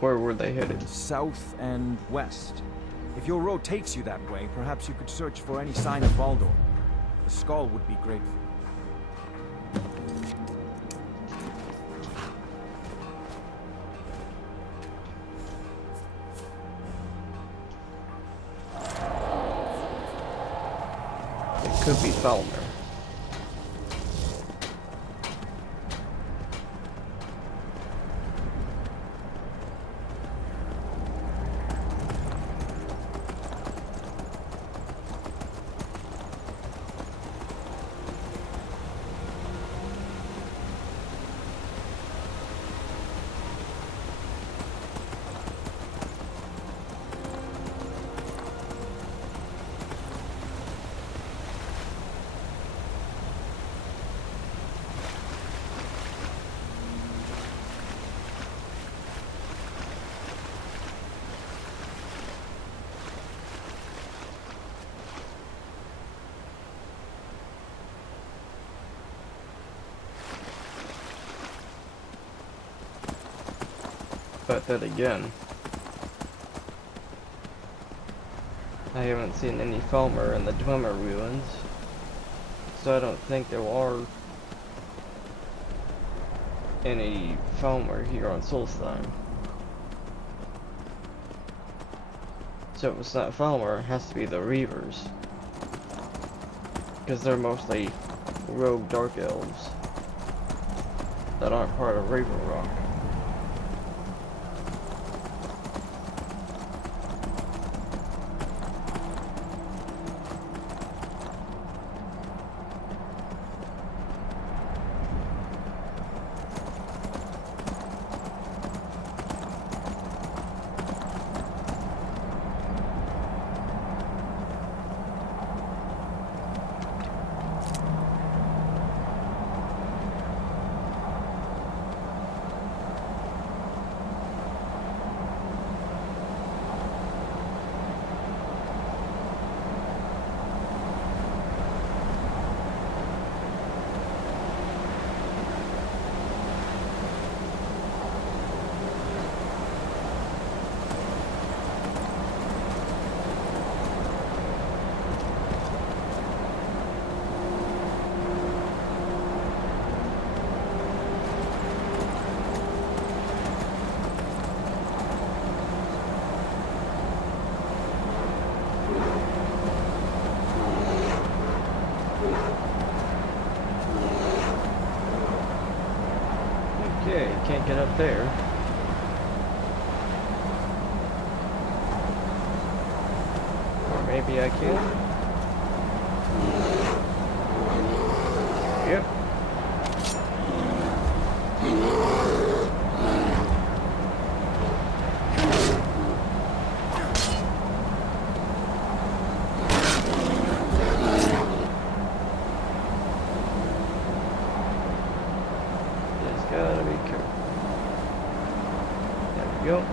Where were they headed? South and west. If your road takes you that way, perhaps you could search for any sign of Baldur. The Skull would be grateful. It could be Falmer. But then again, I haven't seen any Falmer in the Dwemer ruins, so I don't think there are any Falmer here on Solstheim. So if it's not Falmer, it has to be the Reavers. Because they're mostly rogue Dark Elves that aren't part of Raven Rock. Okay, can't get up there. Or maybe I can. Yep. Gotta be careful. There we go.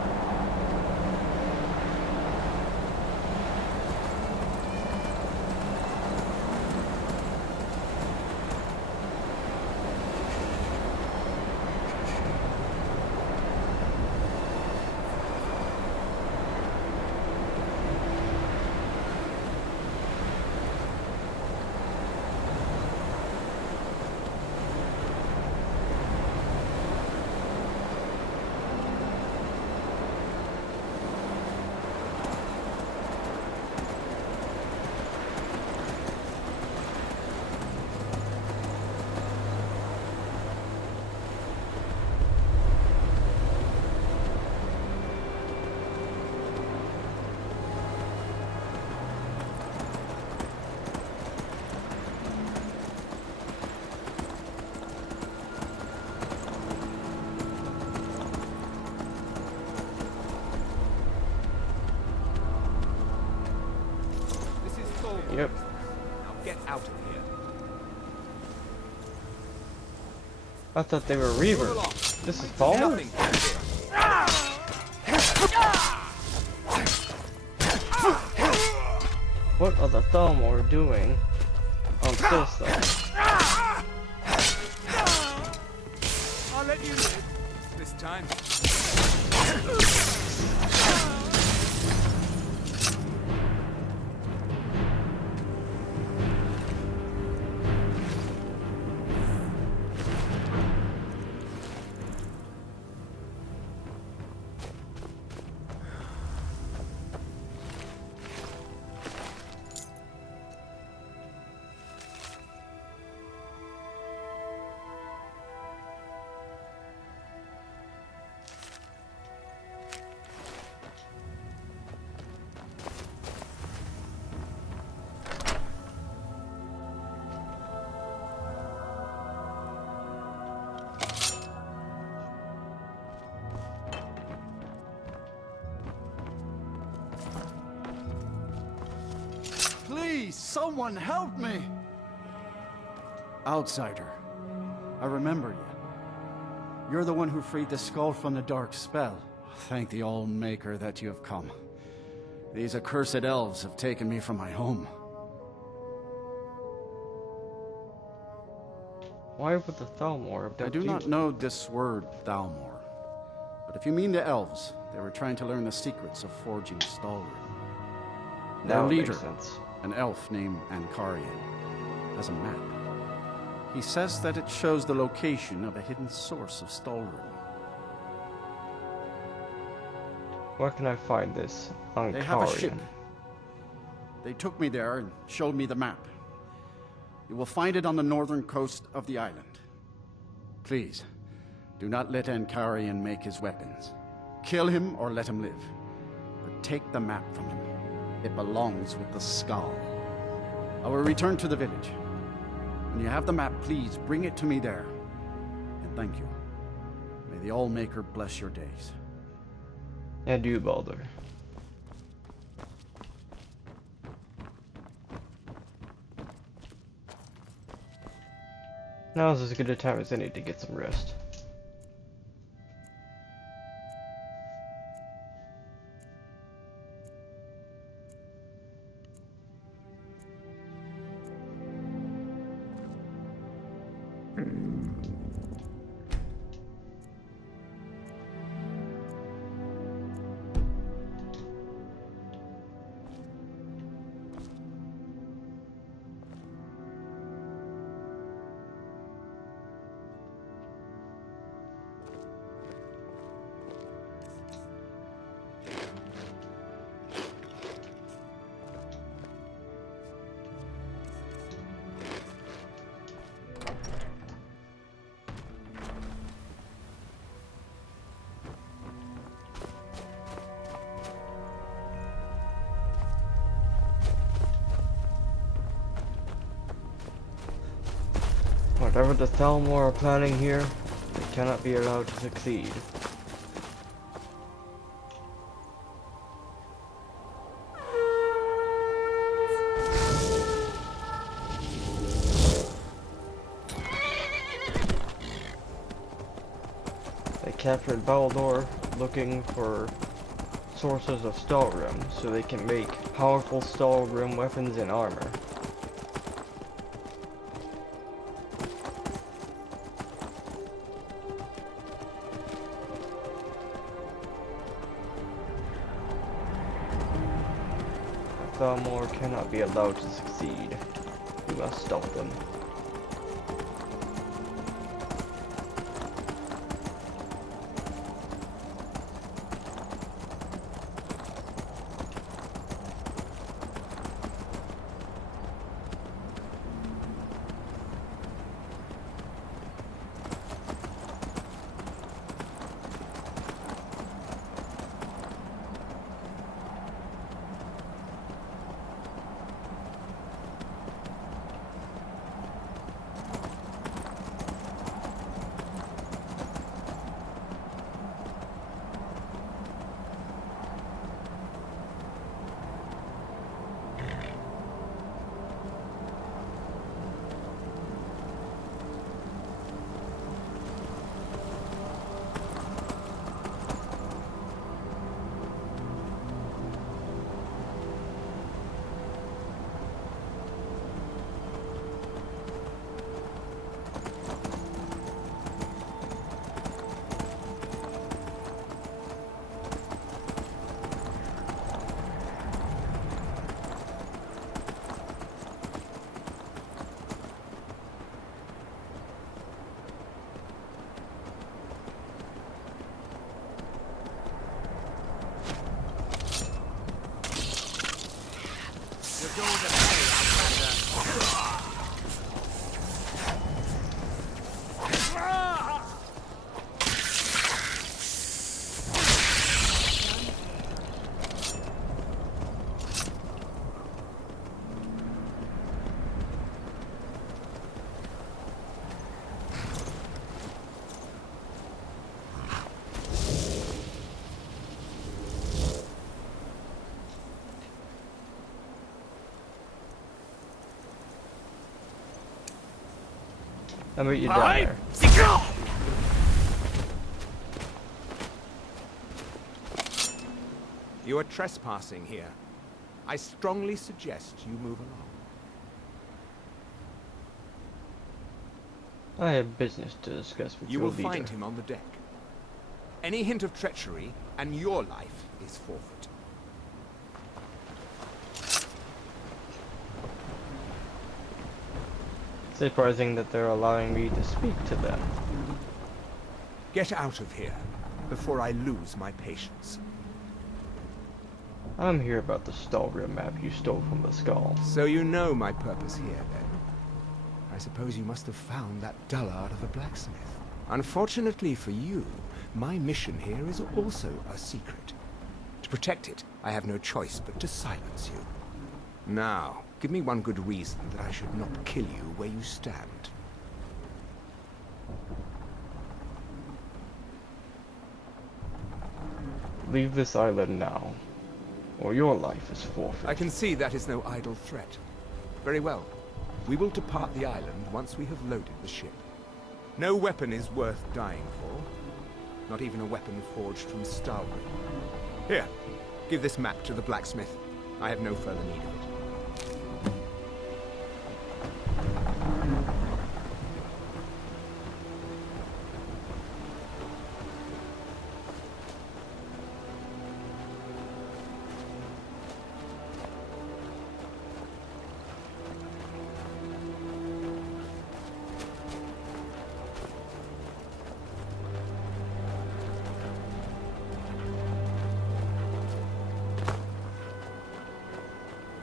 Yep. Now get out of here. I thought they were Reavers. This is Falmer? What are the Thalmor doing on Solstheim? I'll let you live this time. Please, someone help me! Outsider, I remember you. You're the one who freed the skull from the dark spell. Thank the All-Maker that you have come. These accursed elves have taken me from my home. Why would the Thalmor have done I do not know this word, Thalmor. But if you mean the elves, they were trying to learn the secrets of forging Stalwart. Their Now it leader, makes sense. an elf named Ankarian, has a map. He says that it shows the location of a hidden source of Stalrim. Where can I find this on They have a Karian? ship. They took me there and showed me the map. You will find it on the northern coast of the island. Please, do not let Ankarian make his weapons. Kill him or let him live. But take the map from him. It belongs with the Skull. I will return to the village. When you have the map, please bring it to me there. And thank you. May the Allmaker bless your days. And you, Baldur. Now is as good a time as any to get some rest. Whatever the Thalmor are planning here, they cannot be allowed to succeed. They captured Baldur looking for sources of Stalrim so they can make powerful Stalrim weapons and armor. Thalmor cannot be allowed to succeed. We must stop them. I'll meet you down there. You are trespassing here. I strongly suggest you move along. I have business to discuss with You your will leader. find him on the deck. Any hint of treachery, and your life is forfeit. Surprising that they're allowing me to speak to them. Get out of here before I lose my patience. I'm here about the Skyrim map you stole from the skull. So you know my purpose here, then? I suppose you must have found that dullard of a blacksmith. Unfortunately for you, my mission here is also a secret. To protect it, I have no choice but to silence you. Now, give me one good reason that I should not kill you where you stand. Leave this island now, or your life is forfeit. I can see that is no idle threat. Very well. We will depart the island once we have loaded the ship. No weapon is worth dying for. Not even a weapon forged from Stalgrim. Here, give this map to the blacksmith. I have no further need of it.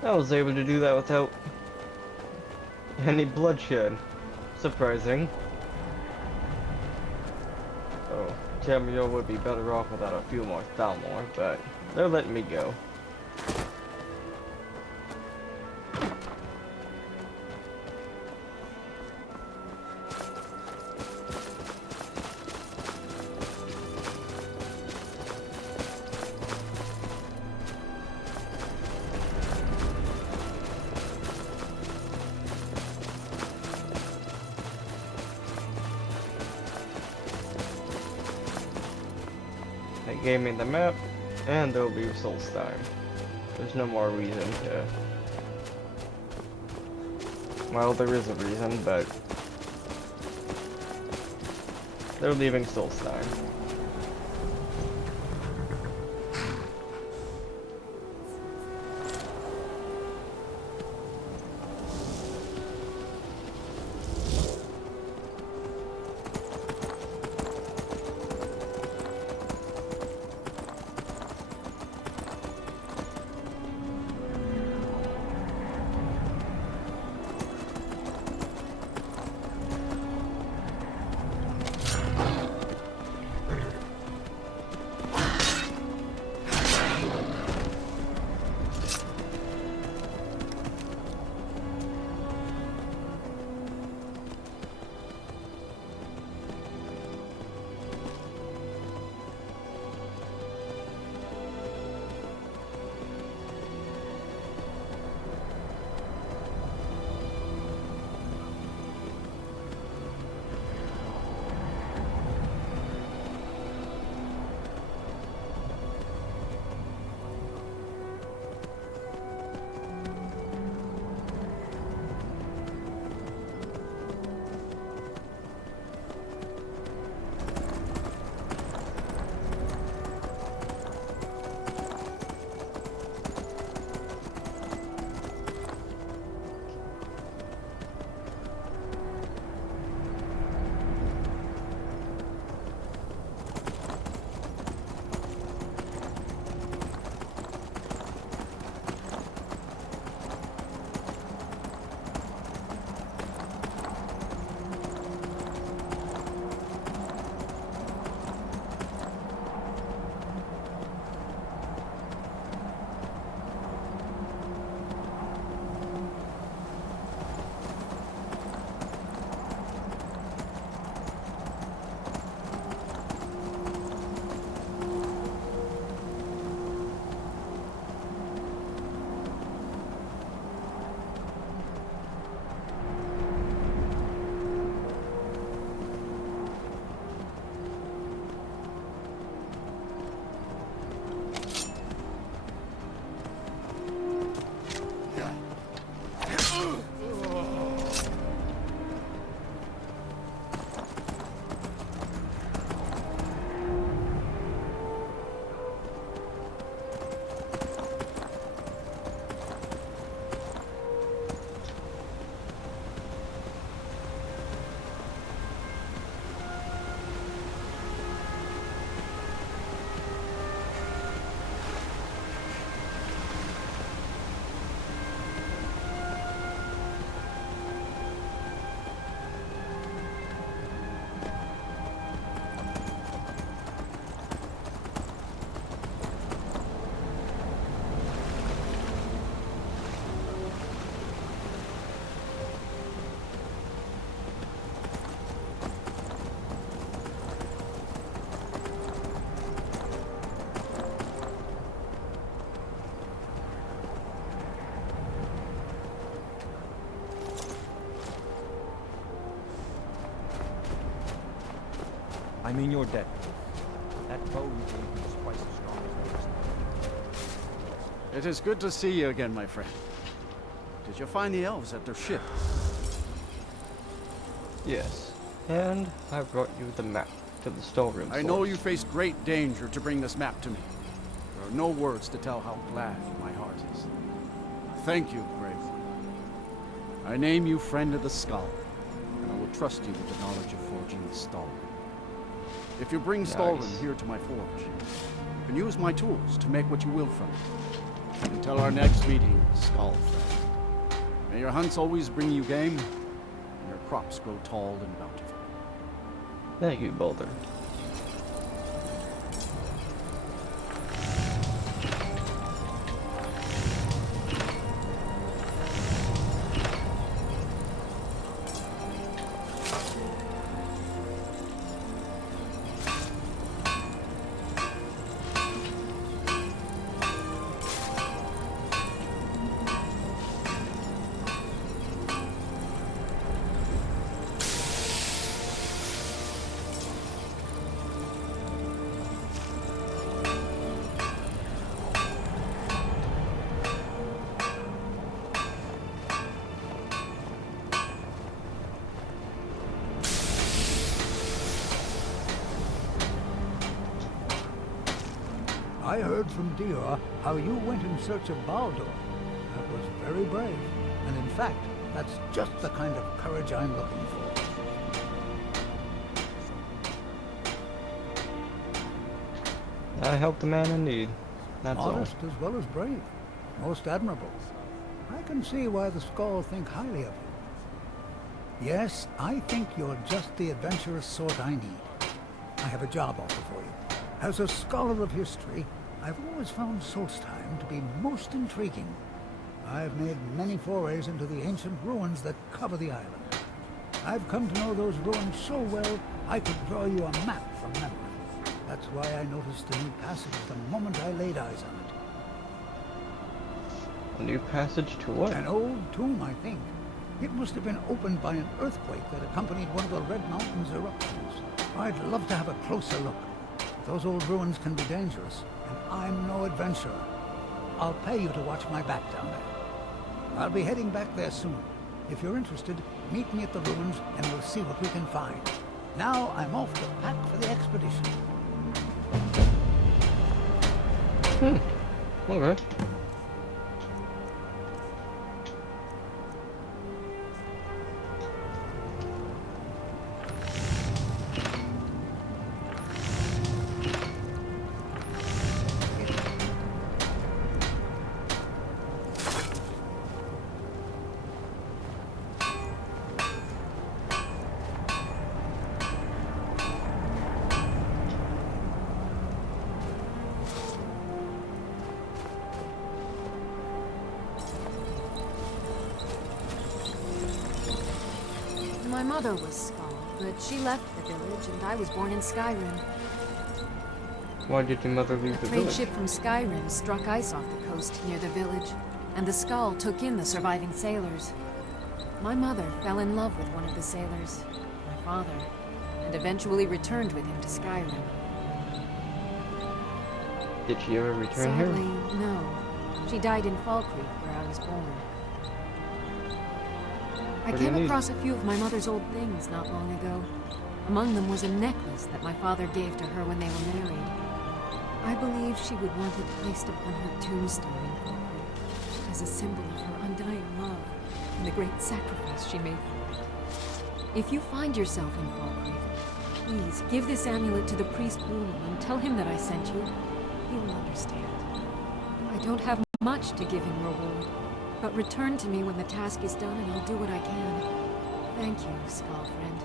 I was able to do that without any bloodshed. Surprising. Oh, Tamriel would be better off without a few more Thalmor, but they're letting me go. They gave me the map, and there'll be Solstheim. There's no more reason to... Well, there is a reason, but... They're leaving Solstheim. I mean your debt. That bow you gave me is twice as strong as yours. It is good to see you again, my friend. Did you find the elves at their ship? Yes, and I brought you the map to the storeroom. I know you faced great danger to bring this map to me. There are no words to tell how glad my heart is. Thank you, brave one. I name you Friend of the Skull, and I will trust you with the knowledge of forging the Stalwyn. If you bring Stalwyn here to my forge, you can use my tools to make what you will from it. Until our next meeting, Skull friend. May your hunts always bring you game, and your crops grow tall and bountiful. Thank you, Boulder. I heard from Dior how you went in search of Baldur. That was very brave. And in fact, that's just the kind of courage I'm looking for. I helped a man in need. That's Honest as well as brave. Most admirable. I can see why the Skull think highly of you. Yes, I think you're just the adventurous sort I need. I have a job offer for you. As a scholar of history, I've always found Solstheim to be most intriguing. I've made many forays into the ancient ruins that cover the island. I've come to know those ruins so well, I could draw you a map from memory. That's why I noticed the new passage the moment I laid eyes on it. A new passage to what? An old tomb, I think. It must have been opened by an earthquake that accompanied one of the Red Mountain's eruptions. I'd love to have a closer look. Those old ruins can be dangerous, and I'm no adventurer. I'll pay you to watch my back down there. I'll be heading back there soon. If you're interested, meet me at the ruins and we'll see what we can find. Now I'm off to pack for the expedition. Okay. My mother was Skull, but she left the village and I was born in Skyrim. Why did your mother leave the A trade village? ship from Skyrim struck ice off the coast near the village, and the Skull took in the surviving sailors. My mother fell in love with one of the sailors, my father, and eventually returned with him to Skyrim. Did she ever return Sadly, here? no. She died in Fall Creek, where I was born. I What do you came need? across a few of my mother's old things not long ago. Among them was a necklace that my father gave to her when they were married. I believe she would want it placed upon her tombstone in Fall Creek, as a symbol of her undying love and the great sacrifice she made for it. If you find yourself in Fall Creek, please give this amulet to the priest Bruno and tell him that I sent you. He will understand. I don't have much to give in reward, but return to me when the task is done and I'll do what I can. Thank you, Skull friend.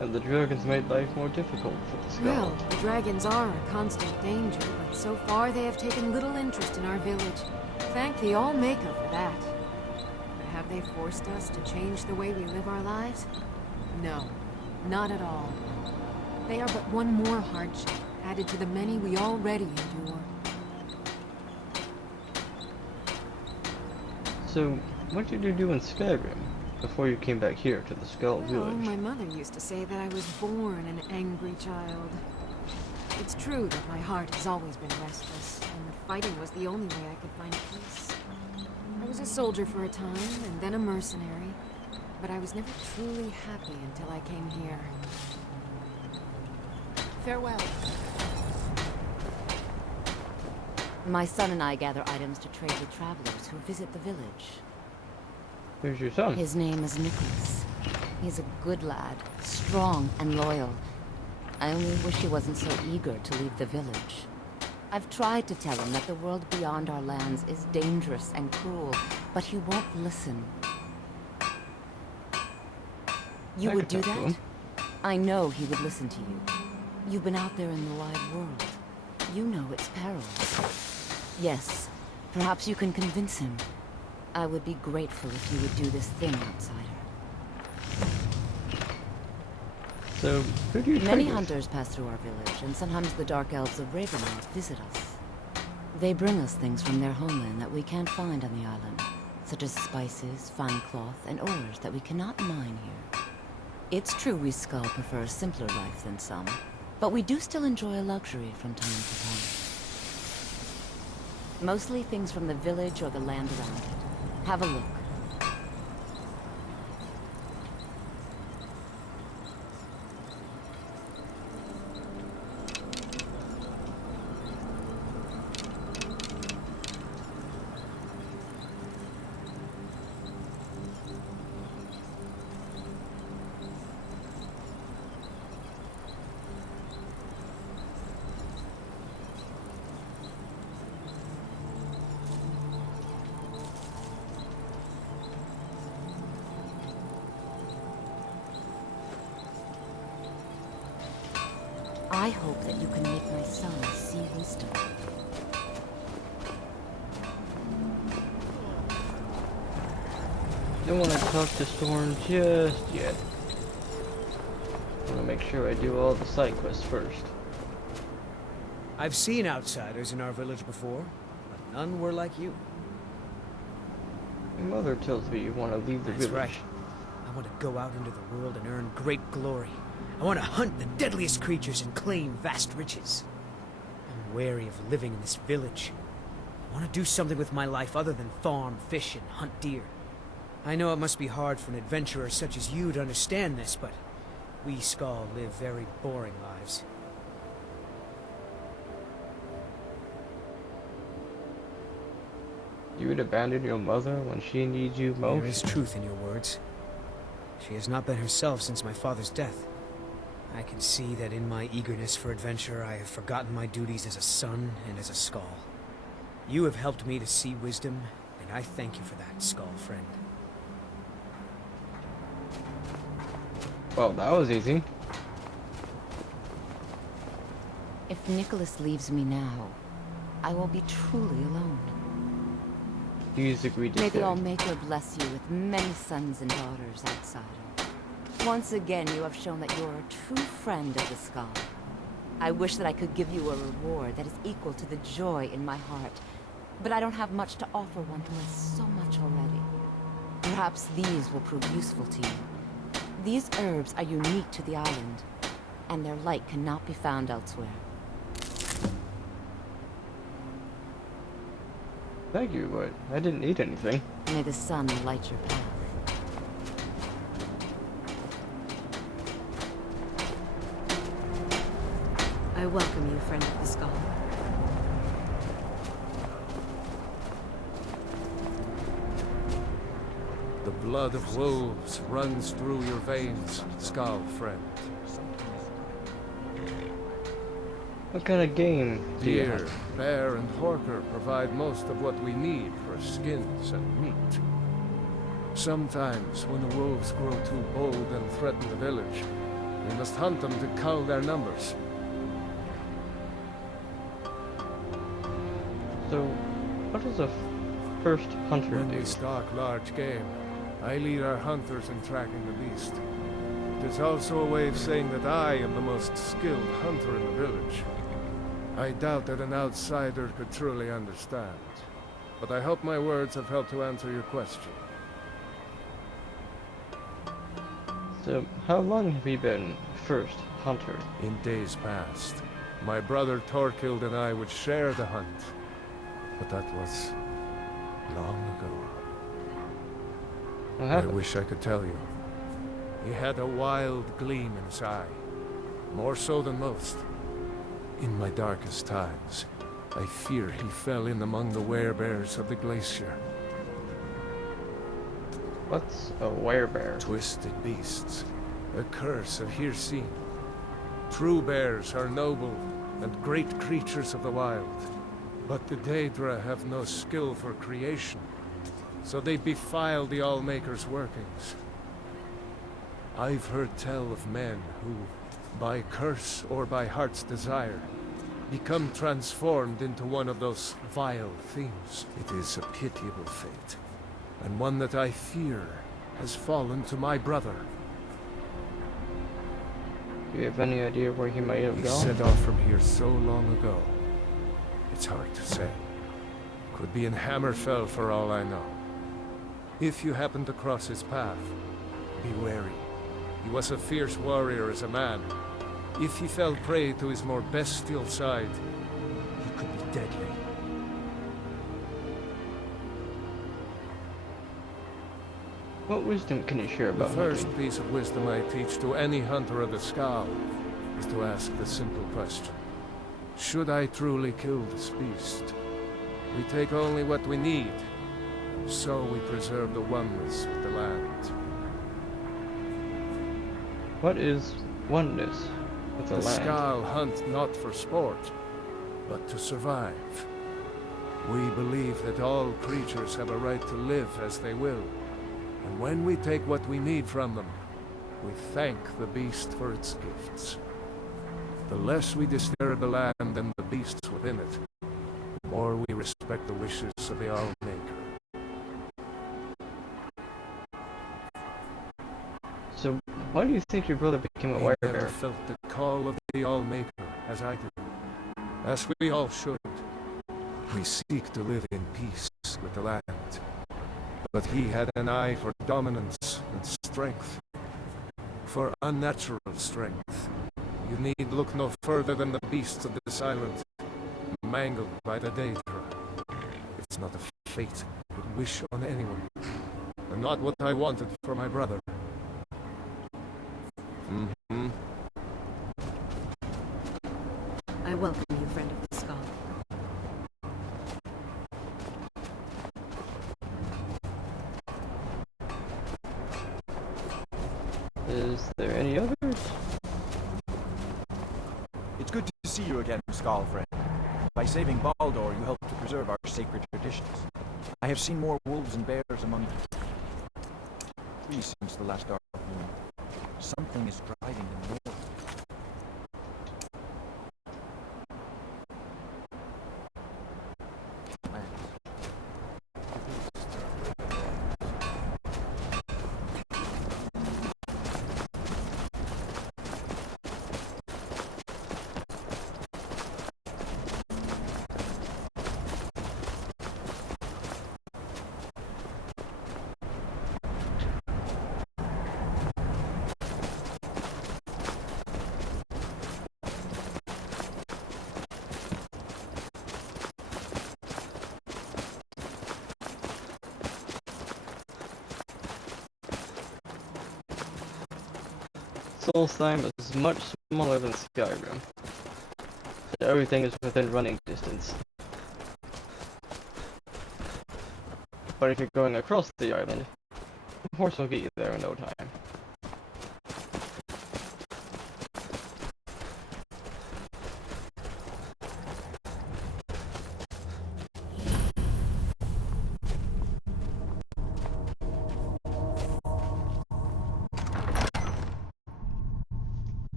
Have the dragons made life more difficult for the Skull? Well, the dragons are a constant danger, but so far they have taken little interest in our village. Thank the All-Maker for that. But have they forced us to change the way we live our lives? No, not at all. They are but one more hardship, added to the many we already endure. So, what did you do in Skyrim? before you came back here to the Skull Oh, Village. my mother used to say that I was born an angry child. It's true that my heart has always been restless, and fighting was the only way I could find peace. I was a soldier for a time, and then a mercenary, but I was never truly happy until I came here. Farewell. My son and I gather items to trade with travelers who visit the village. Who's your son? His name is Nicholas. He's a good lad, strong and loyal. I only wish he wasn't so eager to leave the village. I've tried to tell him that the world beyond our lands is dangerous and cruel, but he won't listen. You would do that? I know he would listen to you. You've been out there in the wide world. You know its perils. Yes, perhaps you can convince him. I would be grateful if you would do this thing, outsider. So, who do you Many trade with? hunters pass through our village, and sometimes the Dark Elves of Ravenloft visit us. They bring us things from their homeland that we can't find on the island, such as spices, fine cloth, and ores that we cannot mine here. It's true we Skull prefer a simpler life than some, but we do still enjoy a luxury from time to time. Mostly things from the village or the land around it. Have a look. I hope that you can make my son see wisdom. Don't want to talk to Storm just yet. I want to make sure I do all the side quests first. I've seen outsiders in our village before, but none were like you. My mother tells me you want to leave the That's village. right. I want to go out into the world and earn great glory. I want to hunt the deadliest creatures and claim vast riches. I'm wary of living in this village. I want to do something with my life other than farm, fish, and hunt deer. I know it must be hard for an adventurer such as you to understand this, but we Skull live very boring lives. You would abandon your mother when she needs you most? There is truth in your words. She has not been herself since my father's death. I can see that in my eagerness for adventure, I have forgotten my duties as a son and as a Skull. You have helped me to see wisdom, and I thank you for that, Skull friend. Well, that was easy. If Nicholas leaves me now, I will be truly alone. He's agreed to May stay. the Allmaker bless you with many sons and daughters, outsider. Once again, you have shown that you're a true friend of the Skull. I wish that I could give you a reward that is equal to the joy in my heart, but I don't have much to offer one who has so much already. Perhaps these will prove useful to you. These herbs are unique to the island, and their light cannot be found elsewhere. Thank you, but I didn't need anything. May the sun light your path. I welcome you, friend of the Skull. The blood of wolves runs through your veins, Skull friend. What kind of game do you Deer, have? bear, and horker provide most of what we need for skins and meat. Sometimes, when the wolves grow too bold and threaten the village, we must hunt them to cull their numbers. So, what does a first hunter When do? we stalk large game, I lead our hunters in tracking the beast. It is also a way of saying that I am the most skilled hunter in the village. I doubt that an outsider could truly understand, but I hope my words have helped to answer your question. So, how long have you been first hunter? In days past, my brother Torkild and I would share the hunt. But that was long ago. What I happened? wish I could tell you. He had a wild gleam in his eye. More so than most. In my darkest times, I fear he fell in among the werebears of the glacier. What's a werebear? Twisted beasts. A curse of here seen. True bears are noble and great creatures of the wild. But the Daedra have no skill for creation, so they defile the Allmaker's workings. I've heard tell of men who, by curse or by heart's desire, become transformed into one of those vile things. It is a pitiable fate, and one that I fear has fallen to my brother. Do you have any idea where he might have He gone? set off from here so long ago. It's hard to say. Could be in Hammerfell for all I know. If you happen to cross his path, be wary. He was a fierce warrior as a man. If he fell prey to his more bestial side, he could be deadly. What wisdom can you share The about first hunting? piece of wisdom I teach to any hunter of the Skull is to ask the simple question. Should I truly kill this beast? We take only what we need, so we preserve the oneness with the land. What is oneness with the The land? Skull hunt not for sport, but to survive. We believe that all creatures have a right to live as they will, and when we take what we need from them, we thank the beast for its gifts. The less we disturb the land and the beasts within it, the more we respect the wishes of the Allmaker. So, why do you think your brother became a He never werebear? felt the call of the Allmaker as I do, as we all should. We seek to live in peace with the land, but he had an eye for dominance and strength, for unnatural strength. You need look no further than the beasts of the silent, mangled by the Daedra. It's not a fate I would wish on anyone, and not what I wanted for my brother. I welcome you, friend of the Skull. Is there any others? It's good to see you again, Skull friend. By saving Baldur, you helped to preserve our sacred traditions. I have seen more wolves and bears among the trees since the last dark moon. Something is driving them north. Solstheim is much smaller than Skyrim. Everything is within running distance. But if you're going across the island, the horse will get you there in no time.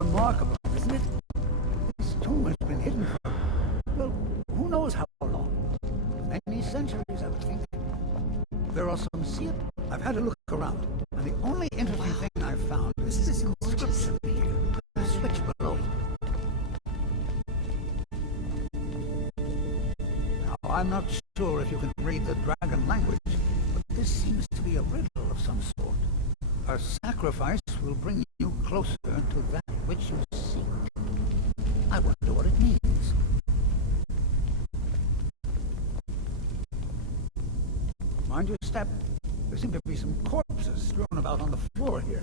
Remarkable, isn't it? This tomb has been hidden for, well, who knows how long. Many centuries, there are some seals. I've had a look around, and the only interesting thing I've found is this inscription here. The switch below. Now, I'm not sure if you can read the dragon language, but this seems to be a riddle of some sort. A sacrifice will bring you closer to that which you seek. I wonder what it means. Mind your step. There seem to be some corpses strewn about on the floor here.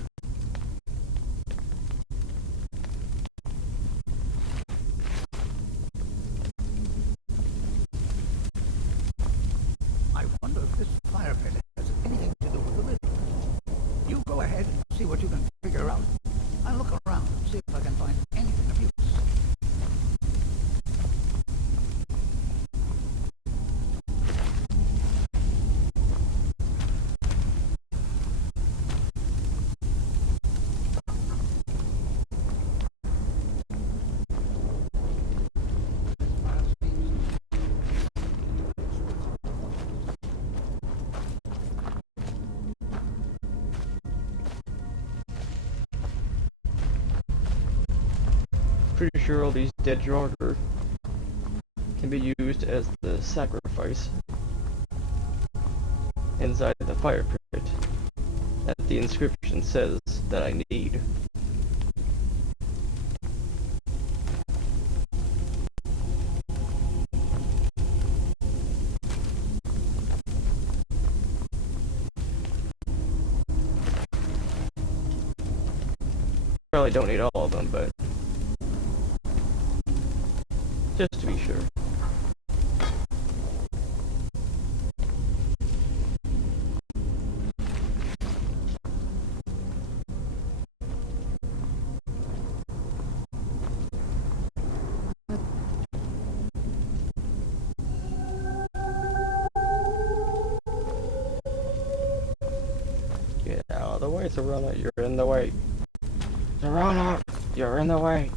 I wonder if this fire pit has anything to do with the living. You go ahead and see what you can figure out. I'll look around and see if I can find anything of use. Pretty sure all these dead Draugr can be used as the sacrifice inside the fire pit that the inscription says that I need. Probably don't need all of them, but just to be sure. Get out of the way, Serana, you're in the way. Serana, you're in the way.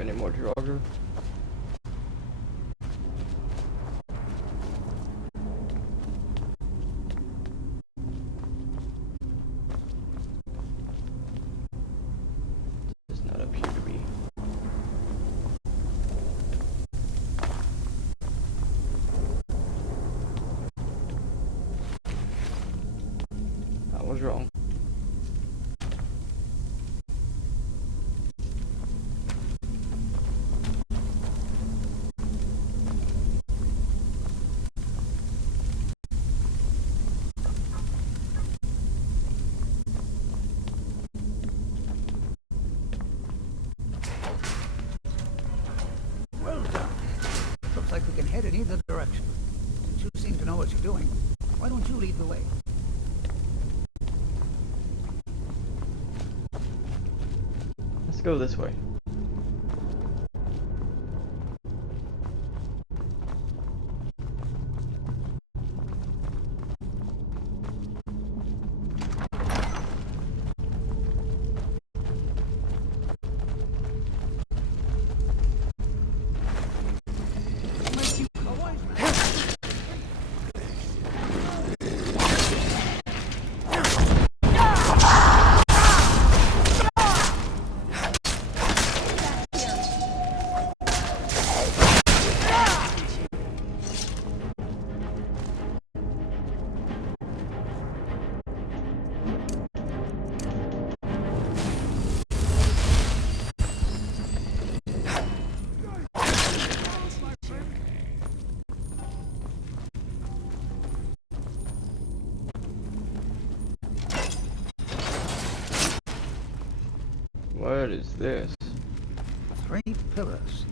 Any more Draugr? Does not appear to be. I was wrong. Well done. Looks like we can head in either direction. Since you seem to know what you're doing, why don't you lead the way? Let's go this way. What is this? 3 pillars.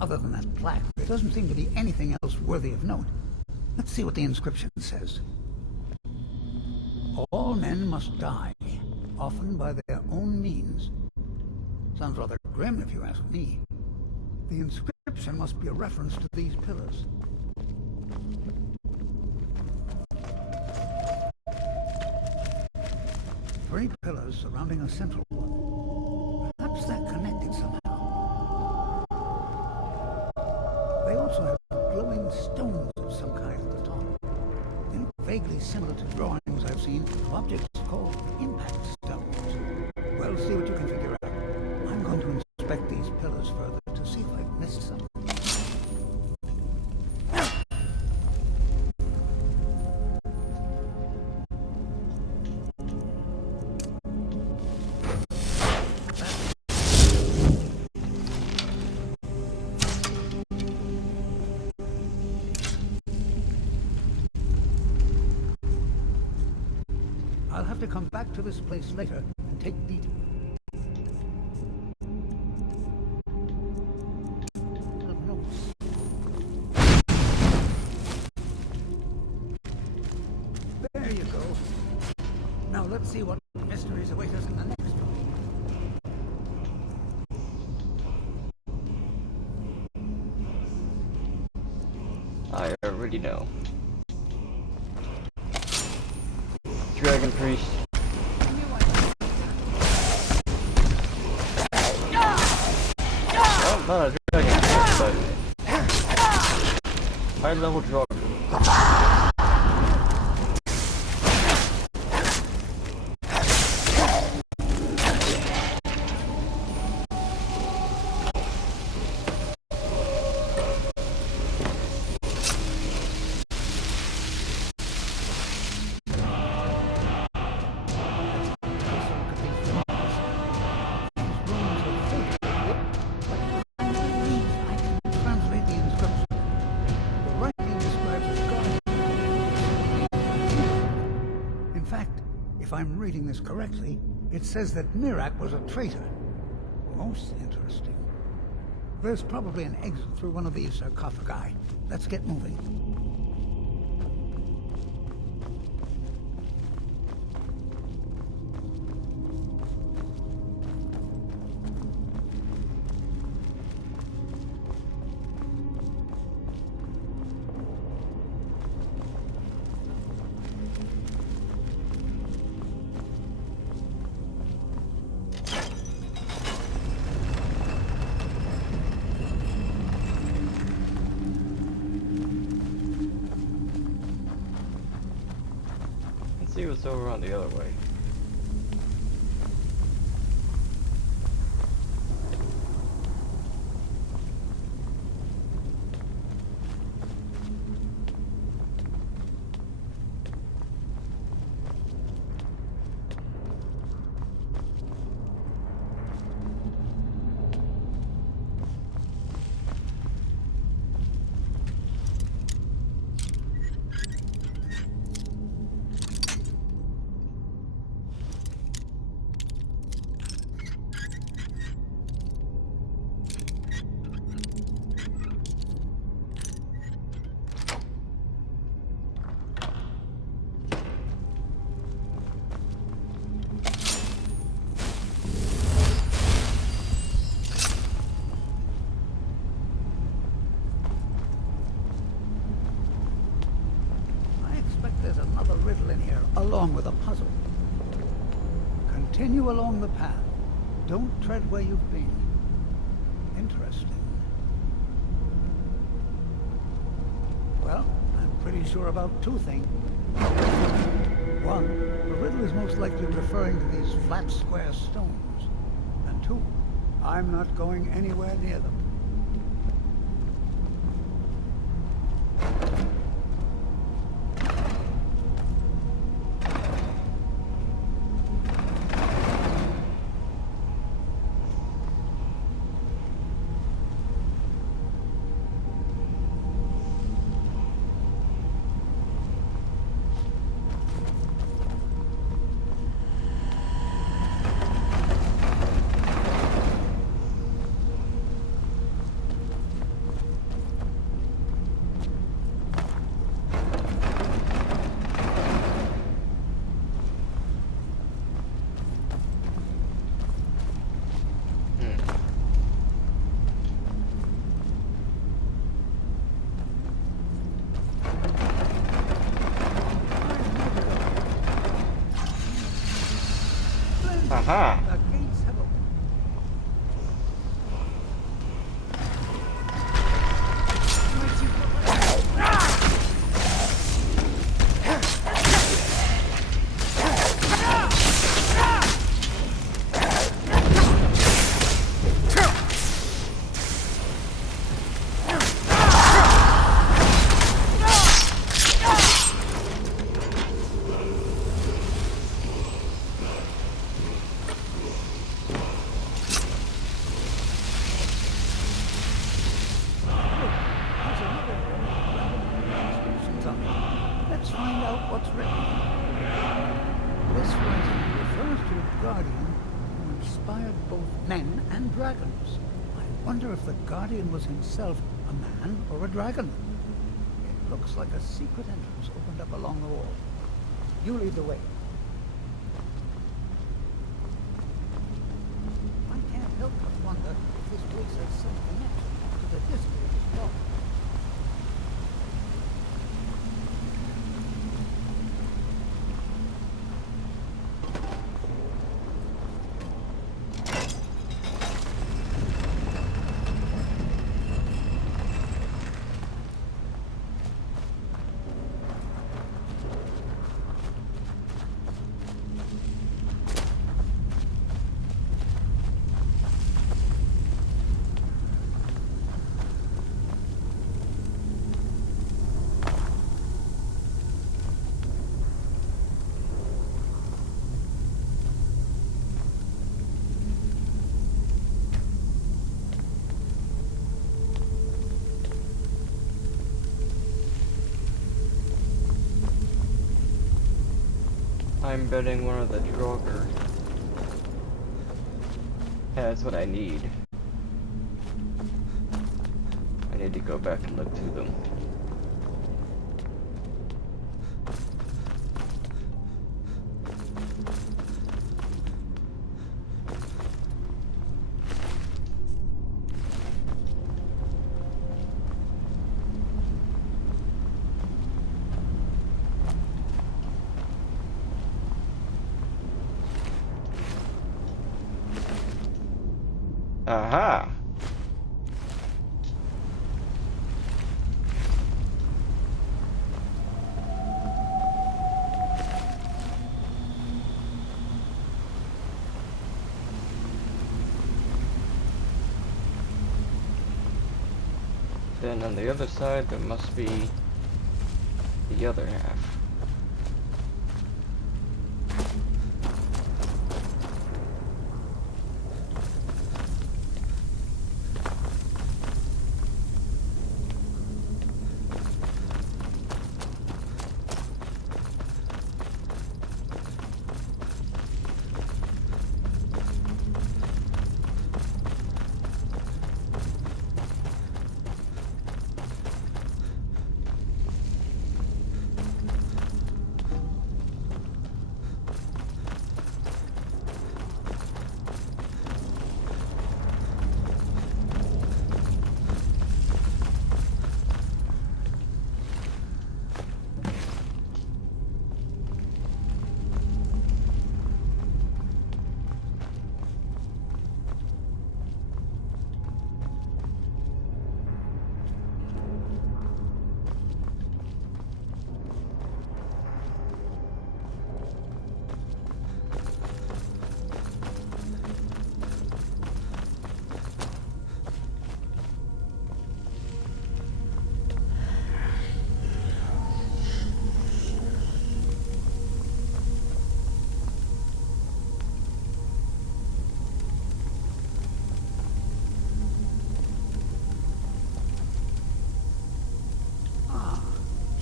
Other than that plaque, there doesn't seem to be anything else worthy of note. Let's see what the inscription says. All men must die. often by their own means. Sounds rather grim if you ask me. The inscription must be a reference to these pillars. Three pillars surrounding a central one. Perhaps they're connected somehow. They also have glowing stones of some kind at the top. They're vaguely similar to drawings I've seen of objects called impact stones. Well, see what you can figure out. I'm going to inspect these pillars further to see if I've missed something. I'll have to come back to this place later and take details. There you go. Now let's see what mysteries await us in the next one. I already know. Dragon Priest. Oh, not a dragon priest, but high level dragon. If I'm reading this correctly, it says that Mirak was a traitor. Most interesting. There's probably an exit through one of these sarcophagi. Let's get moving. See what's over on the other way. Along with a puzzle. Continue along the path. Don't tread where you've been. Interesting. Well, I'm pretty sure about two things. One, the riddle is most likely referring to these flat square stones. And two, I'm not going anywhere near them. Aha! The gates have opened. Let's find out what's written. This writing refers to a guardian who inspired both men and dragons. I wonder if the guardian was himself a man or a dragon. It looks like a secret entrance opened up along the wall. You lead the way. I can't help but wonder if this place has some connection to the history of this law. I'm betting one of the Draugr has what I need. I need to go back and look through them. Aha! Then on the other side there must be the other half.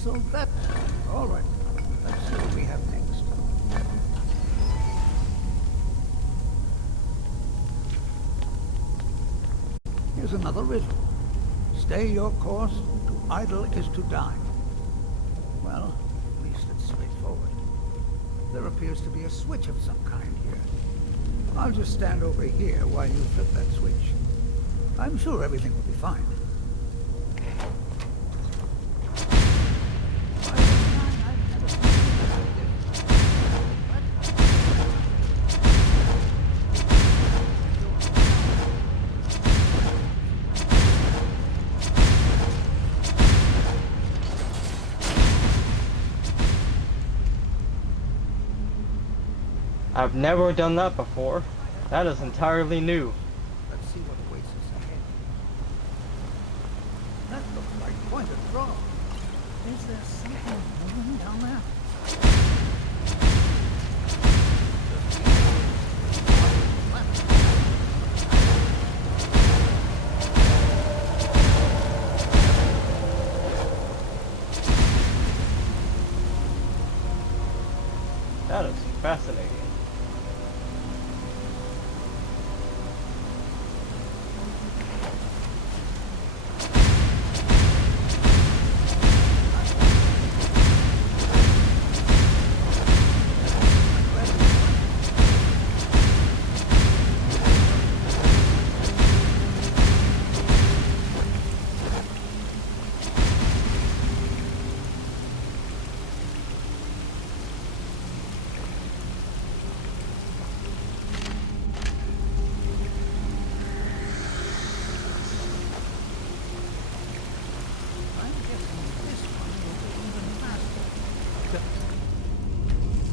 So that... All right. Let's see what we have next. Here's another riddle. Stay your course, to idle is to die. Well, at least it's straightforward. There appears to be a switch of some kind here. I'll just stand over here while you flip that switch. I'm sure everything will be fine. I've never done that before. That is entirely new. Let's see what awaits us ahead. That looks like quite a draw. Is there something moving down there? That is fascinating.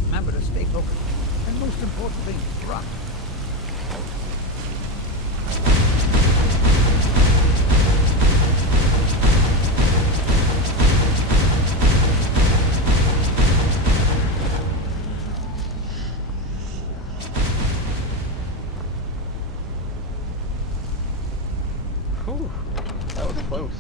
Remember to stay focused, and most importantly, run. Whew, that was close.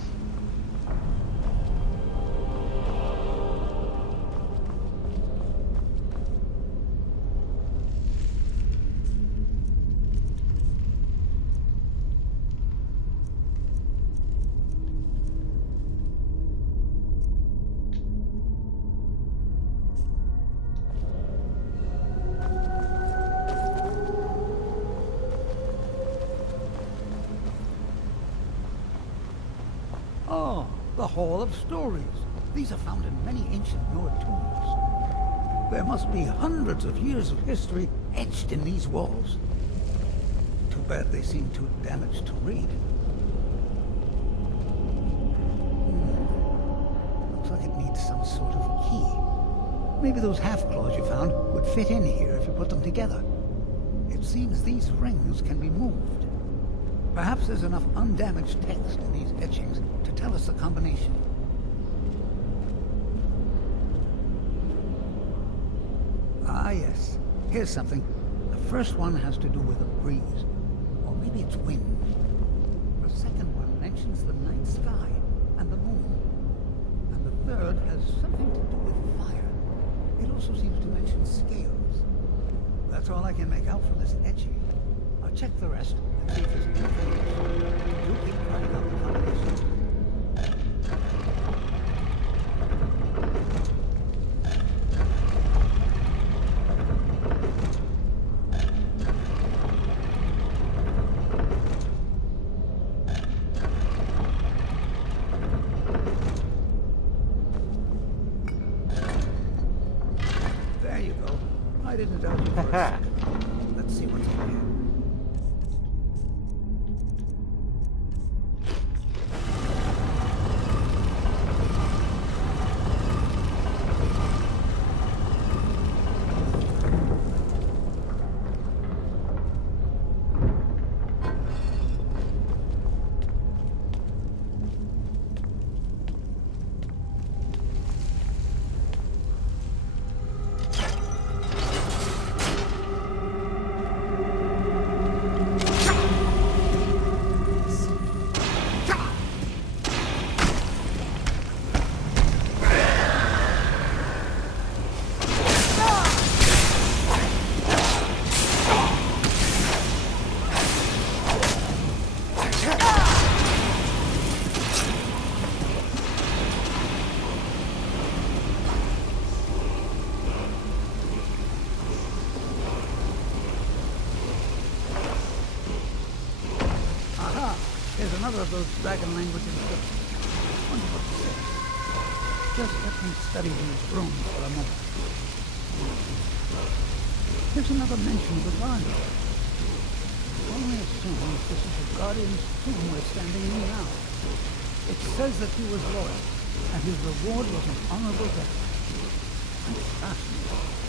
Oh, the Hall of Stories. These are found in many ancient Nord tombs. There must be hundreds of years of history etched in these walls. Too bad they seem too damaged to read. Looks like it needs some sort of key. Maybe those half-claws you found would fit in here if you put them together. It seems these rings can be moved. Perhaps there's enough undamaged text in these etchings to tell us the combination. Ah, yes. Here's something. The first one has to do with a breeze. Or maybe it's wind. The second one mentions the night sky and the moon. And the third has something to do with fire. It also seems to mention scales. That's all I can make out from this etching. I'll check the rest and see if there's anything else. You keep trying out the combination. There you go. I didn't doubt you for a second. Let's see what's in here. There's another of those dragon language inscriptions. Wonder what it says. Just let me study these runes for a moment. There's another mention of the Guardian. Only assume this is the Guardian's tomb we're standing in now. It says that he was loyal, and his reward was an honorable death. That's fascinating.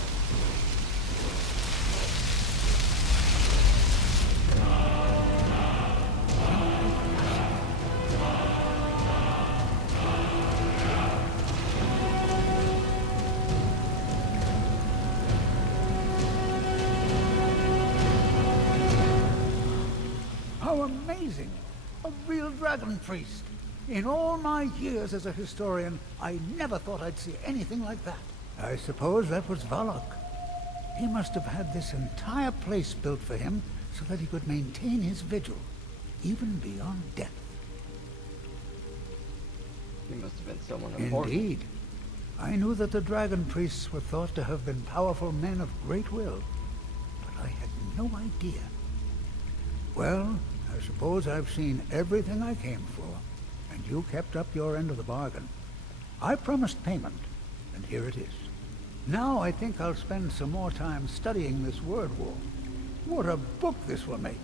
How amazing! A real dragon priest! In all my years as a historian, I never thought I'd see anything like that. I suppose that was Valak. He must have had this entire place built for him so that he could maintain his vigil, even beyond death. He must have been someone important. Indeed. I knew that the dragon priests were thought to have been powerful men of great will, but I had no idea. Well, I suppose I've seen everything I came for, and you kept up your end of the bargain. I promised payment, and here it is. Now I think I'll spend some more time studying this word war. What a book this will make!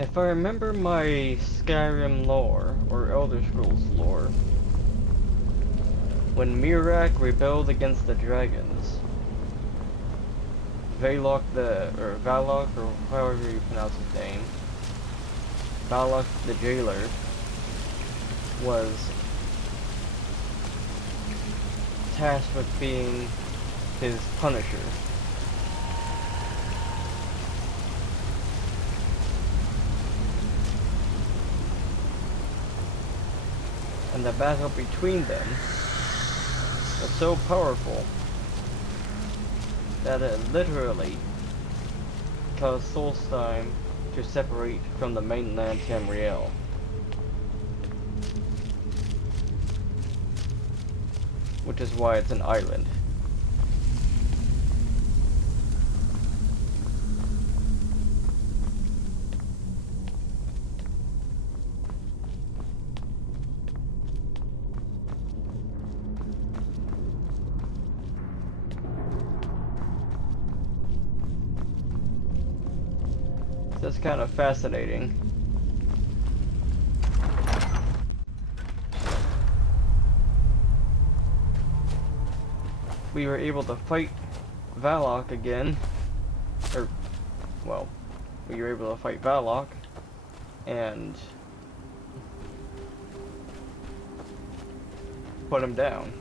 If I remember my Skyrim lore, or Elder Scrolls lore, when Mirak rebelled against the dragons, Valok or however you pronounce his name, Valok the Jailer, was tasked with being his punisher. And the battle between them was so powerful that it literally caused Solstheim to separate from the mainland Tamriel. Which is why it's an island. That's kind of fascinating. We were able to fight Valok again. Well, we were able to fight Valok and put him down.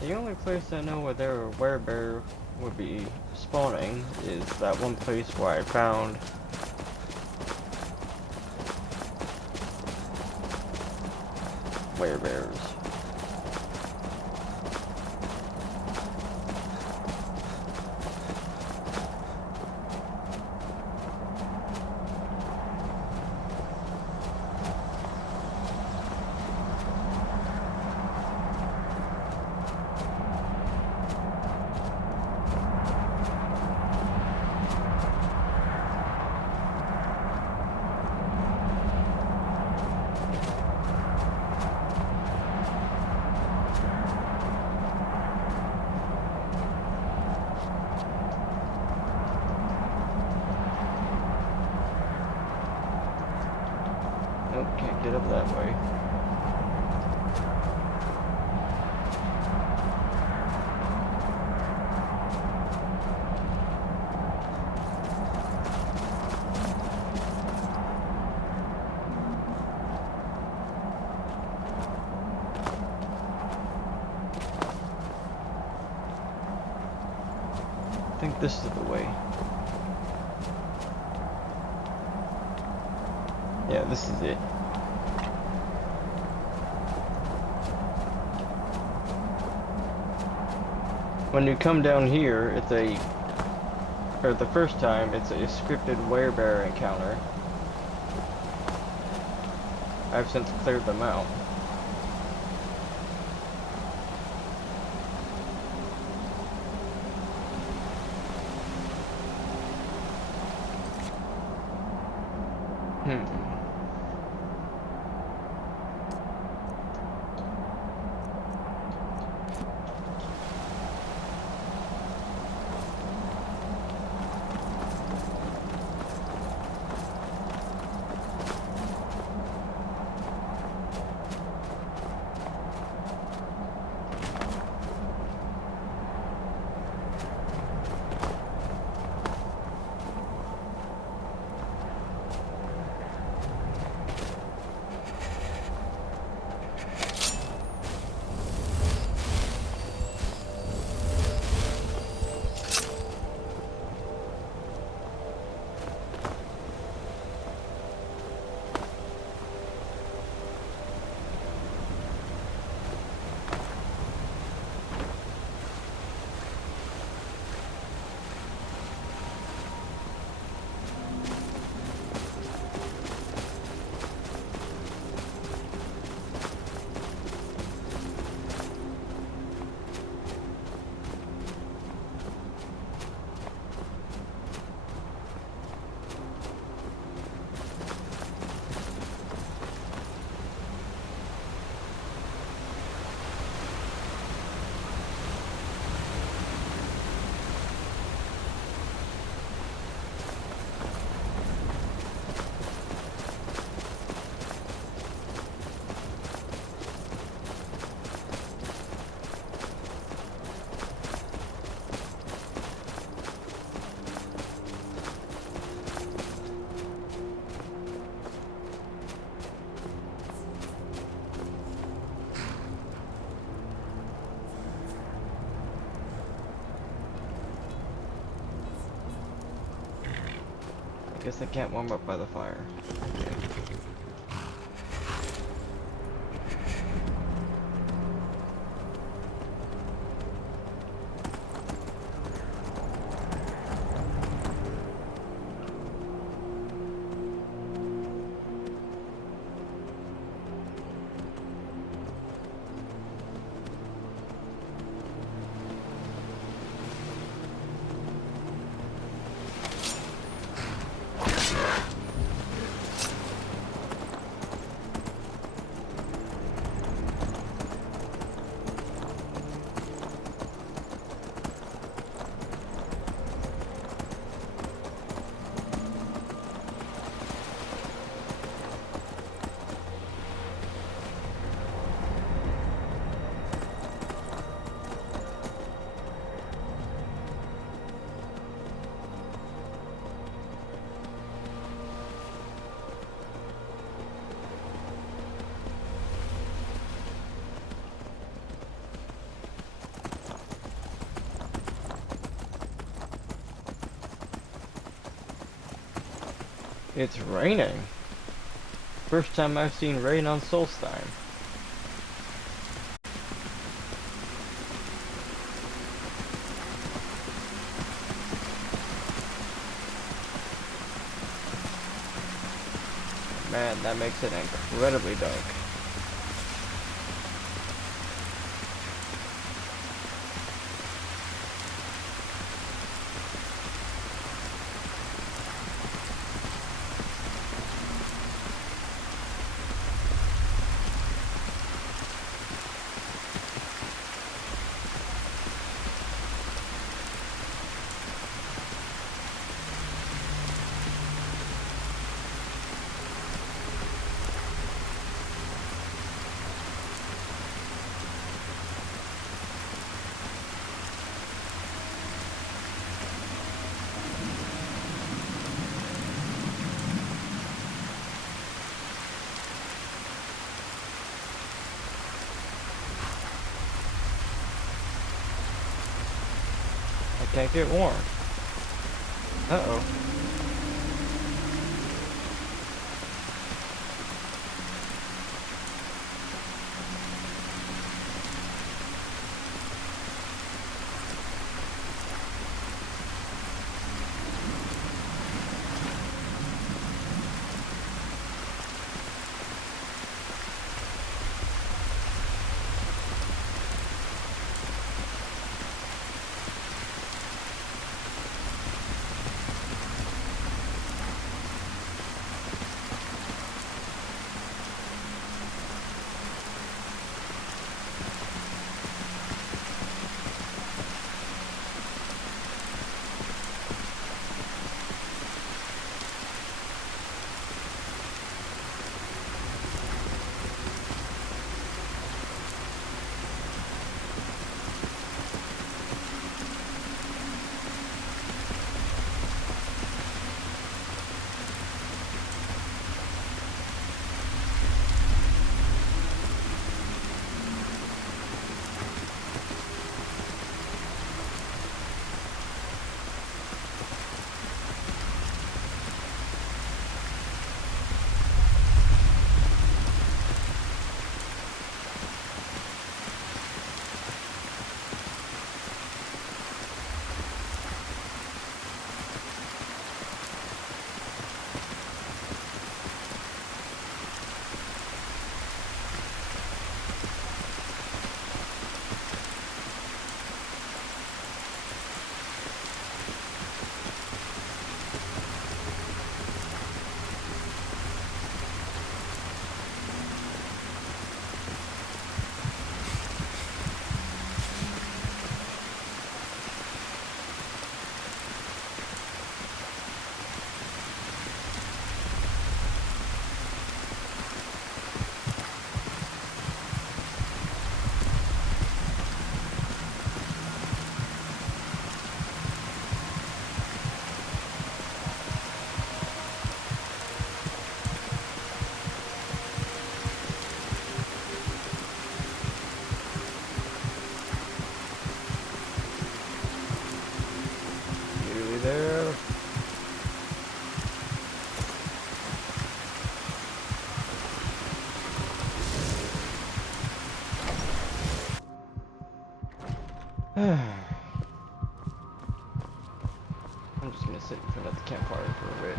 The only place I know where their werebear would be spawning is that one place where I found werebears. get up that way. I think this is the way. Yeah, this is it. When you come down here, it's the first time, it's a scripted werebear encounter. I've since cleared them out. I guess I can't warm up by the fire. Okay. It's raining. First time I've seen rain on Solstheim. Man, that makes it incredibly dark. can't get warm. Uh-oh. There. I'm just gonna sit in front of the campfire for a bit.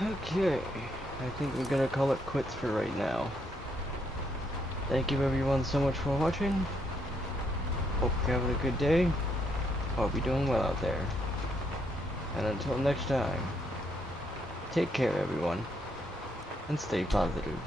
Okay, I think we're gonna call it quits for right now. Thank you everyone so much for watching. Hope you're having a good day. Hope you're doing well out there. And until next time, take care everyone, and stay positive.